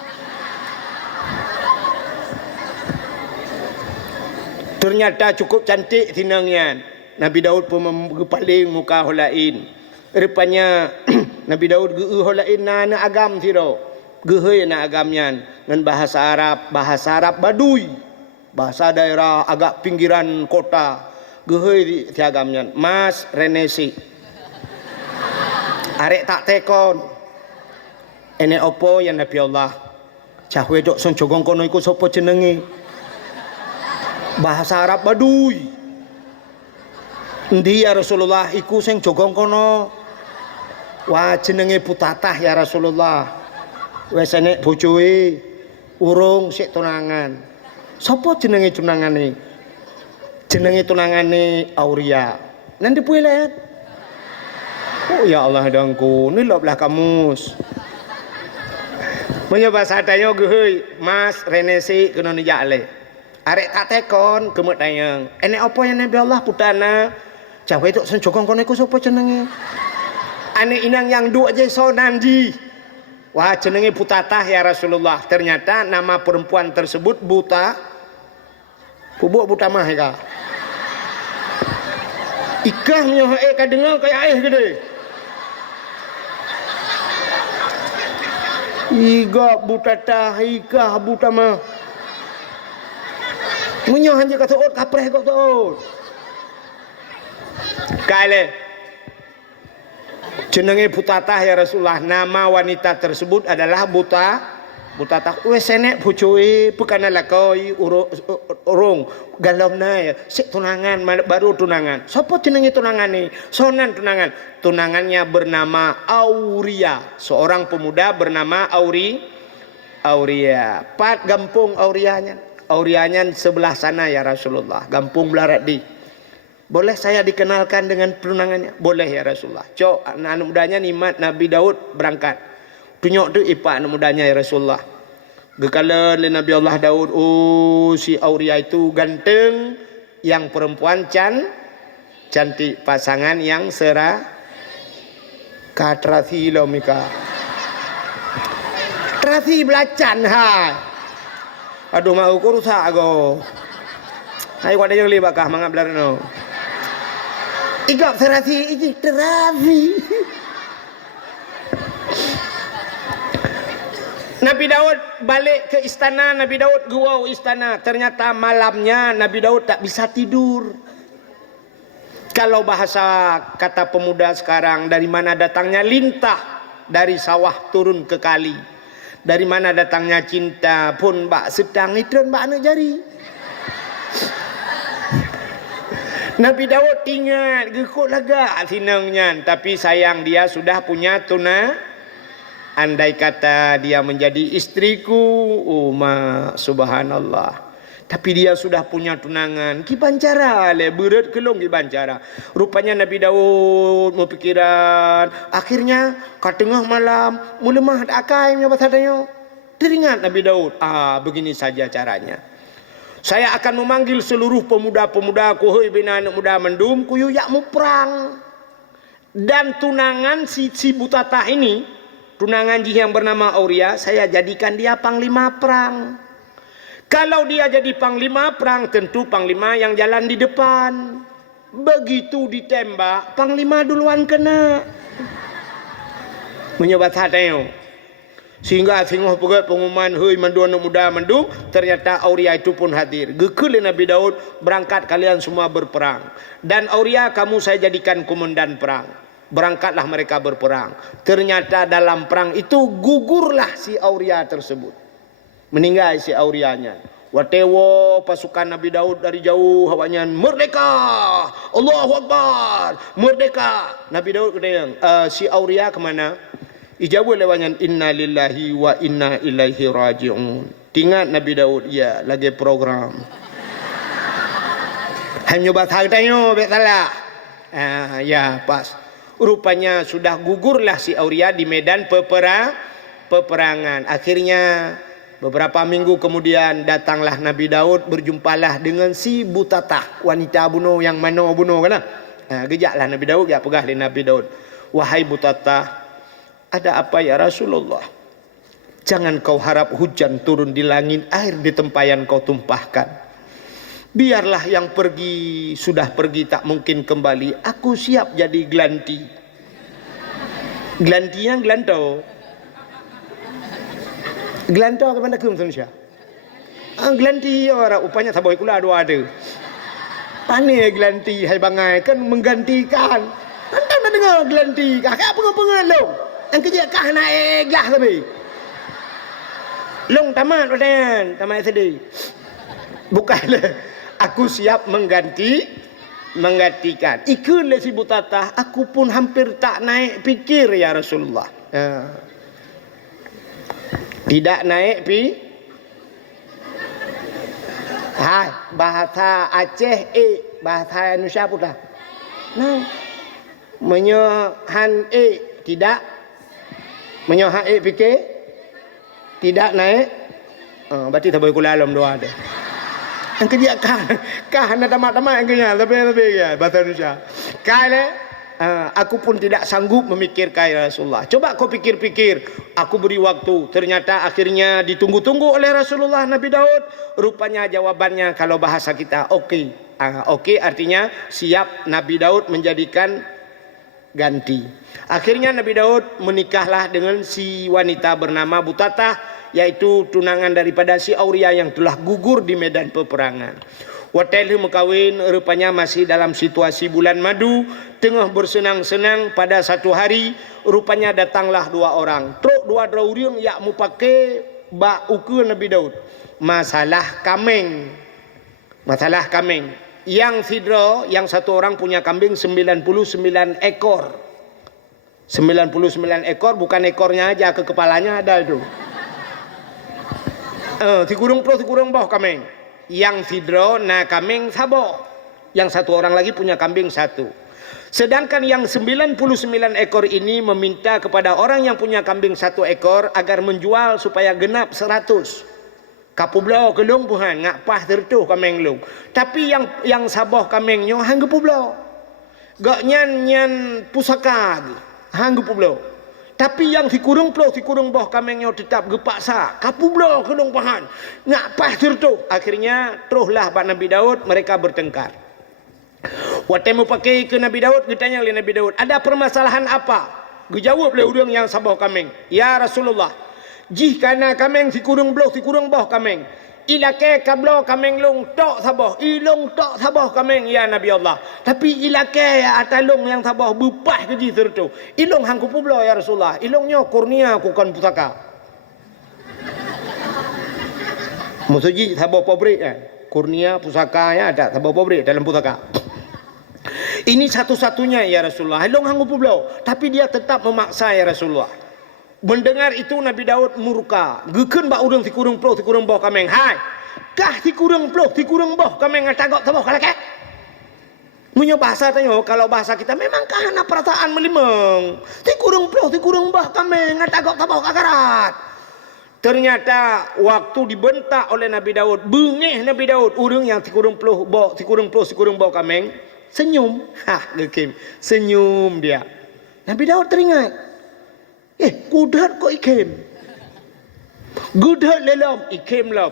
Ternyata cukup cantik tinangnya. Nabi Daud pun paling muka holain. Rupanya Nabi Daud holain na agam tiro. Gehoi na agamnya dengan bahasa Arab Baduy. Bahasa daerah agak pinggiran kota. Gehoi tiagamnya Mas Renesi arek tak tekon ene opo yang Nabi Allah cahwe dok son jogong kono iku sapa jenenge bahasa Arab Baduy endi ya Rasulullah iku sing jogong kono wah jenenge Putatah ya Rasulullah wis enek bojoe urung sik tunangan sapa jenenge tunangane jenenge tunangane Auria. Nanti puilet. Oh ya Allah dangku, ni lo belah kamus. Menyo bahasa tanya gehoi, Mas Renesi kena nijale. Arek tak tekon kemut tayang. Enek apa yang Nabi Allah putana? Cawe tok sen jogong kono iku sapa jenenge? Ane inang yang dua je sonandi. Wah jenenge Putatah ya Rasulullah. Ternyata nama perempuan tersebut buta. Bubuk buta mah ya. Ikahnya kadengar kayak air gede. Iga buta tah, ikah buta mah. Munyo hanya kata ot kapreh kok ot. Kale. Jenenge Putatah ya Rasulullah. Nama wanita tersebut adalah Butatah. Wes enek bojoe bukan lakoi urung galomna ya sik tunangan baru tunangan. Sopo jenenge tunangane? Sonan tunangan. Tunangannya bernama Auria, seorang pemuda bernama Auria. Pat gampung Aurianya. Aurianya sebelah sana ya Rasulullah. Gampung Belarat di. Boleh saya dikenalkan dengan tunangannya? Boleh ya Rasulullah. Cok anak mudanya nikmat Nabi Daud berangkat. Tunyok tu ipak anak mudanya ya Rasulullah. Gekala le Nabi Allah Daud, oh si Auria itu ganteng, yang perempuan cantik, pasangan yang katrafi lo mika. Trafi belacan hai. Aduh mau kurusa ago. Hai wada yang libakah mangap larno. Igap terafi ini terafi. Nabi Daud balik ke istana, Nabi Daud guau istana. Ternyata malamnya Nabi Daud tak bisa tidur. Kalau bahasa kata pemuda sekarang, dari mana datangnya lintah dari sawah turun ke kali. Dari mana datangnya cinta pun bak sedang itu bak anu jari. Nabi Daud ingat gekok laga sinangnya, tapi sayang dia sudah punya andai kata dia menjadi istriku, subhanallah. Tapi dia sudah punya tunangan. Kibancara le berat kelong kibancara. Rupanya Nabi Daud mau pikiran. Akhirnya kat tengah malam mulemah akai nya pasadanya. Teringat Nabi Daud. Begini saja caranya. Saya akan memanggil seluruh pemuda-pemuda ku, hei bina anak muda mendum, kuyu yak mu perang. Dan tunangan si Butatah ini, tunangan jih yang bernama Auria, saya jadikan dia panglima perang. Kalau dia jadi panglima perang, tentu panglima yang jalan di depan. Begitu ditembak, panglima duluan kena. Menyobat hatanya. Sehingga pegat pengumuman, hei mandu anak muda mandu, ternyata Auria itu pun hadir. Gekul Nabi Daud, berangkat kalian semua berperang. Dan Auria, kamu saya jadikan komandan perang. Berangkatlah mereka berperang. Ternyata dalam perang itu gugurlah si Auria tersebut. Meninggal si Aurianya. Watewo pasukan Nabi Daud dari jauh hawanya, merdeka, Allahu Akbar, merdeka. Nabi Daud kata, si Auria kemana? Ijabul lewatnya, inna lillahi wa inna ilaihi raji'un. Tingat Nabi Daud, ya lagi program. Hanya batal tanya, betala. Ya pas. Rupanya sudah gugurlah si Auria di medan peperangan. Akhirnya beberapa minggu kemudian datanglah Nabi Daud, berjumpalah dengan si Butatah, wanita bunuh yang mana bunuh kan? Gejaklah Nabi Daud, ya pegah di Nabi Daud. Wahai Butatah, ada apa ya Rasulullah? Jangan kau harap hujan turun di langit, air di tempayan kau tumpahkan. Biarlah yang pergi sudah pergi, tak mungkin kembali. Aku siap jadi gelanti. Gelanti yang gelanto. Gelanto ke mana ke Indonesia? Gelanti orang upanya saboy kula ada. Pane gelanti hai bangai kan menggantikan. Anda nak dengar gelanti kah? Apa pengalung? Yang kerja kah naik lah tapi. Long tamat padan, tamat sedih. Bukanlah aku siap menggantikan. Ikutlah si Butatah, aku pun hampir tak naik pikir ya Rasulullah. Tidak naik hai bahasa Aceh bahasa Indonesia pula. Nah, menyohan tidak. Menyohan fikir tidak naik. Berarti tak boleh kula alam doa ada. Yang kerja kah nak tamat-tamat yang kerja lebih ya bahasa Indonesia. Kale aku pun tidak sanggup memikirkan ya Rasulullah. Coba kau pikir-pikir, aku beri waktu. Ternyata akhirnya ditunggu-tunggu oleh Rasulullah Nabi Daud. Rupanya jawabannya kalau bahasa kita okey. Okey artinya siap Nabi Daud menjadikan ganti. Akhirnya Nabi Daud menikahlah dengan si wanita bernama Butatah, yaitu tunangan daripada si Auria yang telah gugur di medan peperangan. Watel mekawin rupanya masih dalam situasi bulan madu, tengah bersenang-senang pada satu hari rupanya datanglah dua orang. Truk dua drauriun yak mu pakai ba uku Nabi Daud. Masalah kambing. Yang sidro, yang satu orang punya kambing 99 ekor. 99 ekor, bukan ekornya aja, ke kepalanya ada itu. Tikurung bawah kambing. Yang sidro, nah kambing sabo. Yang satu orang lagi punya kambing satu. Sedangkan yang 99 ekor ini meminta kepada orang yang punya kambing satu ekor agar menjual supaya genap 100. Kapublau kelung puhan ngak pah tertuh kambing lung. Tapi yang saboh kambingnya hang gepublau. Gak nyan pusaka hang gepublau. Tapi yang dikurung bawah kambingnya tetap gepaksa. Kapublau kelung puhan ngak pah tertuh. Akhirnya teruhlah Pak Nabi Daud, mereka bertengkar. Waktu mau pakai ke Nabi Daud, ditanya oleh Nabi Daud, ada permasalahan apa? Dijawab oleh orang yang saboh kambing, ya Rasulullah, jika kambing dikurung bawah kambing, ilake kablo kambing long tok saboh, ilong tok saboh kambing ya Nabi Allah. Tapi ilake atalong yang saboh bupah ke jisir tu. Ilong hangku publo ya Rasulullah. Ilongnya kurnia kukan pusaka. Maksudnya saboh pabrik kan. Kurnia pusaka ya ada saboh pabrik dalam pusaka. Ini satu-satunya ya Rasulullah. Ilong hangku publo, tapi dia tetap memaksa ya Rasulullah. Mendengar itu Nabi Daud murka. Gekeun ba urang tikurung bawah kambing. Hai. Kah tikurung bawah kambing ngagok saboh kalake. Munyo bahasa tanya, kalau bahasa kita memang kana perasaan melimeng. Tikurung bawah kambing ngagok saboh kakarat. Ternyata waktu dibentak oleh Nabi Daud, bengih Nabi Daud, urang yang tikurung bau kameng, senyum. Gekim, senyum dia. Nabi Daud teringat, kudat kok ikem. Gudat lelam, ikem lam.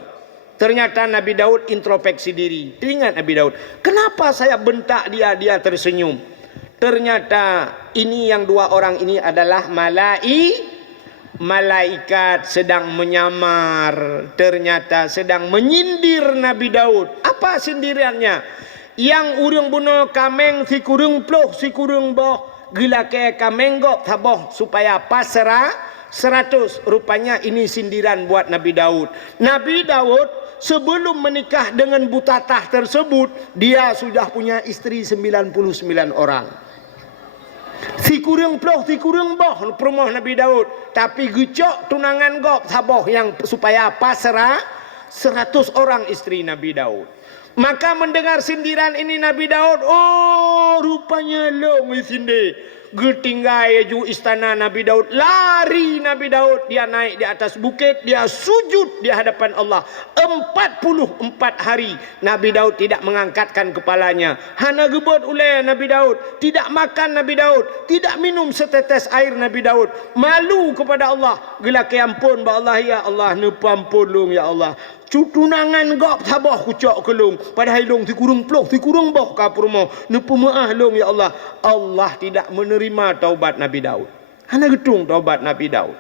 Ternyata Nabi Daud introspeksi diri. Teringat Nabi Daud, kenapa saya bentak dia, dia tersenyum. Ternyata ini yang dua orang ini adalah malaikat sedang menyamar, ternyata sedang menyindir Nabi Daud. Apa sindirannya? Yang urang bunuh kameng si kurung ploh si kurung boh gelake kameng gop taboh supaya pasrah 100. Rupanya ini sindiran buat Nabi Daud. Nabi Daud sebelum menikah dengan Butatah tersebut, dia sudah punya istri 99 orang. Si kurang ploh, si kurang boh perumah Nabi Daud. Tapi gecok tunangan gop saboh yang supaya pasrah 100 orang istri Nabi Daud. Maka mendengar sindiran ini Nabi Daud, oh rupanya lo ngisinde. Getinggai ju istana Nabi Daud, lari Nabi Daud, dia naik di atas bukit, dia sujud di hadapan Allah 44 hari. Nabi Daud tidak mengangkatkan kepalanya. Hana gebot oleh Nabi Daud, tidak makan Nabi Daud, tidak minum setetes air Nabi Daud. Malu kepada Allah, gelak ampun ba Allah, ya Allah nepampun lung ya Allah. Cutunangan gop sabah kucok kelung padahal long ti kurung ploh ti kurung boh ka purmo nepemaah long ya Allah. Allah tidak menerima taubat Nabi Daud. Hana gedung taubat Nabi Daud.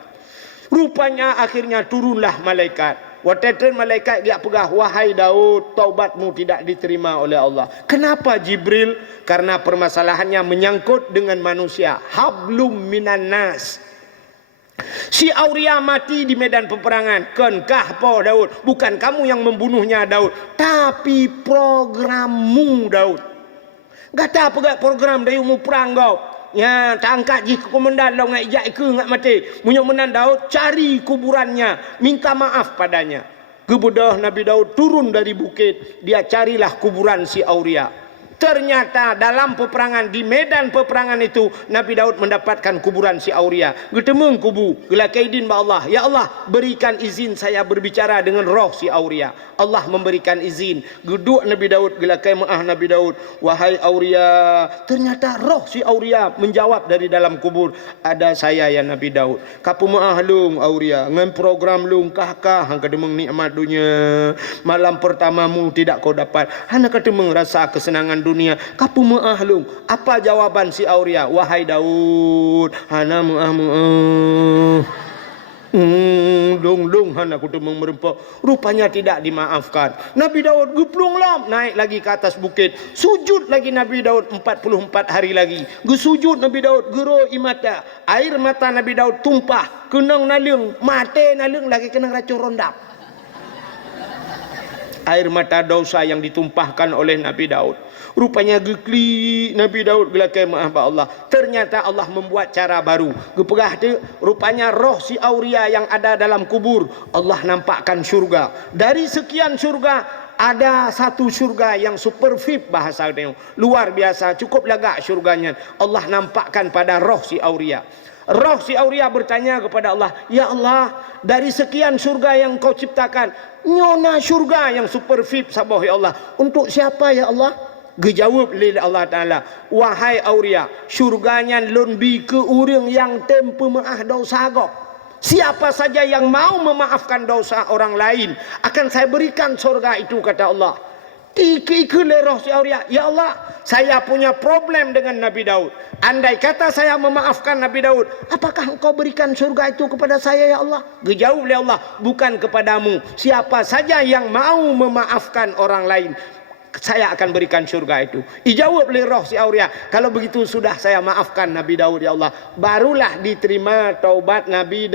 Rupanya akhirnya turunlah malaikat. Wateten malaikat dia pegah, wahai Daud, taubatmu tidak diterima oleh Allah. Kenapa Jibril? Karena permasalahannya menyangkut dengan manusia. Hablum minan nas. Si Auria mati di medan peperangan. Kenkah po Daud? Bukan kamu yang membunuhnya Daud, tapi programmu Daud. Gata apa program Daud mu perang kau? Ya, tak angkat ji komandan lo ngai jak ke ngat mati. Munyo menan Daud, cari kuburannya, minta maaf padanya. Gebedah Nabi Daud turun dari bukit, dia carilah kuburan si Auria. Ternyata dalam peperangan, di medan peperangan itu Nabi Daud mendapatkan kuburan si Auria. Getemeng kubu, gelakaidin ba Allah, ya Allah berikan izin saya berbicara dengan roh si Auria. Allah memberikan izin. Geduk Nabi Daud, gelakai maah Nabi Daud, wahai Auria. Ternyata roh si Auria menjawab dari dalam kubur, ada saya ya Nabi Daud. Kapu maah lung Auria, ngan program lung kah hang kademeng nikmat dunia. Malam pertamamu tidak kau dapat, hana kademeng rasa kesenangan dunia. Kapu maah lung. Apa jawaban si Auria? Wahai Daud, hana maah lung hana aku demeng merempok. Rupanya tidak dimaafkan. Nabi Daud geplung lam, naik lagi ke atas bukit, sujud lagi Nabi Daud 44 hari lagi. Gesujud Nabi Daud, gero imata, air mata Nabi Daud tumpah, kenang nalung, mate nalung lagi kenang racun rondap. Air mata dosa yang ditumpahkan oleh Nabi Daud. Rupanya gekli Nabi Daud gelakai maaf Allah. Ternyata Allah membuat cara baru. Gepegah tu rupanya roh si Auria yang ada dalam kubur, Allah nampakkan syurga. Dari sekian syurga ada satu syurga yang super VIP bahasa dia. Luar biasa, cukup lagak syurganya. Allah nampakkan pada roh si Auria. Roh si Auria bertanya kepada Allah, ya Allah, dari sekian syurga yang kau ciptakan, nyona syurga yang super VIP sabah ya Allah. Untuk siapa ya Allah? Gejawab oleh Allah Ta'ala, wahai Auria, syurganya lebih ke orang yang tempe maaf dosa kau. Siapa saja yang mau memaafkan dosa orang lain, akan saya berikan surga itu, kata Allah. Tiki roh si Auria, ya Allah, saya punya problem dengan Nabi Daud. Andai kata saya memaafkan Nabi Daud, apakah engkau berikan surga itu kepada saya ya Allah? Gejawab oleh Allah, bukan kepadamu. Siapa saja yang mau memaafkan orang lain, saya akan berikan surga itu. Dijawab oleh roh si Auria, kalau begitu sudah saya maafkan Nabi Daud ya Allah. Barulah diterima taubat Nabi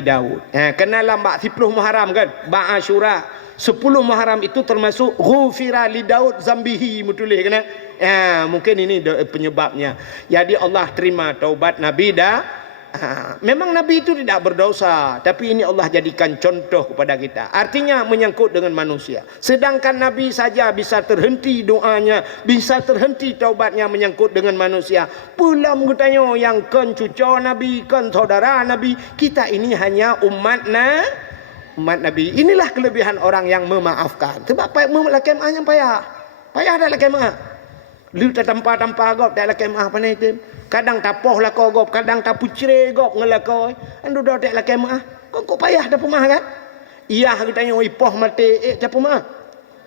Daud. Kenalah mbak 10 Muharram kan, Ba Asyura 10 Muharram itu termasuk ghufira li Daud zambihi mutulih kena. Mungkin ini penyebabnya. Jadi Allah terima taubat Nabi Memang Nabi itu tidak berdosa, tapi ini Allah jadikan contoh kepada kita. Artinya menyangkut dengan manusia. Sedangkan Nabi saja bisa terhenti doanya, bisa terhenti taubatnya menyangkut dengan manusia. Pulang katanya yang kan cucu Nabi, kan saudara Nabi. Kita ini hanya umat Nabi. Inilah kelebihan orang yang memaafkan. Sebab lakem yang payah. Payah dah lakem lu tak tanpa gop tak lakem panai tem. Kadang tapoh lah kau gop, kadang tapu cire gop ngelakoi. Andu dah tak lakem kau payah dah pemah kan? Iya katanya ipoh mati tak pemah.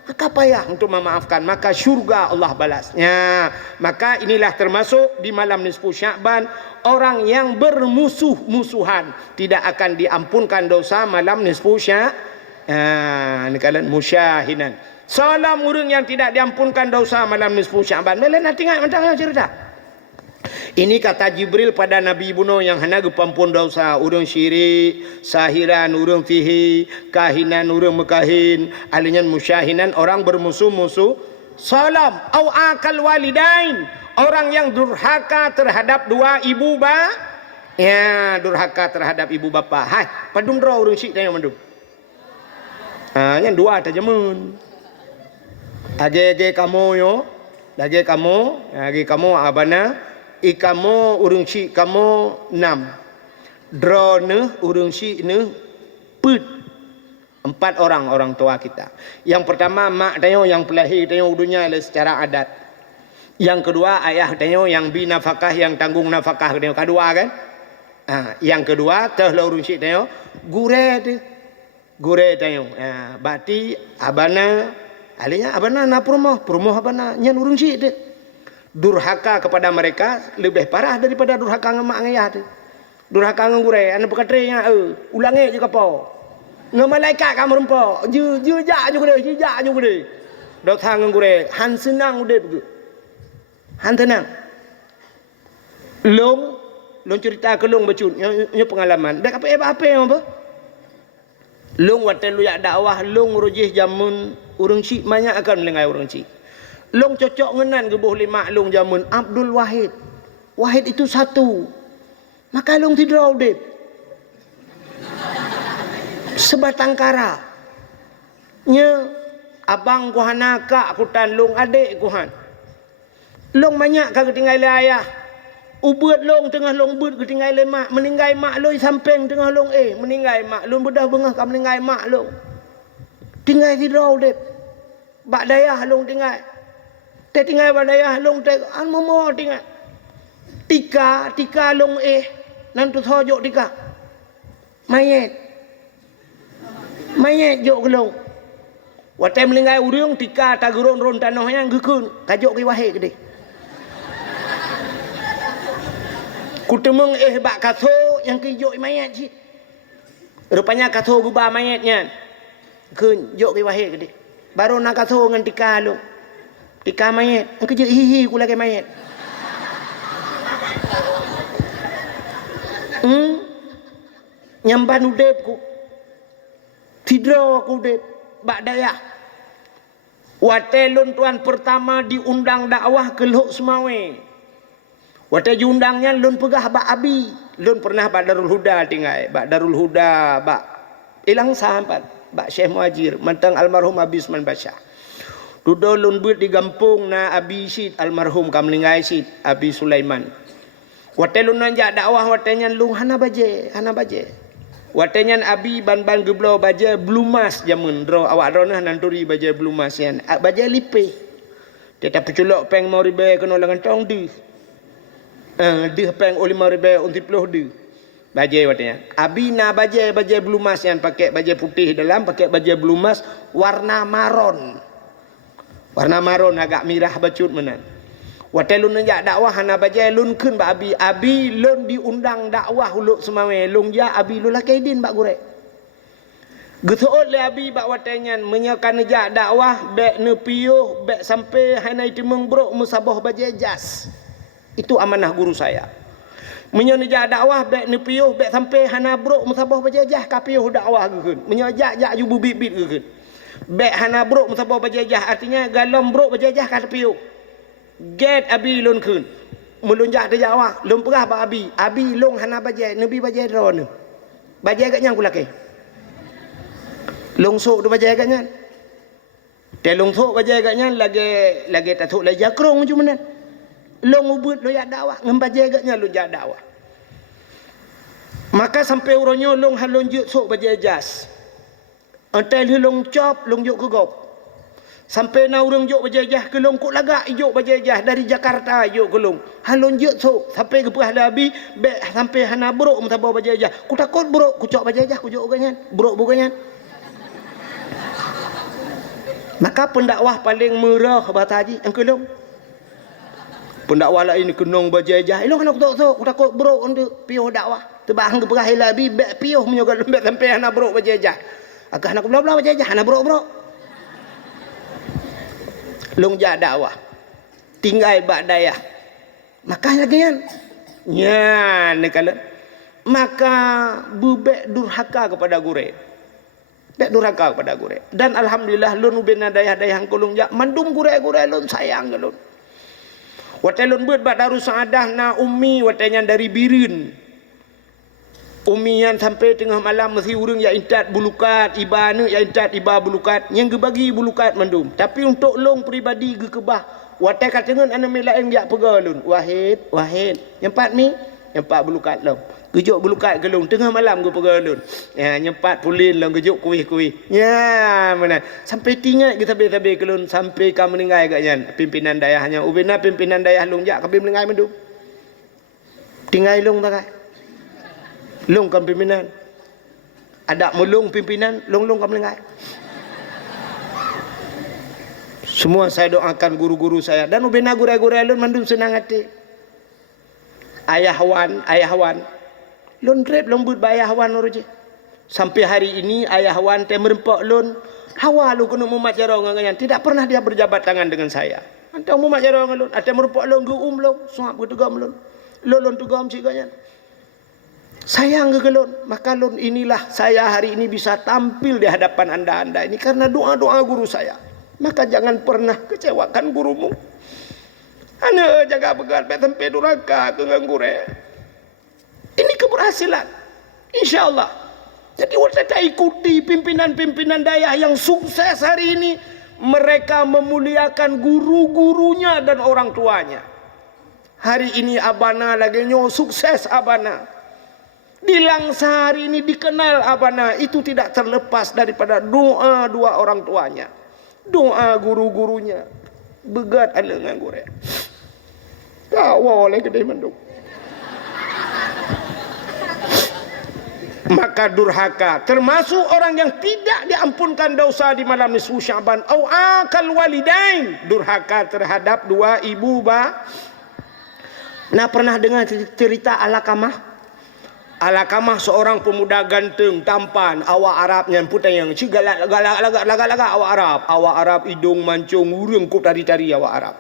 Maka payah untuk memaafkan, maka syurga Allah balasnya. Maka inilah termasuk di malam nisfu Sya'ban, orang yang bermusuh-musuhan tidak akan diampunkan dosa malam nisfu Sya'ban. Ini kalian musyahinan. Salam orang yang tidak diampunkan dosa malam nisfu Sya'ban. Melainkan tengok macam cerita. Ini kata Jibril pada Nabi Buno yang hana gepampun dosa, urang syirik, sahiran, urang fihi, kahinan, urang mekahin, alinyan musyahinan, orang bermusuh-musuh. Salam au akal walidain, orang yang durhaka terhadap dua ibu ya, durhaka terhadap ibu bapa. Hai, padung dro urang syik tanya mandung. Yang dua ta jemun. Age kamu yo, age kamu abana ikamu urung si kamu 6 draw ne urung si ne put 4 orang tua kita. Yang pertama mak tayo yang pelahir tayo udunya secara adat. Yang kedua ayah tayo yang binafkah, yang tanggung nafkah tayo kedua kan. Yang kedua teh urung si tayo gure tayo. Berarti abana alinya abana na promoh abana nyan urung si de. Durhaka kepada mereka lebih parah daripada durhaka dengan mak ayah tu. Durhaka dengan gure, anda berkatanya, ulangi je kapau. Dengan malaikat kamu rumpau, jejak juga deh. Datang dengan gure, han senang udah begitu. Han tenang. Long cerita ke long bacut, nya pengalaman. Dak apa yang apa? Long waten lu ya dakwah, long rojih jamun urang cik banyak akan melengai urang cik. Long cocok ngenan ke boleh maklum jamun Abdul Wahid. Wahid itu satu. Maka long tidur audit. Sebatang kara. Nya abang kuhan akak kutan long adik kuhan. Long banyak kagak tinggal ayah. Ubud long tengah long bud ketinggal mak. Meninggal mak long samping tengah long meninggal mak long bedah bengah kam meninggal mak long. Tinggal tidur audit. Bak dayah long tinggal. Tinggal badaya long tek an momo tinggal tika long nantu thojok tika mayet jok long watem lingai urang tika taguron ron tanohnya gukun kajok ki wahe gede kutemeng bak katho yang ki jok mayet ji rupanya katho gubah mayetnya kun jok ki wahe gede baru nak katho ngan tika long tika mayat, engkau je hihi ku lagi mayat. Nyamban udep ku, tidur ku udep, bak daya. Watelun tuan pertama diundang dakwah ke Lhok Semawe. Wate diundangnya lun pegah bak abi, lun pernah bak Darul Huda tinggal, bak Darul Huda, bak ilang sahabat, bak Syekh Muhajir, mentang almarhum Abisman Basyah. Duduk lun buat di kampung na Abi Syed almarhum kam lingai Syed Abi Sulaiman. Wate lun nanjak dakwah watenya lung hana baje. Watenya Abi ban geblo baje blumas jamun dro awak dronah nanturi baje blumas yan. Baje lipe. Tetapi culok peng mau ribe kena lengan tong di. Di peng oli mau ribe unti puluh di. Baje watenya. Abi na baje blumas yan pakai baje putih dalam, pakai baje blumas warna maron. Warna maron agak mirah bacut menan. Wate lun najak dakwah hana bajai lun kun ba abi lun diundang dakwah Lhok Semawe lung ja abi lu lakaidin bak gurek. Getuot le abi bak watenyan menyakan najak dakwah bek nepiuh bek sampai hanai timeng brok musabah bajai jas. Itu amanah guru saya. Menyo najak dakwah bek nepiuh bek sampai hana brok musabah bajai jas kapiuh dakwah geun. Menyo jak jubu bibit geun. Bek hana brok musabah bajajah artinya galom brok bajajah kata piu. Get abi lun kun. melunjak dia jawab long perah ba abi long hana bajai nabi bajai ron bajai kat nyang kulake long sok do bajai kat nyang te long sok bajai kat nyang lagi tak thuk lagi jakrong macam mana long ubut lo ya dakwah ngam bajai kat nyang lunjak dakwah maka sampai uronyo long halon juk sok bajai jas antai long cop long juk ke gop sampai na urang juk bajajah ke long kok lagak juk bajajah dari Jakarta juk ke long halon juk sok sampai ke pah labi be sampai hana buruk mata bawa bajajah ku takut buruk ku cok bajajah ku juk ganyan buruk bukannya maka pendakwah paling murah bata haji engke long pendakwah lain kenong bajajah long nak sok ku takut buruk untuk piuh dakwah tebang ke pah labi be piuh menyogal lembek sampai hana buruk bajajah agak nak belah bajajah hana buruk long ja dakwah tinggal bak dayah maka lagi kan nyan kalau maka bubek durhaka kepada gure bek durhaka kepada gure dan alhamdulillah lun ubena dayah-dayah kolong ja mandum gure-gure lun sayang lun watai lun buat bak darus saadah na ummi watainya dari birin umian sampai tengah malam mesti urang ya intat bulukat ibana ya intat iba bulukat yang gebagi bulukat mandum tapi untuk long peribadi ge kebah watai katengan ana melain ya pegalun wahid nyempat mi nyempat bulukat long gejuk bulukat gelung tengah malam ge pegalun ya nyempat pulin long gejuk kuih ya mana sampai tingat ge tabe-tabe kelun sampai ka meninggal gaknya pimpinan dayahnya ubena pimpinan dayah long jak kabim meninggal mandum tinggal long tak long kan pimpinan ada mulung pimpinan long kan melengah semua saya doakan guru-guru saya dan ubena guru-guru lun mandum senang hati ayahwan lun rep long but bayahwan roje sampai hari ini ayahwan te merempak lun hawa lu kena mumat jarong ngangan tidak pernah dia berjabat tangan dengan saya antang mumat jarong lun ate merempak lun geum lun suap gedegam lun tugam siganya sayang gegelon maka lon inilah saya hari ini bisa tampil di hadapan anda ini karena doa-doa guru saya maka jangan pernah kecewakan gurumu anda jaga begal sampai durhaka ke gure ini keberhasilan insyaallah jadi kita ikuti pimpinan-pimpinan dayah yang sukses hari ini mereka memuliakan guru-gurunya dan orang tuanya hari ini abana lagi nyo sukses abana di Langsa hari ini dikenal abana itu tidak terlepas daripada doa dua orang tuanya doa guru-gurunya begat alengan gore kawal gede mendung maka durhaka termasuk orang yang tidak diampunkan dosa di malam nisfu Sya'ban au akal walidain durhaka terhadap dua ibu ba nah pernah dengar cerita Alakamah seorang pemuda ganteng tampan awak Arabnya putih yang galak awak Arab hidung mancung urang kok tari-tari awak Arab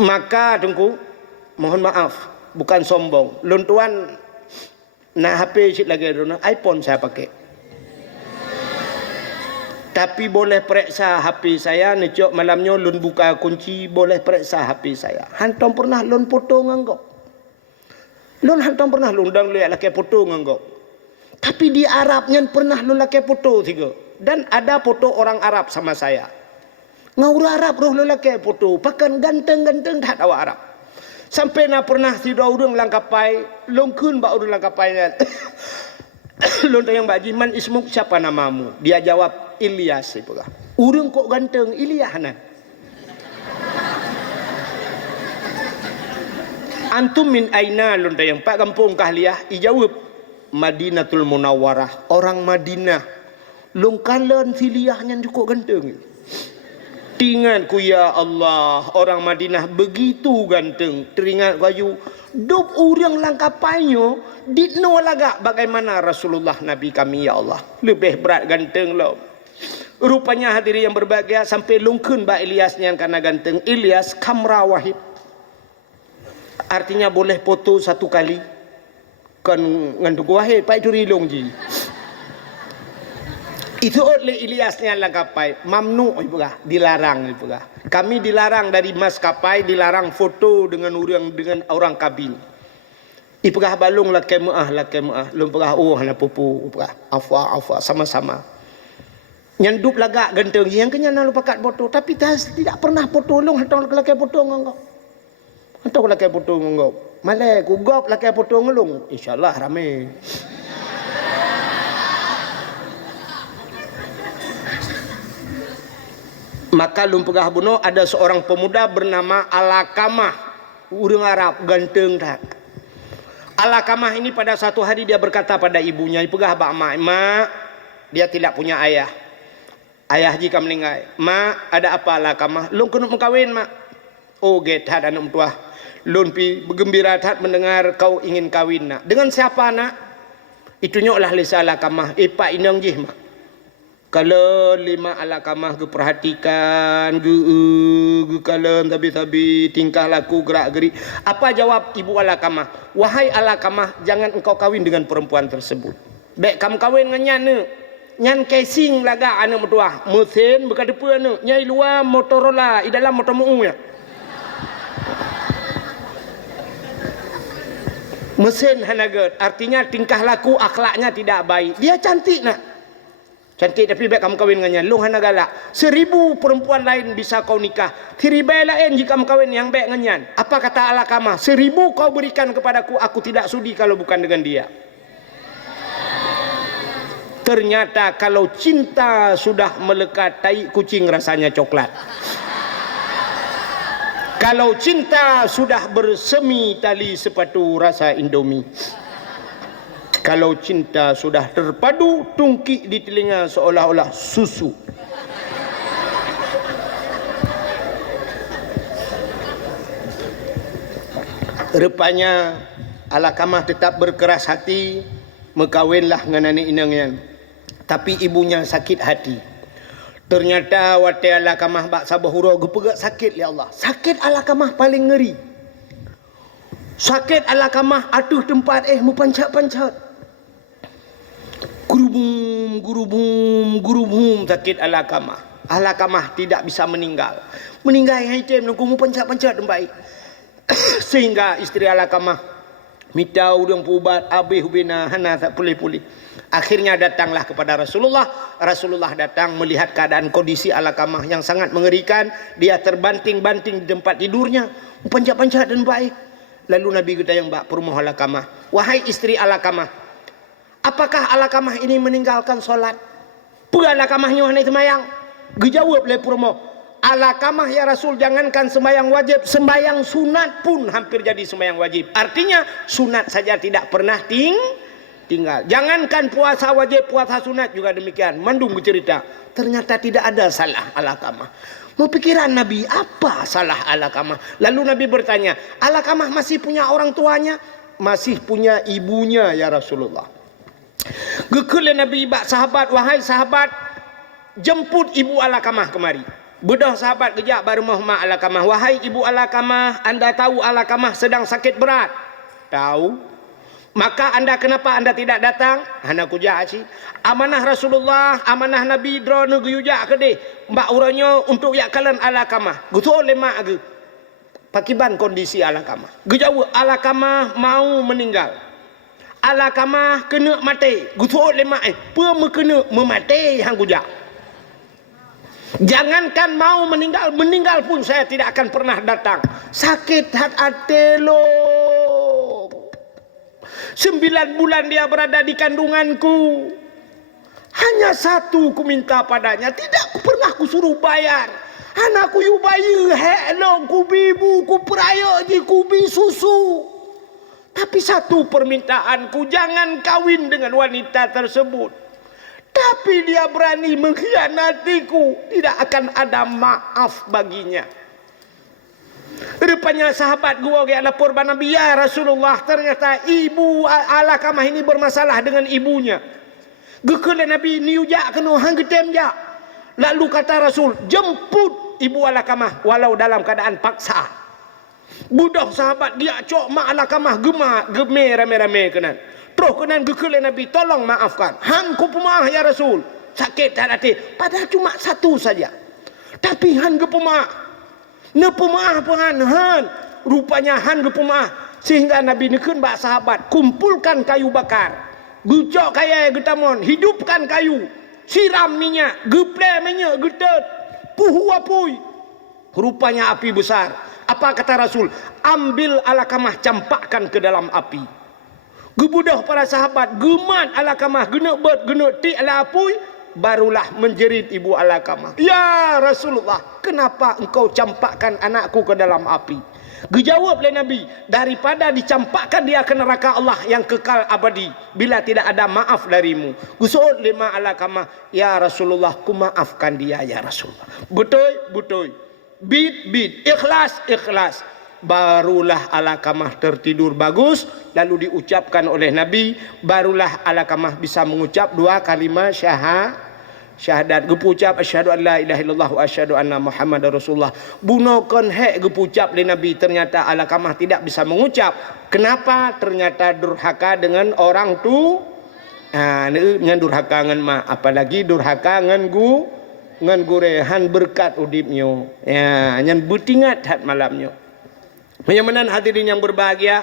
maka tengku mohon maaf bukan sombong lun tuan nah HP sit lagi iPhone saya pakai tapi boleh periksa HP saya necok malamnya lun buka kunci boleh periksa HP saya hantam pernah lun foto nganggo lun hantam pernah lundang lihat laki foto nganggo tapi di Arabnya pernah lun laki foto tiga dan ada foto orang Arab sama saya ngaur Arab roh lun laki foto pakan ganteng-ganteng tak awak Arab sampai na pernah tidak urang langkapai longkun ba urang langkapainya lun yang baji man ismuk siapa namamu dia jawab Ilyas ipugah urang kok ganteng Ilyas na antum min aina lun yang pak kampung kahliah ijawab Madinatul Munawwarah orang Madinah lung kalen siliahnya cukup ganteng teringat ku ya Allah orang Madinah begitu ganteng teringat kayu duk urang langkapainya ditno laga bagaimana Rasulullah Nabi kami ya Allah lebih berat ganteng lo rupanya hadiri yang berbahagia sampai lungkun ba Ilyasnya yang karena ganteng Ilyas kamra wahid artinya boleh foto satu kali kan ngantuk wahid pak curi longji Itu oleh Ilyasnya langkapai mamnu ibulah, dilarang ibulah. Kami dilarang dari maskapai, dilarang foto dengan orang kabin. Ipegah balung la kemaah lumpegah hana pupu ipegah afwa sama-sama nyanduk lagak genteng yang kenyana lu pakat foto tapi tidak pernah foto long hatong laki foto ngau hatong laki foto ngau malai ku gop laki foto ngelung insyaallah rame. Maka lumpegah buno ada seorang pemuda bernama Alakamah, urang Arab ganteng tak. Alakamah ini pada satu hari dia berkata pada ibunya, "Ipegah bak mak, dia tidak punya ayah. Ayah jika meninggal, mak ada apa Alakamah? Lun kena mengkawin mak. Oh getat anak tua. Lun pi bergembira tat mendengar kau ingin kawin nak. Dengan siapa nak? Itunya olah lisa Alakamah. Pak inang jih mak. Kalau lima Alakamah ke perhatikan ge kalen tabi tingkah laku gerak-gerik. Apa jawab ibu Alakamah? Wahai Alakamah, jangan engkau kawin dengan perempuan tersebut. Baik kamu kawin dengan nyane. Nyan casing laga anak mertua. Mesin bukan depa anu. Nyai luar Motorola, di dalam motor mu ya. Mesin hanaget, artinya tingkah laku akhlaknya tidak baik. Dia cantik nak. Cantik tapi baik kamu kawin dengannya. Lu hana galak. 1000 perempuan lain bisa kau nikah. 1000 lain jika kamu kawin yang baik dengannya. Apa kata Alakamah? 1000 kau berikan kepadaku, aku tidak sudi kalau bukan dengan dia. Ternyata kalau cinta sudah melekat, tai kucing rasanya coklat. Kalau cinta sudah bersemi tali sepatu rasa Indomie. Kalau cinta sudah terpadu, tungkik di telinga seolah-olah susu. Rupanya Alakamah tetap berkeras hati, mekawinlah dengan anak inangnya. Tapi ibunya sakit hati. Ternyata waktu Alakamah bak sabahura gepegak sakit ya Allah. Sakit Alakamah paling ngeri. Sakit Alakamah aduh tempat mepancat-pancat. Gurubum sakit Alakamah. Alakamah tidak bisa meninggal. Meninggal yang hitam nunggu mu pancat-pancat baik. Sehingga istri Alakamah minta udang pubat abih hubina hana tak pulih-pulih. Akhirnya datanglah kepada Rasulullah. Rasulullah datang melihat keadaan kondisi Alakamah yang sangat mengerikan. Dia terbanting-banting di tempat tidurnya, pancat-pancat dan baik. Lalu Nabi kita yang bak perumah Alakamah, wahai istri Alakamah, apakah Alakamah ini meninggalkan solat? Pura Alakamahnya hanya semayang. Gejawab oleh perumah, Alakamah ya Rasul, jangankan sembahyang wajib, sembahyang sunat pun hampir jadi sembahyang wajib. Artinya sunat saja tidak pernah tinggal. Jangankan puasa wajib, puasa sunat juga demikian. Mandung bercerita, ternyata tidak ada salah Alakamah. Mau pikiran Nabi, apa salah Alakamah? Lalu Nabi bertanya, Alakamah masih punya orang tuanya? Masih punya ibunya ya Rasulullah. Gekele Nabi bak sahabat, wahai sahabat, jemput ibu Alakamah kemari. Bedah sahabat kejap baru Muhammad Alakamah, wahai ibu Alakamah, anda tahu Alakamah sedang sakit berat? Tahu. Maka anda kenapa anda tidak datang? Hana kujak si amanah Rasulullah, amanah Nabi dro neguyujak ke deh mbak uranyo untuk yak kalian Alakamah gutul lemak ge pakiban kondisi Alakamah gejauh Alakamah mau meninggal, Alakamah kena mati gutul lemak pe me kena memati hang kujak. Jangankan mau meninggal pun saya tidak akan pernah datang. Sakit hati lo. 9 bulan dia berada di kandunganku. Hanya satu ku minta padanya, tidak pernah ku suruh bayar. Anakku yu bayi hello ku bibu ku peraya ji ku bi susu. Tapi satu permintaanku, jangan kawin dengan wanita tersebut. Tapi dia berani mengkhianatiku, tidak akan ada maaf baginya. Rupanya sahabat gua yang lapor pada Nabi, ya Rasulullah, ternyata ibu Alakamah ini bermasalah dengan ibunya. Gekele Nabi niujak kena hang getem jak. Lalu kata Rasul, jemput ibu Alakamah walau dalam keadaan paksa. Budak sahabat dia cok mak Alakamah geme rame-rame kenan. Terus kenan gekele Nabi, tolong maafkan. Hang ku pemah ya Rasul. sakit hati. Padahal cuma satu saja. Tapi han ge pemaah. Ne pemaah pahan han. Rupanya han ge pemaah. Sehingga Nabi nekeun ba sahabat, kumpulkan kayu bakar. Gucok kaya getamon, hidupkan kayu. Siram minyak, geple minyak getet. Puhu apui. Rupanya api besar. Apa kata Rasul? Ambil Alakamah, campakkan ke dalam api. Gebudah para sahabat, gemat Alakamah, genek bet, genek ti ala apui. Barulah menjerit ibu Alakamah. Ya Rasulullah, kenapa engkau campakkan anakku ke dalam api? Dijawab oleh Nabi, daripada dicampakkan dia ke neraka Allah yang kekal abadi bila tidak ada maaf darimu. Gusud lima Alakamah, ya Rasulullah, ku maafkan dia ya Rasulullah. Betul. Bid, ikhlas. Barulah Alakamah tertidur bagus, lalu diucapkan oleh Nabi, barulah Alakamah bisa mengucap dua kalimat syahadat. Gepucap asyhadu an la ilaha illallah wa asyhadu anna Muhammadar Rasulullah. Bunokan hek gepucap oleh Nabi, ternyata Alakamah tidak bisa mengucap. Kenapa? Ternyata durhaka dengan orang tu. Ngan durhaka ngan ma, apalagi durhaka ngan gurehan berkat udipnyo. Ya, ngan butingat hat malamnyo. Menyamanan hadirin yang berbahagia,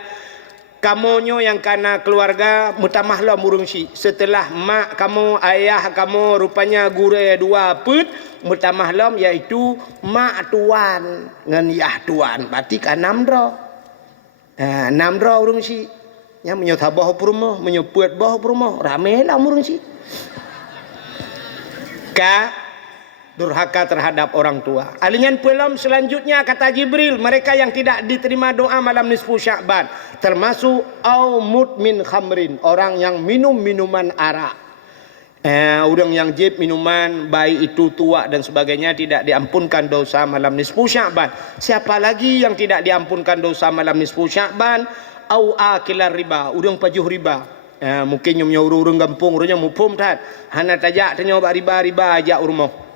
kamonyo yang kana keluarga mutamahlah murungsi. Setelah mak kamu, ayah kamu rupanya gure dua put mutamahlam, yaitu mak tuan ngan yah tuan. Berarti kan namdro. Namdro urungsi. Nya menyota boh purmo, menyebut boh purmo, ramelah murungsi. Durhaka terhadap orang tua. Alingan pelam selanjutnya kata Jibril, mereka yang tidak diterima doa malam nisfu Sya'ban, termasuk au mudmin khamrin, orang yang minum minuman arak. Orang yang jib minuman, baik itu tua dan sebagainya, tidak diampunkan dosa malam nisfu Sya'ban. Siapa lagi yang tidak diampunkan dosa malam nisfu Sya'ban? Au akilar riba, urang pajuh riba. Mungkin nyum urang gampung, urangnya mupum tat. Hana tajak tanya riba aja urmoh.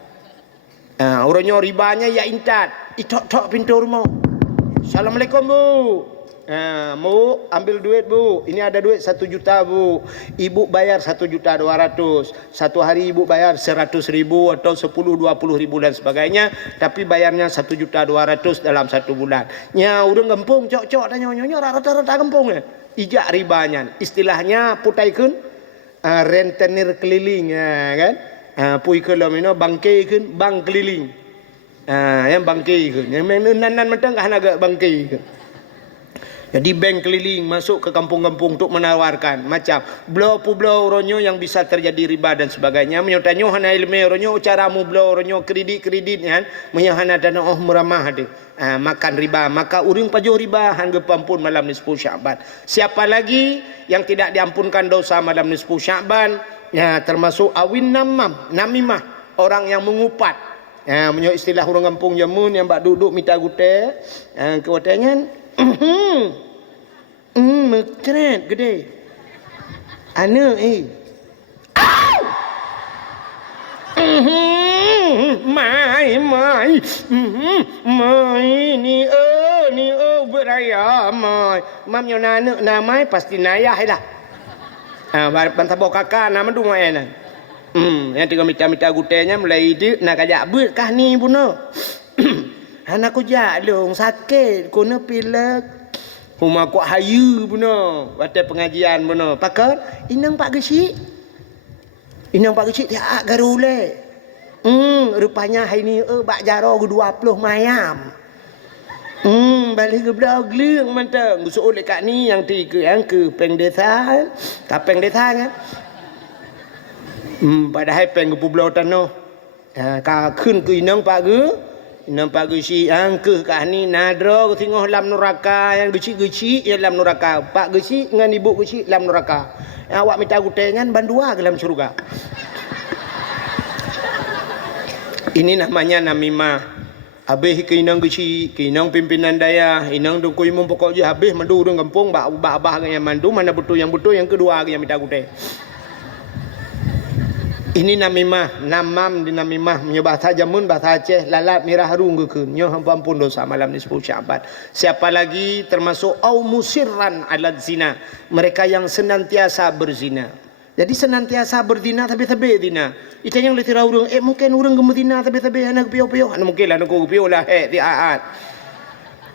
Orangnya ribanya ya intat, itok-tok pintu rumah. Assalamualaikum bu. Bu ambil duit bu. Ini ada duit 1 juta bu. Ibu bayar 1.200.000. Satu hari ibu bayar 100.000 atau 10-20.000 dan sebagainya. Tapi bayarnya 1.200.000 dalam 1 bulan. Nya udah gempung cok-cok tanya nyonya rata-rata gempung ya. Ijak ribanya. Istilahnya putaikun rentenir keliling kan. Pui kelam ini bangkai kan, bang keliling. Yang bangkai kan, yang nan mentang kah naga bangkai kan. Jadi bank keliling masuk ke kampung-kampung untuk menawarkan macam blau ronyo yang bisa terjadi riba dan sebagainya. Menyotanyo hana ilmu ronyo caramu blau ronyo kredit kan, menyahana dana meramah ada. Makan riba, maka uring pajuh riba hangga pampun malam nisfu Sya'ban. Siapa lagi yang tidak diampunkan dosa malam nisfu Sya'ban? Ya, termasuk awin namimah, orang yang mengupat. Menyo istilah orang kampung jamun yang bak duduk minta gute. Kewatannya mekret gede. Ana mai ni beraya mai. Mam yo nana namai pasti nayah dah. Bantah bawa kakak nama tu mana? Yang tinggal minta gutenya mulai itu nak ajak berkah ni buno. Anak aku jalung sakit, kena pilek. Rumah aku hayu buno, batal pengajian buno. Pakar, inang pak gesi. Inang pak gesi tiak garule. Rupanya hari ni bak jaro 20 mayam. Balik ke belau geling mantap. Gusuk oleh kat ni yang tiga yang ke peng desa. Kapeng desa kan. Padahal peng ke pulau tanah. Ka khun ke inang pak ge. Inang pak ge si ang ke kat ni nadra ke tengok lam neraka yang geci-geci ya lam neraka. Pak geci dengan ibu geci lam neraka. Awak minta gutengan bandua ke dalam surga. Ini namanya namimah. Habis ke inang geci, ke inang pimpinan daya, inang dukui mempokok je habis mandu urang kampung abah yang mandu mana betul yang kedua yang minta gute. Ini namimah, namam di namimah menyo bahasa Jamun bahasa Aceh lalat mirah harung gekeun nyo ampun dosa malam nisfu Sya'ban. Siapa lagi termasuk au musirran ala zina, mereka yang senantiasa berzina. Jadi senantiasa berzina tapi zina. Itu yang letih orang. Mungkin orang gemezina tapi anak piau-piau. Anak mungkin lah nak piau lah tiaat.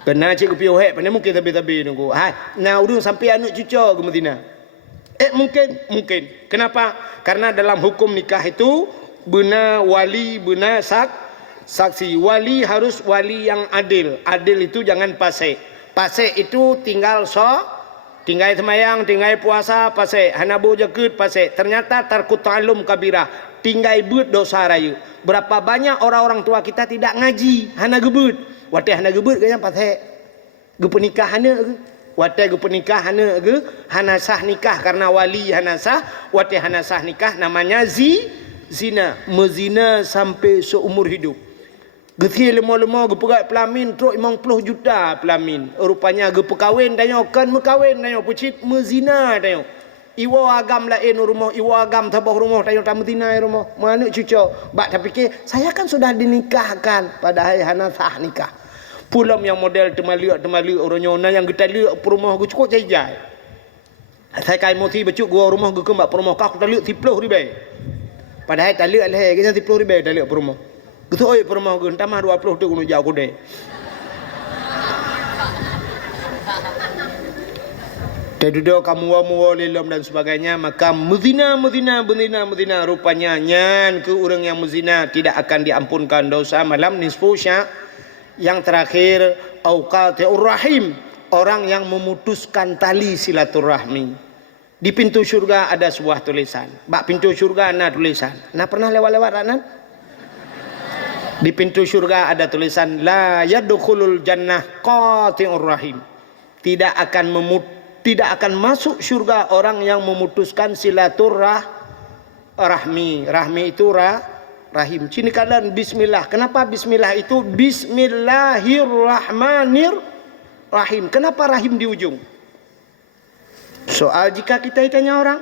Kena cik piau pandai mungkin tapi nunggu. Nah orang sampai anak cucu gemezina. Mungkin. Kenapa? Karena dalam hukum nikah itu benar wali, benar saksi. Wali harus wali yang adil. Adil itu jangan pasek. Pasek itu tinggal tinggal semayang, tinggal puasa, pasek. Hanabu jakut, pasek. Ternyata tarku ta'alum kabirah. Tinggal but dosa raya. Berapa banyak orang-orang tua kita tidak ngaji. Hana gebut. Watih hana gebut ke yang pasek. Gepenikah hana ke. Watih gepenikah hana ke. Hana sah nikah karena wali hana sah. Watih hana sah nikah namanya zina. Mezina sampai seumur hidup. Gethi lemah-lemah gepegat pelamin truk 50 juta pelamin. Rupanya gepekawin danyo kan mekawin danyo pucit mezina danyo. Iwa agam lain rumah, iwa agam tabah rumah danyo tak mezina rumah. Mana cucu? Bak tak fikir saya kan sudah dinikahkan padahal hana sah nikah. Pulam yang model temaliak orang nyona yang kita liak rumah gue cukup jai. Saya kai moti becuk gua rumah gue kembak rumah kau kita liak 30 ribu. Padahal tak liak leh kita 30 ribu tak liak rumah. Gitu oi permau gue entah mah 20 tu gunung jauh deh. Duduk kamu wamu lilom dan sebagainya maka muzina rupanya nyan ke orang yang muzina tidak akan diampunkan dosa malam nisfu sya. Yang terakhir auqati'ur rahim, orang yang memutuskan tali silaturahmi. Di pintu syurga ada sebuah tulisan. Bak pintu syurga ada tulisan. Nah pernah lewat-lewat anak? Di pintu syurga ada tulisan la yadkhulul jannah qati'ur rahim. Tidak akan masuk syurga orang yang memutuskan silaturahmi. Rahmi itu rahim. Sini kalian bismillah. Kenapa bismillah itu bismillahirrahmanirrahim? Kenapa rahim di ujung? Soal jika kita tanya orang,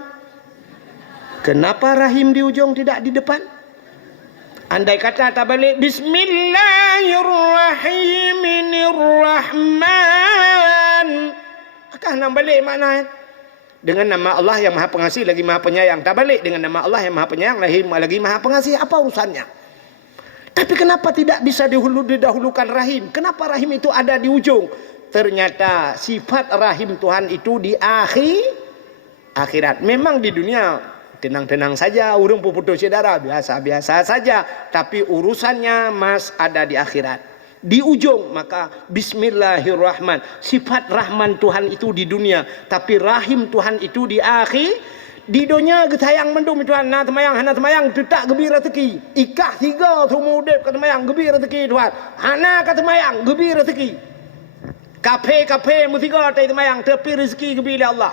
kenapa rahim di ujung tidak di depan? Andai kata tak balik Bismillahirrahmanirrahim. Akah nak balik makna dengan nama Allah yang Maha Pengasih lagi Maha Penyayang. Tak balik dengan nama Allah yang Maha Penyayang lagi Maha Pengasih. Apa urusannya? Tapi kenapa tidak bisa didahulukan rahim? Kenapa rahim itu ada di ujung? Ternyata sifat rahim Tuhan itu di akhirat. Memang di dunia tenang-tenang saja, urung putus saudara, biasa-biasa saja. Tapi urusannya mas ada di akhirat. Di ujung, maka bismillahirrahman. Sifat rahman Tuhan itu di dunia. Tapi rahim Tuhan itu di akhir. Di dunia getayang mendung Tuhan. Hana temayang, tetak gebir rezeki. Ikah 3 tumudep kata temayang, gebir rezeki Tuhan. Hana kata temayang, gebir rezeki. Kafe musiga tay temayang, tapi rezeki gebir Allah.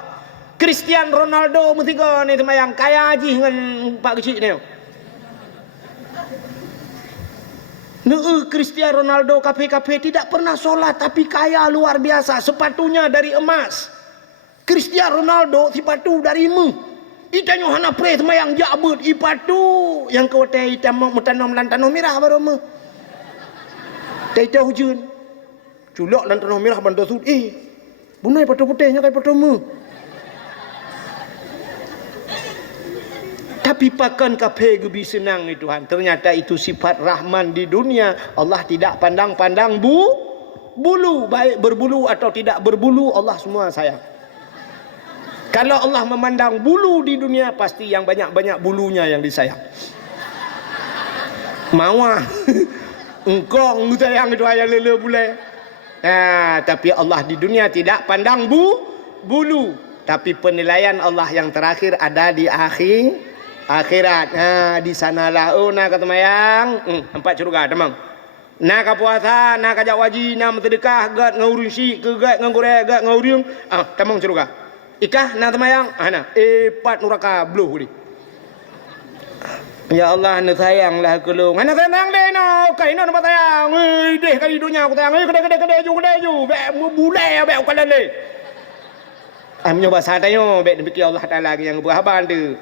Cristiano Ronaldo mestiga ni temayang kaya haji dengan pak kecil ni. Cristiano Ronaldo kafe tidak pernah solat tapi kaya luar biasa, sepatunya dari emas. Cristiano Ronaldo sepatu dari emas. Itanyo hana pre temayang jabut ipatu yang kau teh itam mutanam lantanah merah baru me. Teh hujan. Culak lantanah merah bantu sud. Bunai patu putihnya kayak patu me. Tapi pakan kafe gebi senang ni Tuhan. Ternyata itu sifat rahman di dunia. Allah tidak pandang-pandang bulu. Baik berbulu atau tidak berbulu, Allah semua sayang. Kalau Allah memandang bulu di dunia, pasti yang banyak-banyak bulunya yang disayang. Mawah. Engkong sayang itu ayah lele boleh. Tapi Allah di dunia tidak pandang bulu. Tapi penilaian Allah yang terakhir ada di akhirat. Di sanalah nak kata mayang 4 syurga temang. Nak puasa, nak ajak waji, nak sedekah, gat ngurung syik, ke gat ngurung, gat ngurung, temang syurga. Ikah nak temayang, ana 4 neraka bluh ni. Ya Allah, nak sayanglah kelung. Ana sayang deh no, kai no nampak sayang. Deh kali dunia aku sayang. Kedai ju. Bek bulai bek kalan le. Menyoba satanyo bek demi Allah Taala yang berhaban tu.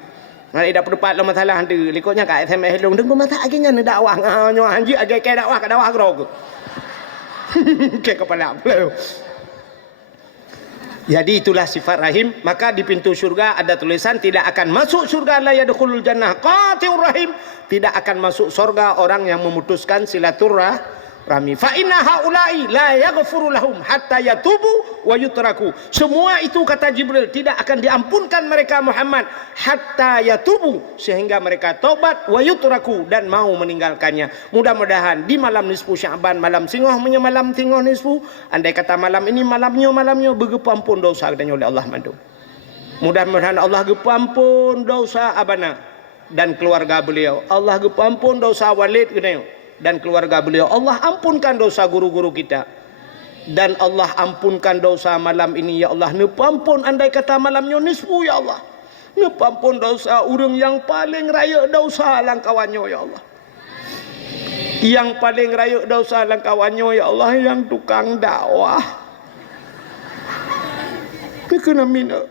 Ngai dak perdepat lo masalah tu. Likutnya kat SMS long deng masak aginya nak dakwah nyo anji agi ke dakwah ke dakwah grog. Ke kepala pula. Jadi itulah sifat rahim. Maka di pintu surga ada tulisan tidak akan masuk surga la yadkhulul jannah qati'ur rahim. Tidak akan masuk surga orang yang memutuskan silaturahmi. Fa inna haula'i la yaghfiru lahum hatta yatubu wa yutraku. Semua itu kata Jibril tidak akan diampunkan mereka Muhammad hatta yatubu, sehingga mereka tobat wa yutraku dan mau meninggalkannya. Mudah-mudahan di malam nisfu Sya'ban, malam singoh malam singoh nisfu, andai kata malam ini malamnya begepampun dosa dan oleh Allah mandu. Mudah-mudahan Allah gepampun dosa abana dan keluarga beliau. Allah gepampun dosa Walid gini dan keluarga beliau. Allah ampunkan dosa guru-guru kita. Dan Allah ampunkan dosa malam ini ya Allah. Nepampun andai kata malamnya nisfu ya Allah. Nepampun dosa urang yang paling raya dosa langkawannya ya Allah. Yang paling raya dosa langkawannya ya Allah, yang tukang dakwah. Kena mina.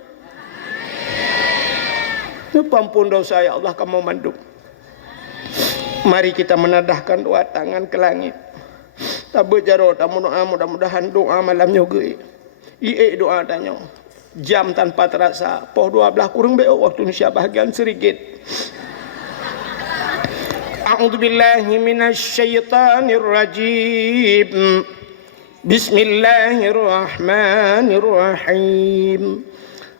Nepampun dosa ya Allah kamu manduk. Mari kita menadahkan dua tangan ke langit. Tabe jaro tamu doa, mudah-mudahan doa malamnya ge. Ie doa tanya. Jam tanpa terasa. Poh 12 kurang beo waktu Indonesia bahagian sedikit. A'udzubillahi minasyaitonir rajim. Bismillahirrahmanirrahim.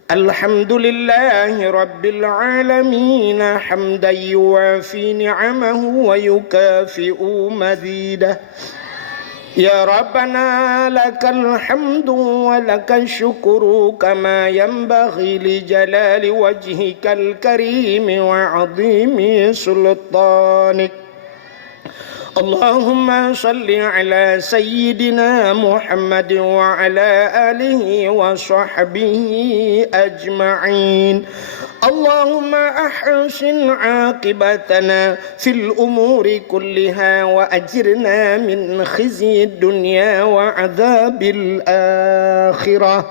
Alhamdulillahi rabbil alamin hamdan yuwafi ni'amahu wa yukafi'u mazidah. Ya Rabbana lakal hamdu wa lakal syukru kama yanbaghi li jalali wajhikal karim wa 'azimi sultanik. Allahumma salli ala sayyidina Muhammad wa ala alihi wa sahbihi ajma'in. Allahumma ahsin aqibatana fil umuri kulliha wa ajirna min khizyi dunya wa adzabil akhirah.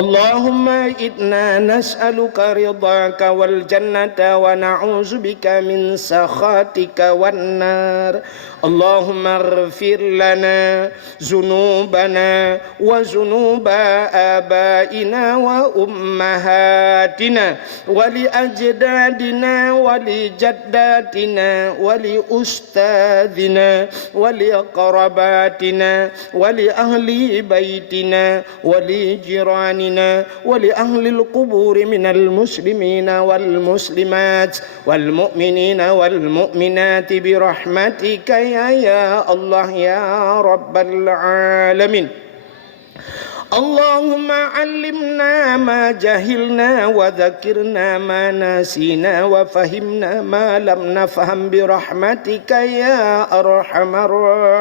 Allahumma inna nas'aluka ridhaka wal jannata wa na'udzubika min sakhatika wan nar. Allahumma ighfir lana zunubana wa zunuba abaina wa ummahatina wa li ajdadina wa li jaddatina wa li ustadina wa li qarabatina wa li ahli baitina wa li jiranina wa li ahli al-qubur minal muslimina wal muslimat wal mu'minina wal mu'minati bi rahmatika ya Allah ya Rabbal Alamin. Allahumma allimna ma jahilna wa dzakirna ma nasina wa fahimna ma lam nafham bi rahmatika ya Arhamar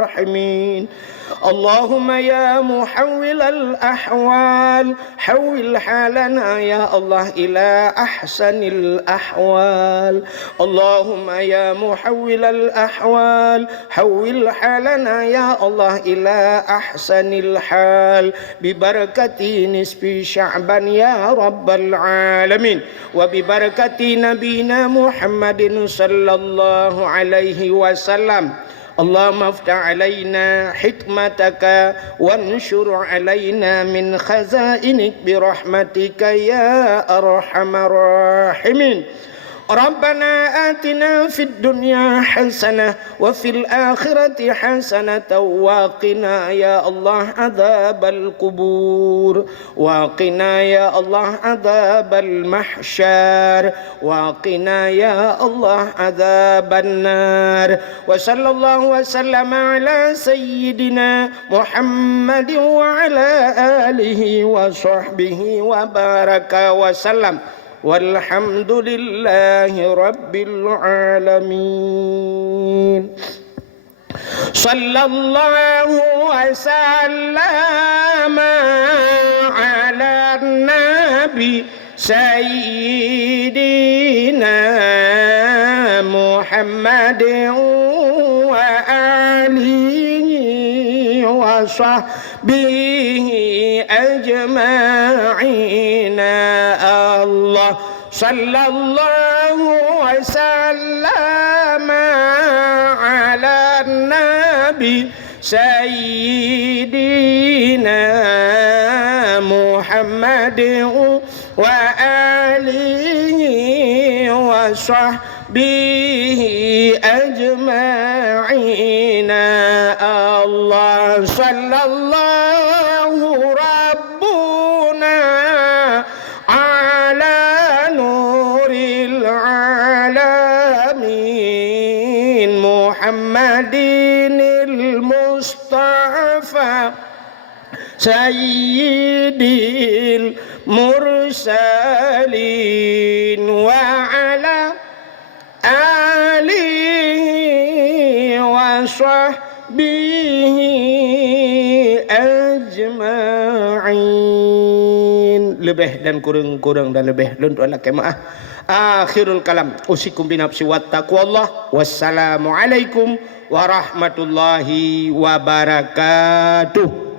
Rahimin. Allahumma ya muhawwilal ahwal hawwil halana ya Allah ila ahsanil ahwal. Allahumma ya muhawwilal ahwal hawwil halana ya Allah ila ahsanil hal bi barakati nisfi Sya'ban ya Rabbal Alamin wa bi barakati nabiyina Muhammadin sallallahu alaihi wasallam. Allahumma aftah alaina hikmataka wanshur alaina min khazainik birahmatika ya arhamar rahimin. Rabbana atina fid dunya hasanah wa fil akhirati hasanah wa qina ya Allah adzabal kubur wa qina ya Allah adzabal mahsyar wa qina ya Allah adzaban nar. Wa sallallahu wa sallama ala sayyidina Muhammadin wa ala alihi wa sahbihi wa baraka wa sallam. Walhamdulillahi rabbil alamin. Sallallahu wa sallama ala nabi sayyidina Muhammadin wa alihi wa sahbihi ajma'ina. Allah sallallahu wa sallama ala nabi sayyidina Muhammad Muhammad wa alihi wa sahbihi ajma'ina. Allah sallallahu rabbuna ala nuril alamin Muhammadinil Mustafa Sayyidil Mursalin wa ala alihi wa sahbihi ajma'in. Lebih dan kurang dan lebih luntur ala kemaah. Akhirul kalam usikum binafsi wa taqwallah. Wassalamualaikum warahmatullahi wabarakatuh.